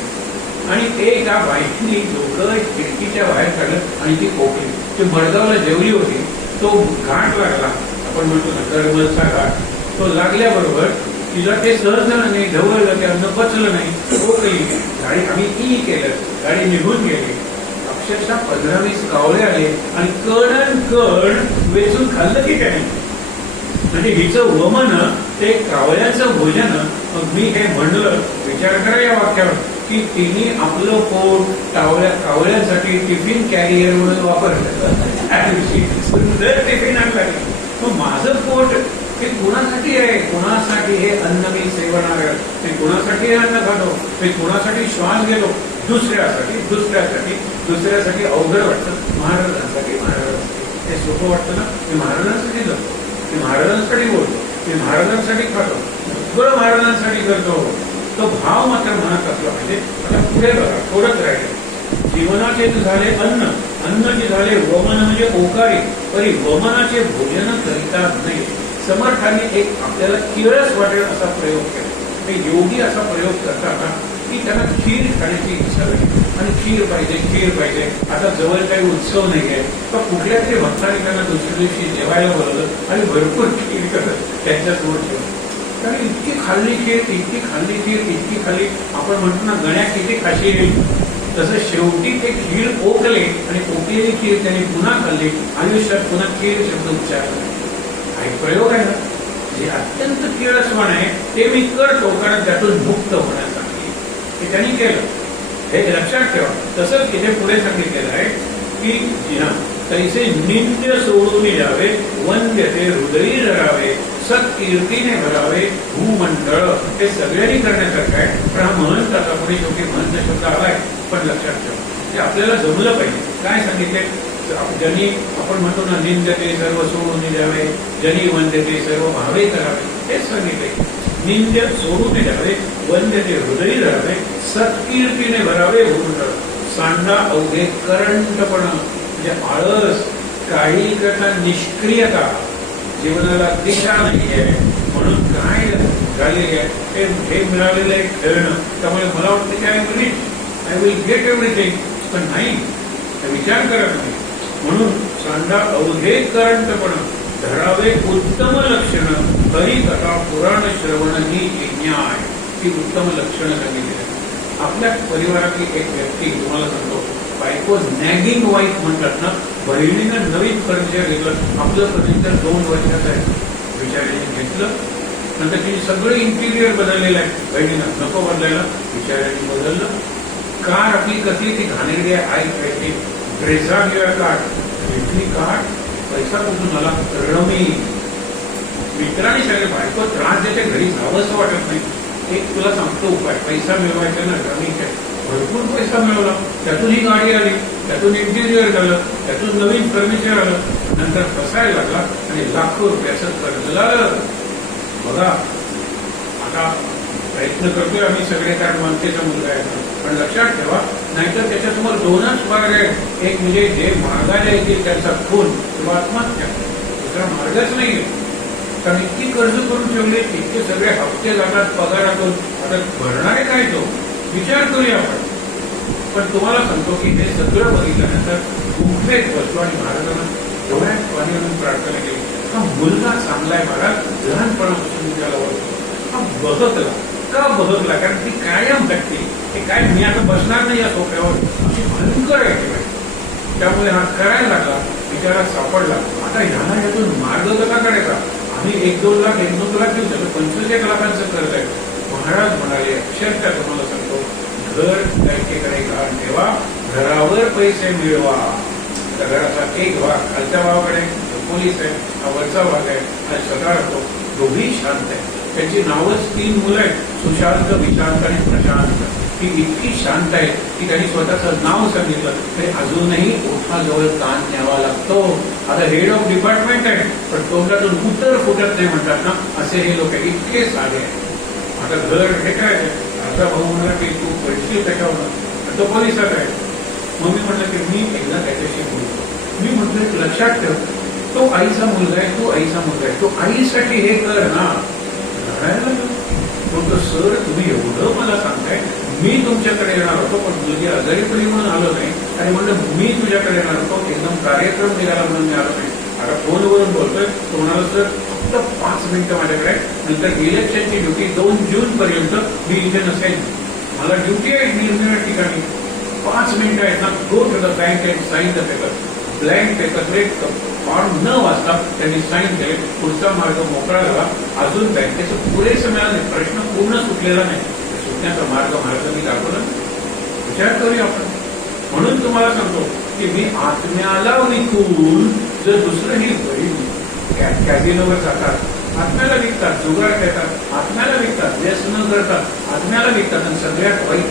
आणि ते एका बाईकनी लोक खिडकीच्या बाहेर काढलं आणि ती कोकली. ती मडगावला जेवली होती, तो घाट लागला, आपण म्हणतो ना करमलचा घाट, तो लागल्याबरोबर तिला ते सहजलं नाही, ढवळलं, ते अन्न पचलं नाही, कोकली. गाडी आम्ही ती केलं, गाडी निघून गेली. अक्षरशः 15-20 कावळे आले आणि कण वेचून खाल्लं की काय. म्हणजे हिचं वमन ते कावळ्यांचं भोजन. मग मी हे म्हणलं, विचार करा या वाक्यावर, की तिने आपलं पोट कावळ्यांसाठी टिफिन कॅरियर म्हणून वापरलं. सुंदर टिफिन आणला. मग माझं पोट हे कुणासाठी आहे, कुणासाठी हे अन्न मी सेवणार, ते कुणासाठी हे अन्न खातो, ते कुणासाठी श्वास घेतो, दुसऱ्यासाठी अवघड वाटतं, महाराजांसाठी. हे सोपं वाटतं ना, मी महाराजांसाठी जगतो, मी महाराजांसाठी बोलतो, मी महाराजांसाठी खातो, सगळं महाराजांसाठी करतो. तो भाव मात्र मनात असला पाहिजे. आता पुढे बघा, थोडंच राहिले. जीवनाचे झाले अन्न, अन्नचे झाले वमन म्हणजे ओकारी, परी वमनाचे भोजन करिता नाही. समर्थांनी एक आपल्याला किळस वाटेल असा प्रयोग केला. ते योगी असा प्रयोग करताना की त्यांना खीर खाण्याची इच्छा झाली, आणि खीर पाहिजे. आता जवळ काही उत्सव नाही आहे, तर कुठल्या तरी भक्तांनी त्यांना दुसऱ्या दिवशी जेवायला बोलवलं आणि भरपूर खीर करत त्यांच्यासमोर ठेवलं. कारण इतकी खाल्ली खीर, आपण म्हणतो ना गण्या किती खाशील, तसं शेवटी ते खीर ओकले आणि ओकलेली खीर त्यांनी पुन्हा खाल्ली. आयुष्यात पुन्हा खीर शब्द उच्चारला. हा एक प्रयोग आहे ना, जे अत्यंत किळसवाण आहे, ते मी करतो कारण त्यातून मुक्त होण्यासाठी हे त्यांनी केलं. हे लक्षात ठेवा. तसंच इथे पुढे सांगितलेलं आहे की तैसे निंद्य सोडून जावे, वंद्य ते हृदयी धरावे, सत्कीर्तीने भरावे भूमंडळ. हे सगळ्यांनी करण्यासारखं आहे, पण हा महंताचा पुढे शेवटी महंत शब्द आलाय. पण लक्षात ठेवा, ते आपल्याला जमलं पाहिजे. काय सांगितले, जनी आपण म्हणतो ना, निंद्यते सर्व सोडून जावे, जनी वंद्यते सर्व भावे करावे. हेच सांगितले. निंद्य सोडून जावे, वंद्यते हृदयी धरावे, सत्कीर्तीने भरावे भूमंडळ. सांडा अवघे करंटपणा म्हणजे आळस, काही करता निष्क्रियता, जीवनाला दिशा नाही आहे. म्हणून काय झालेले आहे, हे मिळालेलं आहे खेळणं. त्यामुळे मला वाटतं की आय विल गेट एव्हरीथिंग, पण नाही, विचार करत नाही. म्हणून सांडा अवघे करंटपणा, धरावे उत्तम लक्षण, हरिकथा पुराण श्रवण ही यज्ञ आहे. ही उत्तम लक्षणं सांगितली. आपल्या परिवारातली एक व्यक्ती, तुम्हाला सांगतो, बायको नॅगिंग वाईफ म्हणतात ना, बहिणीनं नवीन फर्निचर घेतलं, आपलं फर्निचर 2 वर्षाचं आहे, बिचाऱ्याने घेतलं, नंतर तिने सगळं इंटिरियर बदललेलं आहे, बहिणीनं नको बदलायला, बिचाऱ्याने बदललं. कार आपली कसली ती घाणेरडी आहे, ड्रेसा किंवा काठ घेतली, काठ पैसा कुठून आला, रमी. मित्राने सांगितलं, बायको त्रास देते, घरी जावंसं वाटत नाही. एक तुला सांगतो उपाय, पैसा मिळवायचा ना, रमी काय, भरपूर पैसा मिळवला, त्यातून ही गाडी आली, त्यातून इंटिरियर झालं, त्यातून नवीन फर्निचर आलं, नंतर फसायला लागला आणि लाखो रुपयाचं कर्ज झालं. बघा, आता प्रयत्न करतोय आम्ही सगळे, कारण माणसेचा मुलगा आहे, पण लक्षात ठेवा, नाहीतर त्याच्यासमोर दोनच मार्ग आहेत. एक म्हणजे जे मार्गाला येतील त्यांचा खून किंवा आत्महत्या, दुसरा मार्गच नाहीये. कारण इतकी कर्ज करून ठेवले, इतके सगळे हप्ते जातात पगारातून, आता भरणारे काय तो विचार करूया आपण. पण तुम्हाला सांगतो की हे सगळं बघितल्यानंतर कुठेच बसलो आणि महाराजांना डोळ्यात पाणी आणून प्रार्थना केली. हा मुलगा चांगला आहे महाराज, लहानपणापासून मी त्याला ओळखतो. हा बहकला का बहकला, कारण ती कायम व्यक्ती हे काय मी आता बसणार नाही या सोफ्यावर अशी भयंकर आहे. त्यामुळे हा करायला लागला, विचारात सापडला. आता ह्याला यातून मार्ग कसा काढायचा. आम्ही 1-2 लाख 1-2 लाख घेऊ शकतो, 25 लाखांचं कर्ज आहे. महाराज म्हणाले अक्षरशः तुम्हाला सांगतो, घर बँकेकडे काढून ठेवा, घरावर पैसे मिळवा. त्या घराचा एक भाग खालच्या भावाकडे पोलीस आहे, हा वरचा भाग आहे, हा सगळा राहतो. दोघी शांत आहे. त्याची नावच 3 मुलं आहेत, सुशांत, विशांत आणि प्रशांत. ती इतकी शांत आहे की त्यांनी स्वतःचं नाव सांगितलं तरी अजूनही ओठाजवळ कान न्यावा लागतो. आता हेड ऑफ डिपार्टमेंट आहे, पण तोंडातून कुठं फुटत नाही म्हणतात ना, असे हे लोक इतके साधे आहेत. आता घर हे काय, आता भाऊ म्हणला की तू पडशील त्याच्यावर, तो पोलिसात आहे. मग मी म्हटलं की मी एकदा त्याच्याशी बोलतो. मी म्हटलं लक्षात ठेव, तो आईचा मुलगा आहे, तू आईचा मुलगा आहे, तो आईसाठी हे कर ना. तो सर तुम्ही एवढं मला सांगताय, मी तुमच्याकडे येणार होतो पण मुलगी आजारी पडली म्हणून आलो नाही, आणि म्हणलं मी तुझ्याकडे येणार होतो, एकदम कार्यक्रम निघाला म्हणून मी आलो नाही. आता फोनवरून बोलतोय, तो म्हणाला सर फक्त 5 मिनिटं माझ्याकडे, नंतर इलेक्शनची ड्युटी 2 जून पर्यंत मी इथे नसेल, मला ड्युटी आहे निरनिराळ्या ठिकाणी. 5 मिनिटं आहेत ना, go to the bank and sign the paper. Blank paper form न वाचता त्यांनी साईन केले. पुढचा मार्ग मोकळा झाला. अजून बँकेचं पुरेसं मिळालं नाही, प्रश्न पूर्ण सुटलेला नाही. सुटण्याचा मार्ग महाराजांनी दाखवला. विचार करूया आपण. म्हणून तुम्हाला सांगतो की मी आत्म्याला विकून जर दुसरंही वडील कॅझिनोवर जातात, आत्म्याला विकतात, जुगार खेळतात, आत्म्याला विकतात, व्यसन करतात, आत्म्याला विकतात, आणि सगळ्यात वाईट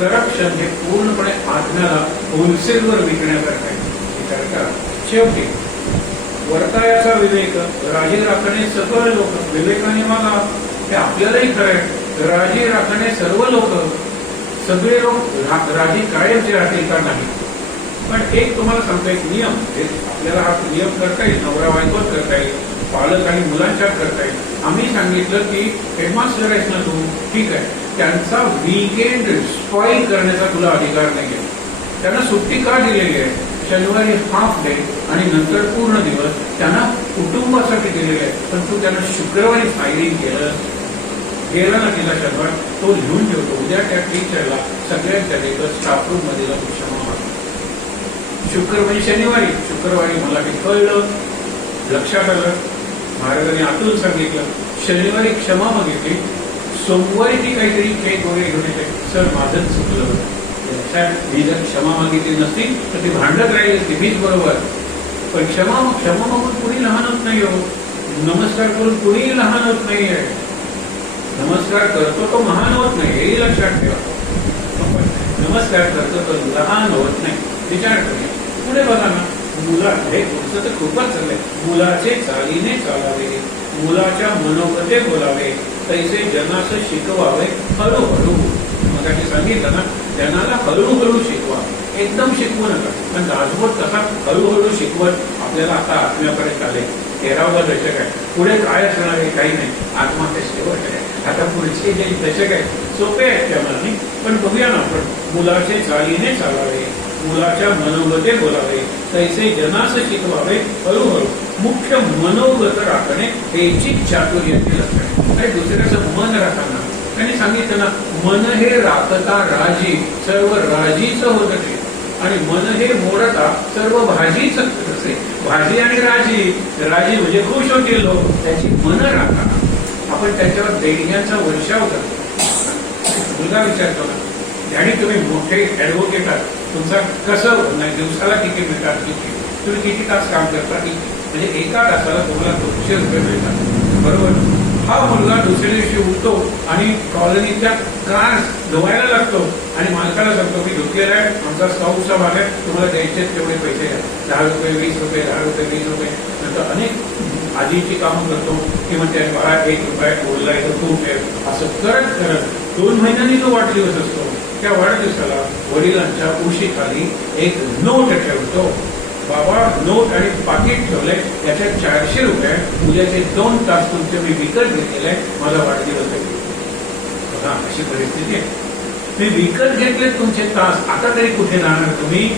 करप्शन हे पूर्णपणे आत्म्याला होलसेलवर विकण्यासारखं आहे. विचार करा. शेवटी वर्तायाचा विवेक राजे राखणे सकळ लोक, विवेकाने मागा, हे आपल्यालाही खरं आहे. राजे राखणे सर्व लोक, सगळे लोक राजे कायमचे राहतील का नाही. पण एक तुम्हाला सांगतो, एक नियम, आपल्याला हा नियम करता येईल, नवरा बायकोच करता येईल, पालक आणि मुलांच्यात करता येईल. आम्ही सांगितलं की हेडमास्टर आहेस ना तू, ठीक आहे, त्यांचा वीकेंड स्पॉइल करण्याचा तुला अधिकार नाही आहे. त्यांना सुट्टी का दिलेली आहे. शनिवारी हाफ डे आणि नंतर पूर्ण दिवस त्यांना कुटुंबासाठी दिलेले आहे. पण तू त्यांना शुक्रवारी फायरिंग गेला ना तिला शनिवार, तो लिहून ठेवतो. उद्या त्या टीचरला सगळ्यांच्या स्टाफ रूम मध्ये जाऊन क्षमा मागतो. म्हणजे शनिवारी, शुक्रवारी मला हे कळलं, लक्षात आलं, महाराजांनी आतून सांगितलं, शनिवारी क्षमा मागितली, सोमवारी ती काहीतरी केक वगैरे घेऊन येते, सर माझंच चुकलं होतं. मी जर क्षमा मागितली नसती तर ती भांडत राहिली असती, मीच बरोबर. पण क्षमा मागून कुणी लहान होत नाही हो. नमस्कार करून कुणीही लहान होत नाहीये. नमस्कार करतो तो महान होत नाही, हेही लक्षात ठेवा. नमस्कार करतो तो लहान होत नाही. विचार करूया. पुढे बघा ना, मुला हे पुढचं तर खूपच चाललंय. मुलाचे चालीने चालावे, मुलाच्या मनोगते बोलावे, तैसे जनास शिकवावे हळूहळू. मग सांगितलं ना, जनाला हळूहळू शिकवा, एकदम शिकवू नका. पण दासबोध कसा हळूहळू शिकवत आपल्याला आता आत्म्यापर्यंत आले. 13वा दशक आहे, पुढे काय असणार आहे काही नाही. आत्मा ते शेवट आहे. आता पुढचे जे दशक आहे सोपे आहेत त्या मनाने, पण बघूया ना आपण. मुलाचे चालीने चालावे, मुलाच्या मनोगते बोलावे, तैसे जनास शिकवावे हळूहळू. मुख्य मनोगत राखणे हेची चातुर्याचे लक्षण. आणि दुसऱ्याचं मन राखताना त्यांनी सांगितलं ना, मन हे राखता राजी, सर्व राजीच होत ते. आणि मन हे मोडता सर्व भाजीच असे. भाजी आणि राजी, राजी म्हणजे खुश होतील लोक, त्याची मन राखा. आपण त्याच्यावर देण्याचा वर्षाव करतो. मुलगा विचारतो ना, आणि तुम्ही मोठे ऍडव्होकेट आहात, तुमचा कसं नाही, दिवसाला किती मिळतात, तुम्ही किती तास काम करता, म्हणजे एका तासाला तुम्हाला 200 रुपये मिळतात, बरोबर. हा मुलगा दुसऱ्या दिवशी उठतो आणि कॉलनीतल्या कार धुवायला लागतो आणि मालकाला सांगतो की धुतलेला आहे, आमचा स्काउटचा भाग आहे, तुम्हाला द्यायचे तेवढे पैसे घ्या, 10 रुपये 20 रुपये 10 रुपये 20 रुपये. नंतर अनेक आजीची कामं करतो की म्हणते बाळा 1 रुपया उरलाय तर खूप आहे. असं करत 2 महिन्यांनी तो वाढदिवस असतो. त्या वाढदिवसाला वडिलांच्या उशीखाली एक नोट ठेवतो. बाबा नोट आणि पाकिट ठेवलंय, याच्यात 400 रुपये, उद्याचे 2 तास तुमचे मी विकत घेतलेले आहे, माझा वाढदिवस आहे. बघा अशी परिस्थिती आहे. मी विकत घेतले तुमचे तास, आता तरी कुठे जाणार तुम्ही?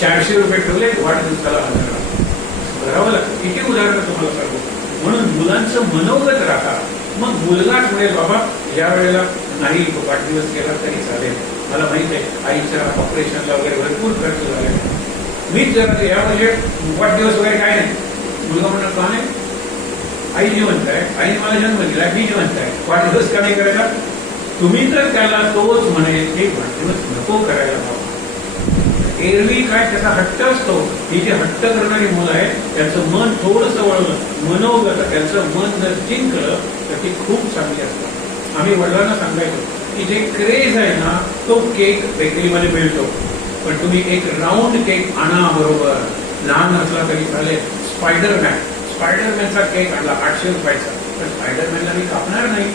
400 रुपये ठेवले, वाढदिवसाला हजर करावं लागतं. किती उदाहरणं तुम्हाला सांगू. म्हणून मुलांचं मनोगत राखा. मग मुलगाच म्हणेल बाबा या वेळेला नाही वाढदिवस केला तरी चालेल, मला माहित आहे आईच्या ऑपरेशनला वगैरे भरपूर खर्च झाले, मीच जरा या म्हणजे वाढदिवस वगैरे काय नाही. मुलगा म्हणणार का नाही? आई जिवंत आहे, आईने मला जन्म दिला, मी जिवंत आहे, वाढदिवस का नाही करायला? तुम्ही तर त्याला तोच म्हणेल की वाढदिवस नको करायला हवा. एरवी काय त्याचा हट्ट असतो. ही जी हट्ट करणारी मुलं आहे त्यांचं मन थोडंसं वळलं, मनोगत त्यांचं मन जर जिंकलं तर ती खूप चांगली असतात. आम्ही वडिलांना सांगायचो की जे क्रेज आहे ना तो केक बेकरीमध्ये मिळतो, पण तुम्ही एक राऊंड केक आणा बरोबर, लहान असला तरी चालेल. स्पायडरमॅनचा केक आणला 800 रुपयाचा, तर स्पायडरमॅनला मी कापणार नाही.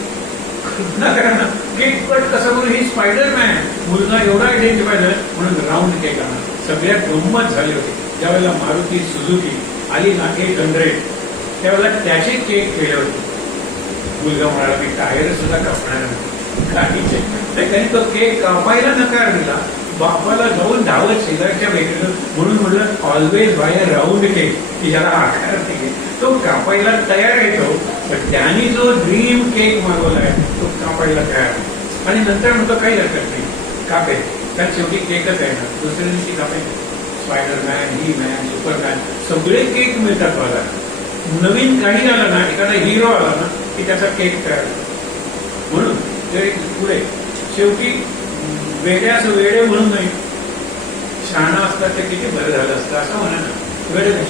केक कट कसं करू, ही स्पायडरमॅन, मुलगा एवढा आयडेंटिफाय झाला म्हणून राऊंड केक आणा. सगळ्यात गंमत झाली होती ज्यावेळेला मारुती सुझुकी आली ना 800, त्यावेळेला त्याचे केक केले होते. मुलगा म्हणाला मी टायर सुद्धा कापणार नाही. त्यांनी तो केक कापायला नकार दिला. बापाला जाऊन धावत शेजारच्या बेकरीला म्हणून म्हटलं ऑलवेज बाय अ राऊंड केक, की ज्याला आकार नाही तो कापायला तयार येतो. पण त्यांनी जो ड्रीम केक मागवलाय तो कापायला तयार, आणि नंतर म्हणतो काही हरकत नाही कापेल, कारण शेवटी केकच आहे ना, दुसऱ्या दिवशी कापेल. स्पायडरमॅन, ही मॅन, सुपरमॅन सगळे केक मिळतात बाजारात. नवीन काही आला ना, एखादा हिरो आला ना की त्याचा केक तयार. म्हणून ते पुढे शेवटी वेड्याच वेडे म्हणून नाही, शहाणा असतात ते किती बरं झालं असतं असं म्हणा ना. वेडे नाही,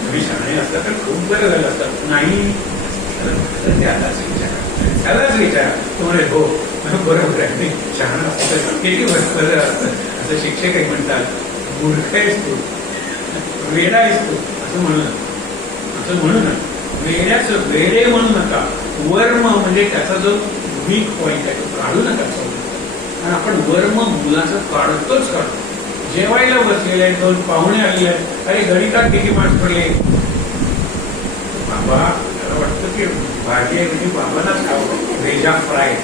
तुम्ही शहाणे असतात तर खूप बरं झालं असतं. नाही तर त्यालाच विचारा. तुम्हाला हो बरोबर आहे, नाही शहाणा असतं किती बरं असतं असं शिक्षकही म्हणतात. मूर्ख आहेस तू, वेडा आहेस तू असं म्हणू ना. वेड्याच वेडे म्हणू नका. वर्म म्हणजे त्याचा जो वीक पॉइंट आहे तो काढू नका. आणि आपण वर्म मुलाचं काढतोच काढतो. जेवायला बसलेले आहेत, 2 पाहुणे आलेले आहेत, अरे गणितात किती मार्क्स पडले? बाबा त्याला वाटतं की भाजी आहे म्हणजे बाबालाच खावं, भेजा फ्राय,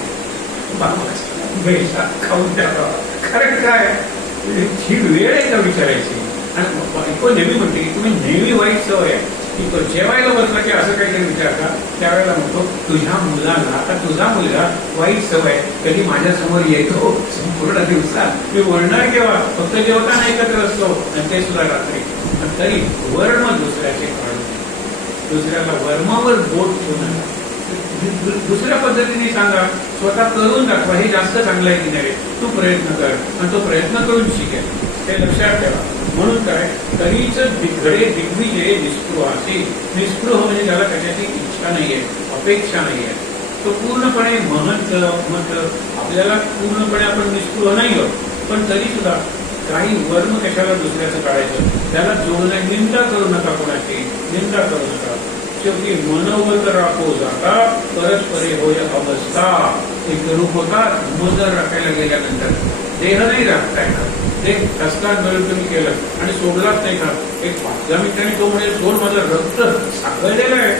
बाबा भेजा खाऊन द्यावा. कारण काय ही वेळ आहे का विचारायची? आणि नेहमी म्हणते की तुम्ही नेहमी वाईट सवय आहे की जेवायला बसला की असं काहीतरी विचारता. त्यावेळेला म्हणतो तुझ्या मुलाला, आता तुझा मुलगा वाईट सवय कधी माझ्या समोर येतो संपूर्ण दिवसात, मी बोलणार केव्हा? फक्त जेवताना एकत्र असतो आणि ते सुद्धा रात्री. तरी वर्म दुसऱ्याचे काढू, दुसऱ्याला वर्मावर बोट ठेवू नका. दुसऱ्या पद्धतीने सांगा, स्वतः करून दाखवा, हे जास्त चांगलं आहे की नाही, तू प्रयत्न कर आणि तो प्रयत्न करून शिकेल, ते लक्षात ठेवा. म्हणून काय, तरीच दिग्गडे दिग्विजय निस्पृहासी. निस्पृह म्हणजे ज्याला कशाची इच्छा नाहीये, अपेक्षा नाहीये, तो पूर्णपणे मत आपल्याला पूर्णपणे आपण निस्पृह नाही आहोत, पण तरी सुद्धा काही वर्म कशाला दुसऱ्याचं काढायचं, त्याला जोडणं. निंदा करू नका, कोणाची निंदा करू नका. शेवटी मनोगत राखो जाता परस्परे होय अवस्था. एक रूप होतात मध राखायला गेल्यानंतर देह नाही राखता येणार. ते हस्तान मिळून तुम्ही केलं आणि सोडलाच नाही का, एक 5 मिनिटांनी तो म्हणजे सोड, माझं रक्त साखळलेलं आहे,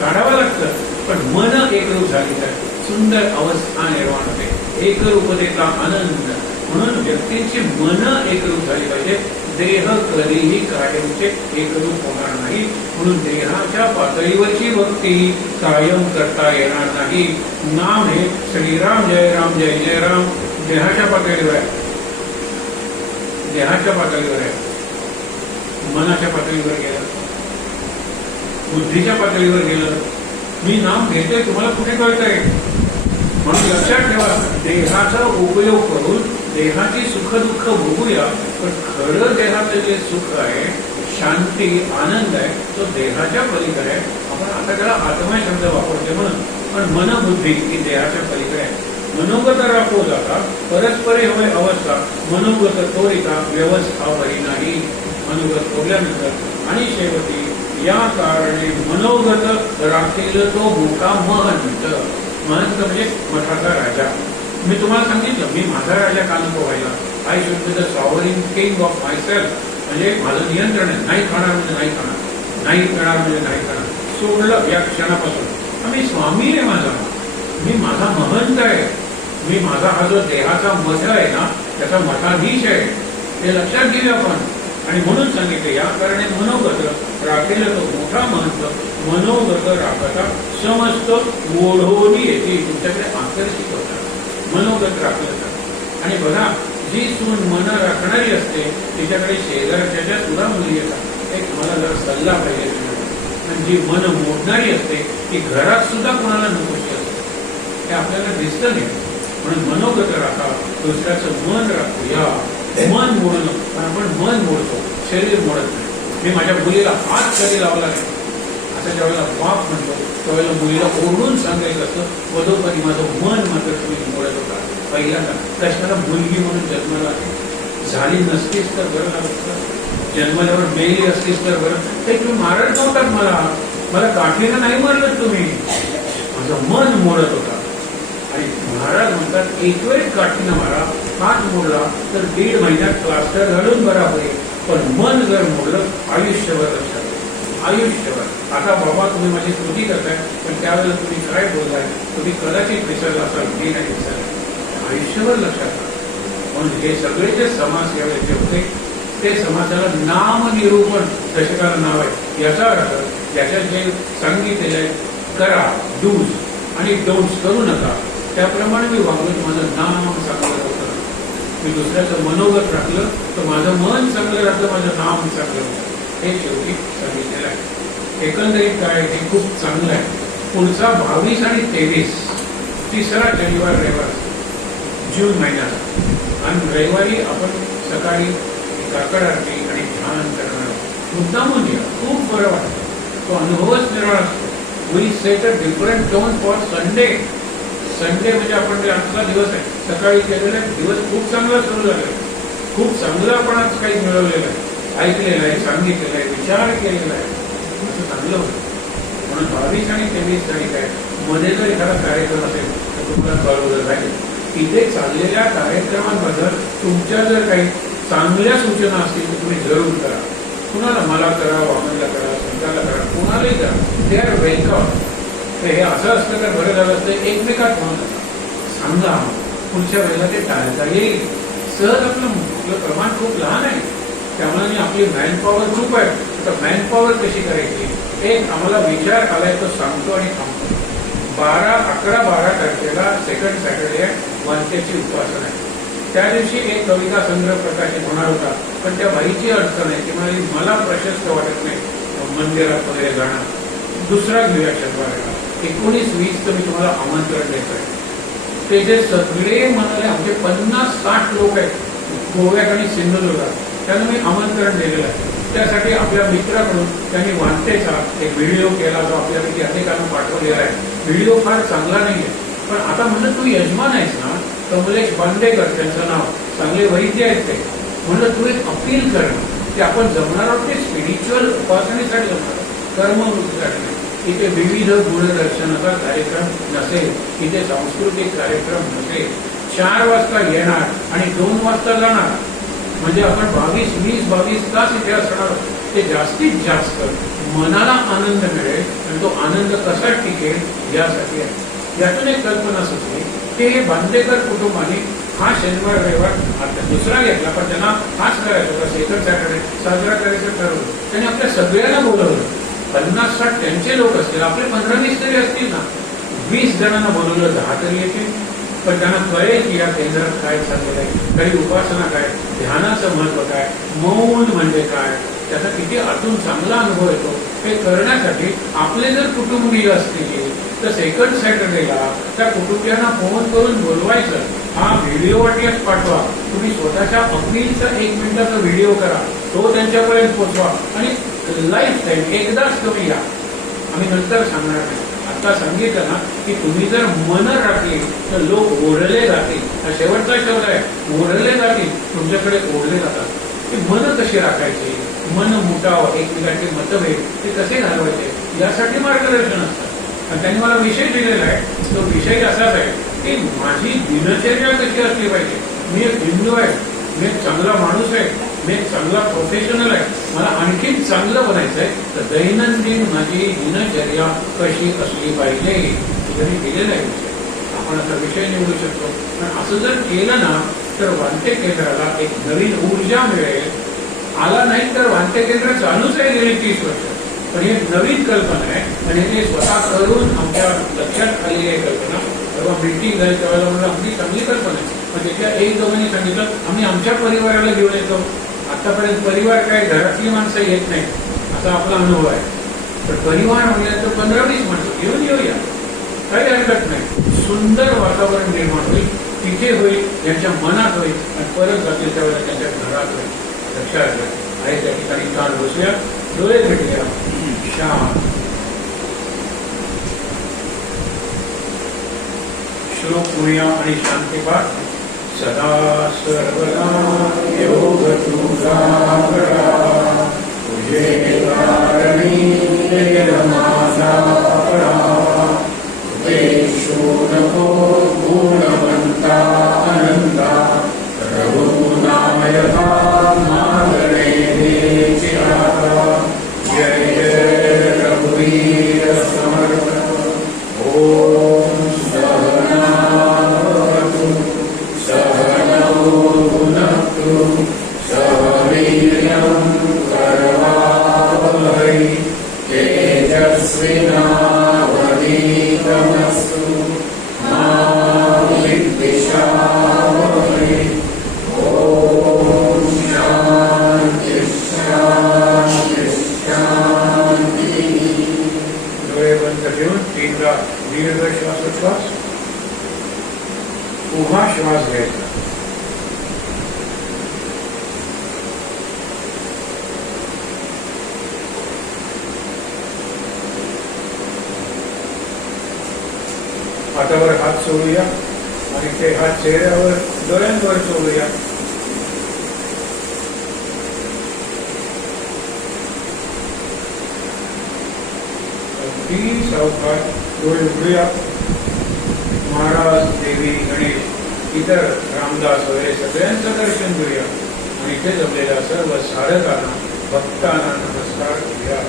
काढावं लागतं. पण मन एकरूप झाली तर सुंदर अवस्था निर्माण होते, एकरूपतेचा आनंद. म्हणून व्यक्तीची मन एकरूप झाली पाहिजे. देह कधीही कायमचे एकरूप होणार नाही. म्हणून देहाच्या पातळीवरची भक्ती कायम करता येणार नाही. नाम हे श्रीराम जय राम जय जय राम देहाच्या पातळीवर आहे, देहाच्या पातळीवर आहे. मनाच्या पातळीवर गेलं, बुद्धीच्या पातळीवर गेलं, मी नाम घेतोय तुम्हाला कुठे कळतंय? म्हणून लक्षात ठेवा, देहाचा उपयोग करून देहाची सुख दुःख भोगूया, पण खरं देहाचं जे सुख आहे, शांती, आनंद आहे, तो देहाच्या पलीकडे आहे. आपण आता त्याला आत्मा शब्द वापरते म्हणून, पण मनबुद्धी ही देहाच्या पलीकडे आहे. मनोगत राखो जाता परस्परे होय अवस्था. मनोगत तोरिता व्यवस्था बरी नाही. मनोगत तोडल्यानंतर आणि शेवटी या कारणे मनोगत राखील तो मुका महंत. महंत म्हणजे मठाचा राजा. मी तुम्हाला सांगितलं, मी माझा राजा का नको व्हायला. I should be the sovereign king of my self. म्हणजे माझं नियंत्रण आहे. नाही खाणार म्हणजे नाही खाणार, नाही करणार म्हणजे नाही करणार. सोडलं या क्षणापासून आम्ही स्वामी आहे माझा, मी माझा महंत आहे, मी माझा हा जो देहाचा मठ आहे ना त्याचा मठाधीश आहे, हे लक्षात घेऊया आपण. आणि म्हणून सांगितले या कारणे मनोगत राखेल तो मोठा महंत, मनोगत राखता समस्त ओढोनी येते, तुमच्याकडे आकर्षित होतात मनोगत राखलं तर. आणि बघा, जी सून मन राखणारी असते तिच्याकडे शेजारच्या सुद्धा मुली येतात. एक मला जर सल्ला पाहिजे, आणि जी मन मोडणारी असते ती घरात सुद्धा कोणाला नकोशी असते, हे आपल्याला दिसतं नाही. म्हणून मनोगत राखा, दुसऱ्याचं मन राखूया. मन मोडणं, पण आपण मन मोडतो, शरीर मोडत नाही. मी माझ्या मुलीला हात कधी लावला नाही असं ज्यावेळेला बाप म्हणतो त्यावेळेला मुलीला ओरडून सांगायचं असतं, वधोपरी माझं मन मात्र तुम्ही मोडत होता. पहिल्यांदा कशाला मुलगी म्हणून जन्माला झाली नसतीस तर बरं लागतं, जन्मल्यावर मेली असतीस तर बरं. ते तुम्ही मारत नव्हतात मला, मला काठीनं नाही मारलं तुम्ही, माझं मन मोडत होता. आणि महाराज म्हणतात एक वेळ काठीनं मारा, हात मोडला तर 1.5 महिन्यात प्लास्टर घालून बरा होईल, पण मन जर मोडलं आयुष्यभर लक्षात, आयुष्यभर. आता बाबा तुम्ही माझी स्तुती करताय, पण त्यावेळेला तुम्ही काय बोलताय, तुम्ही कदाचित विसरला असाल, मी नाही विसरला, आयुष्यभर लक्षात. म्हणून हे सगळे जे समास यावेळेचे होते ते समासाला नामनिरूपण दशकाला नाव आहे. याचा अर्थ याच्यात जे सांगितलेलं आहे करा, डूज आणि डोंट्स करू नका, त्याप्रमाणे मी वागलो, माझं नाम चांगलं होतं. मी दुसऱ्याचं मनोगत राखलं तर माझं मन चांगलं राखलं, माझं नाम चांगलं होतं. हे शेवटी सांगितलेलं आहे. एकंदरीत काय, हे खूप चांगलं आहे. पुढचा 22 आणि 23 तिसरा शनिवार रविवार जून महिन्याचा, आणि रविवारी आपण सकाळी काकड आरती आणि ध्यान करणार. मुद्दामून या, खूप बरं वाटतं, तो अनुभवच निराळा असतो. We set a different tone for Sunday. Sunday म्हणजे आपण जे आजचा दिवस आहे, सकाळी केलेला दिवस खूप चांगला सुरू झाला, खूप चांगलं आपण आज काही मिळवलेलं आहे, ऐकलेलं आहे, सांगितलेलं आहे, विचार केलेला आहे, असं चांगलं होतं. म्हणून 22 आणि 23 तारीख आहे. मध्ये जर एखादा कार्यक्रम असेल तर तुम्हाला कळवलं जाईल. इथे चाललेल्या कार्यक्रमांबद्दल तुमच्या जर काही चांगल्या सूचना असतील तर तुम्ही जरूर करा. कुणाला मला करा, वामनला करा, संताला करा, कुणालाही करा, दे आर वेलकम. हे असं असतं तर बरं झालं असतं, एकमेकात म्हणून सांगा, पुढच्या वेळेला ते टाळता येईल. सहज आपलं प्रमाण खूप लहान आहे, त्यामुळे आपली मॅनपॉवर खूप आहे. तर मॅनपॉवर कशी करायची, एक आम्हाला विचार आलाय तो सांगतो आणि थांबतो. 11-12 तारखेला सेकंड सॅटर्डे आहे, वांत्याची उपासना आहे. त्या दिवशी एक कविता संग्रह प्रकाशित होणार होता, पण त्या बाईची अडचण आहे की मला प्रशस्त वाटत नाही मंदिरात वगैरे जाणं. दुसरा घेऊया शनिवारला 19-20 मी तुम्हाला आमंत्रण द्यायचं आहे. ते जे सगळे म्हणाले आमचे 50-60 लोक आहेत गोव्यात आणि सिंधुदुर्गात, त्यांना मी आमंत्रण दिलेलं आहे. त्यासाठी आपल्या मित्राकडून त्यांनी वांतेचा एक व्हिडिओ केला जो आपल्यापैकी अनेकांना पाठवलेला आहे. व्हिडिओ फार चांगला नाहीये, पण आता म्हणलं तू यजमान आहेस ना, कमलेश बांदेकर त्यांचं नाव, चांगले वैद्य आहेत ते. म्हणलं तू एक अपील कर की आपण जमणार आहोत ते स्पिरिच्युअल उपासनेसाठी जमणार, कर्मवृत्तीसाठी नाही. इथे विविध गुणदर्शनाचा कार्यक्रम नसेल, इथे सांस्कृतिक कार्यक्रम नसेल. 4 वाजता येणार आणि 2 वाजता जाणार, म्हणजे आपण 22 तास इथे असणार. ते जास्तीत जास्त मनाला आनंद मिळेल आणि तो आनंद कसा टिकेल यासाठी आहे. यातून एक कल्पना सुचली की हे बांदेकर कुटुंबाने हा शनिवार रविवार आता दुसरा घेतला, पण त्यांना हाच करायचा होता, सेकंड सॅटर्डे साजरा करायचं ठरवलं. त्यांनी आपल्या सगळ्यांना बोलवलं. 50-60 त्यांचे लोक असतील, आपले 15-20 तरी असतील ना. 20 जणांना बोलवलं, 10 तरी येतील. पण त्यांना कळेल की या केंद्रात काय चाललेलं आहे, काही उपासना काय, ध्यानाचं महत्व काय, मौन म्हणजे काय, त्याचा किती आतून चांगला अनुभव येतो. हे करण्यासाठी आपले जर कुटुंबीय असतील तर सेकंड सॅटर्डेला त्या कुटुंबियांना फोन करून बोलवायचं. हा व्हिडिओ वाटल्यास पाठवा, तुम्ही स्वतःच्या अपीलचा 1 मिनिटाचा व्हिडिओ करा, तो त्यांच्यापर्यंत पोचवा आणि लाईफ टाईम एकदाच तुम्ही या. आम्ही नंतर सांगणार नाही, आता सांगितलं ना की तुम्ही जर मन राखली तर लोक ओढले जातील. हा शेवटचा शब्द आहे, ओढले जातील, तुमच्याकडे ओढले जातात. ते मन कशी राखायची, मन मुटाव, एकमेकांचे मतभेद ते कसे घालवायचे, यासाठी मार्गदर्शन असतात. आणि त्यांनी मला विषय दिलेला आहे. तो विषय असाच आहे की माझी दिनचर्या कशी असली पाहिजे. मी एक हिंदू आहे, मी एक चांगला माणूस आहे, मी एक चांगला प्रोफेशनल आहे, मला आणखीन चांगलं बनायचं आहे, तर दैनंदिन माझी दिनचर्या कशी असली पाहिजे जरी केलेला आहे विषय. आपण असा विषय निवडू शकतो. पण असं जर केलं ना तर वांटे केंद्राला एक नवीन ऊर्जा मिळेल. आला नाही तर वांटे केंद्र चालूच आहे गेली 30 वर्ष. पण ही एक नवीन कल्पना आहे आणि ते स्वतः करून आमच्या लक्षात आलेली आहे कल्पना. तेव्हा मीटिंग झाली तेव्हा म्हणून आपली चांगली कल्पना आहे. पण त्याच्या एक दोघांनी सांगितलं आम्ही आमच्या परिवाराला घेऊन येतो. आतापर्यंत परिवार काय घरातली माणसं येत नाही असा आपला अनुभव आहे. तर परिवार म्हणलं तर 15-20 माणसं घेऊन येऊया, काही हरकत नाही. सुंदर वातावरण निर्माण होईल, तिथे होईल, यांच्या मनात होईल आणि परत जातील त्यावेळेला त्यांच्या घरात होईल. लक्षात घ्या. आहे त्या ठिकाणी छान बसूया, डोळे भेटूया, शांत. श्लोक म्हणूया आणि शांतीपाठ. सदा सर्वदा योग तुझा करा, तुझे कारणी माझा परा. देशो नको गुणवंता अनंता, रघुनायका मागणे देची आता. जय जय रघुवीर समर्थ. ओम सहनावतु सहनौ भुनक्तु सह वीर्यं करवावहै. तेजस्विनावधीतमस्तु मा विद्विषावहै. ओम शांति शांति शांति. डोळे बंद ठेवून 3दा दीर्घ श्वासोच्छ्वास. उभा श्वास घ्यायचा. हातावर हात सोडूया आणि ते हात चेहऱ्यावर डोळ्यांवर सोडूया. अगदी सावकाश डोळे उघडूया. महाराज, देवी, गणेश, इतर रामदास वगैरे सगळ्यांचं दर्शन घेऊया आणि इथे जमलेल्या सर्व साधकांना भक्तांना नमस्कार करूया.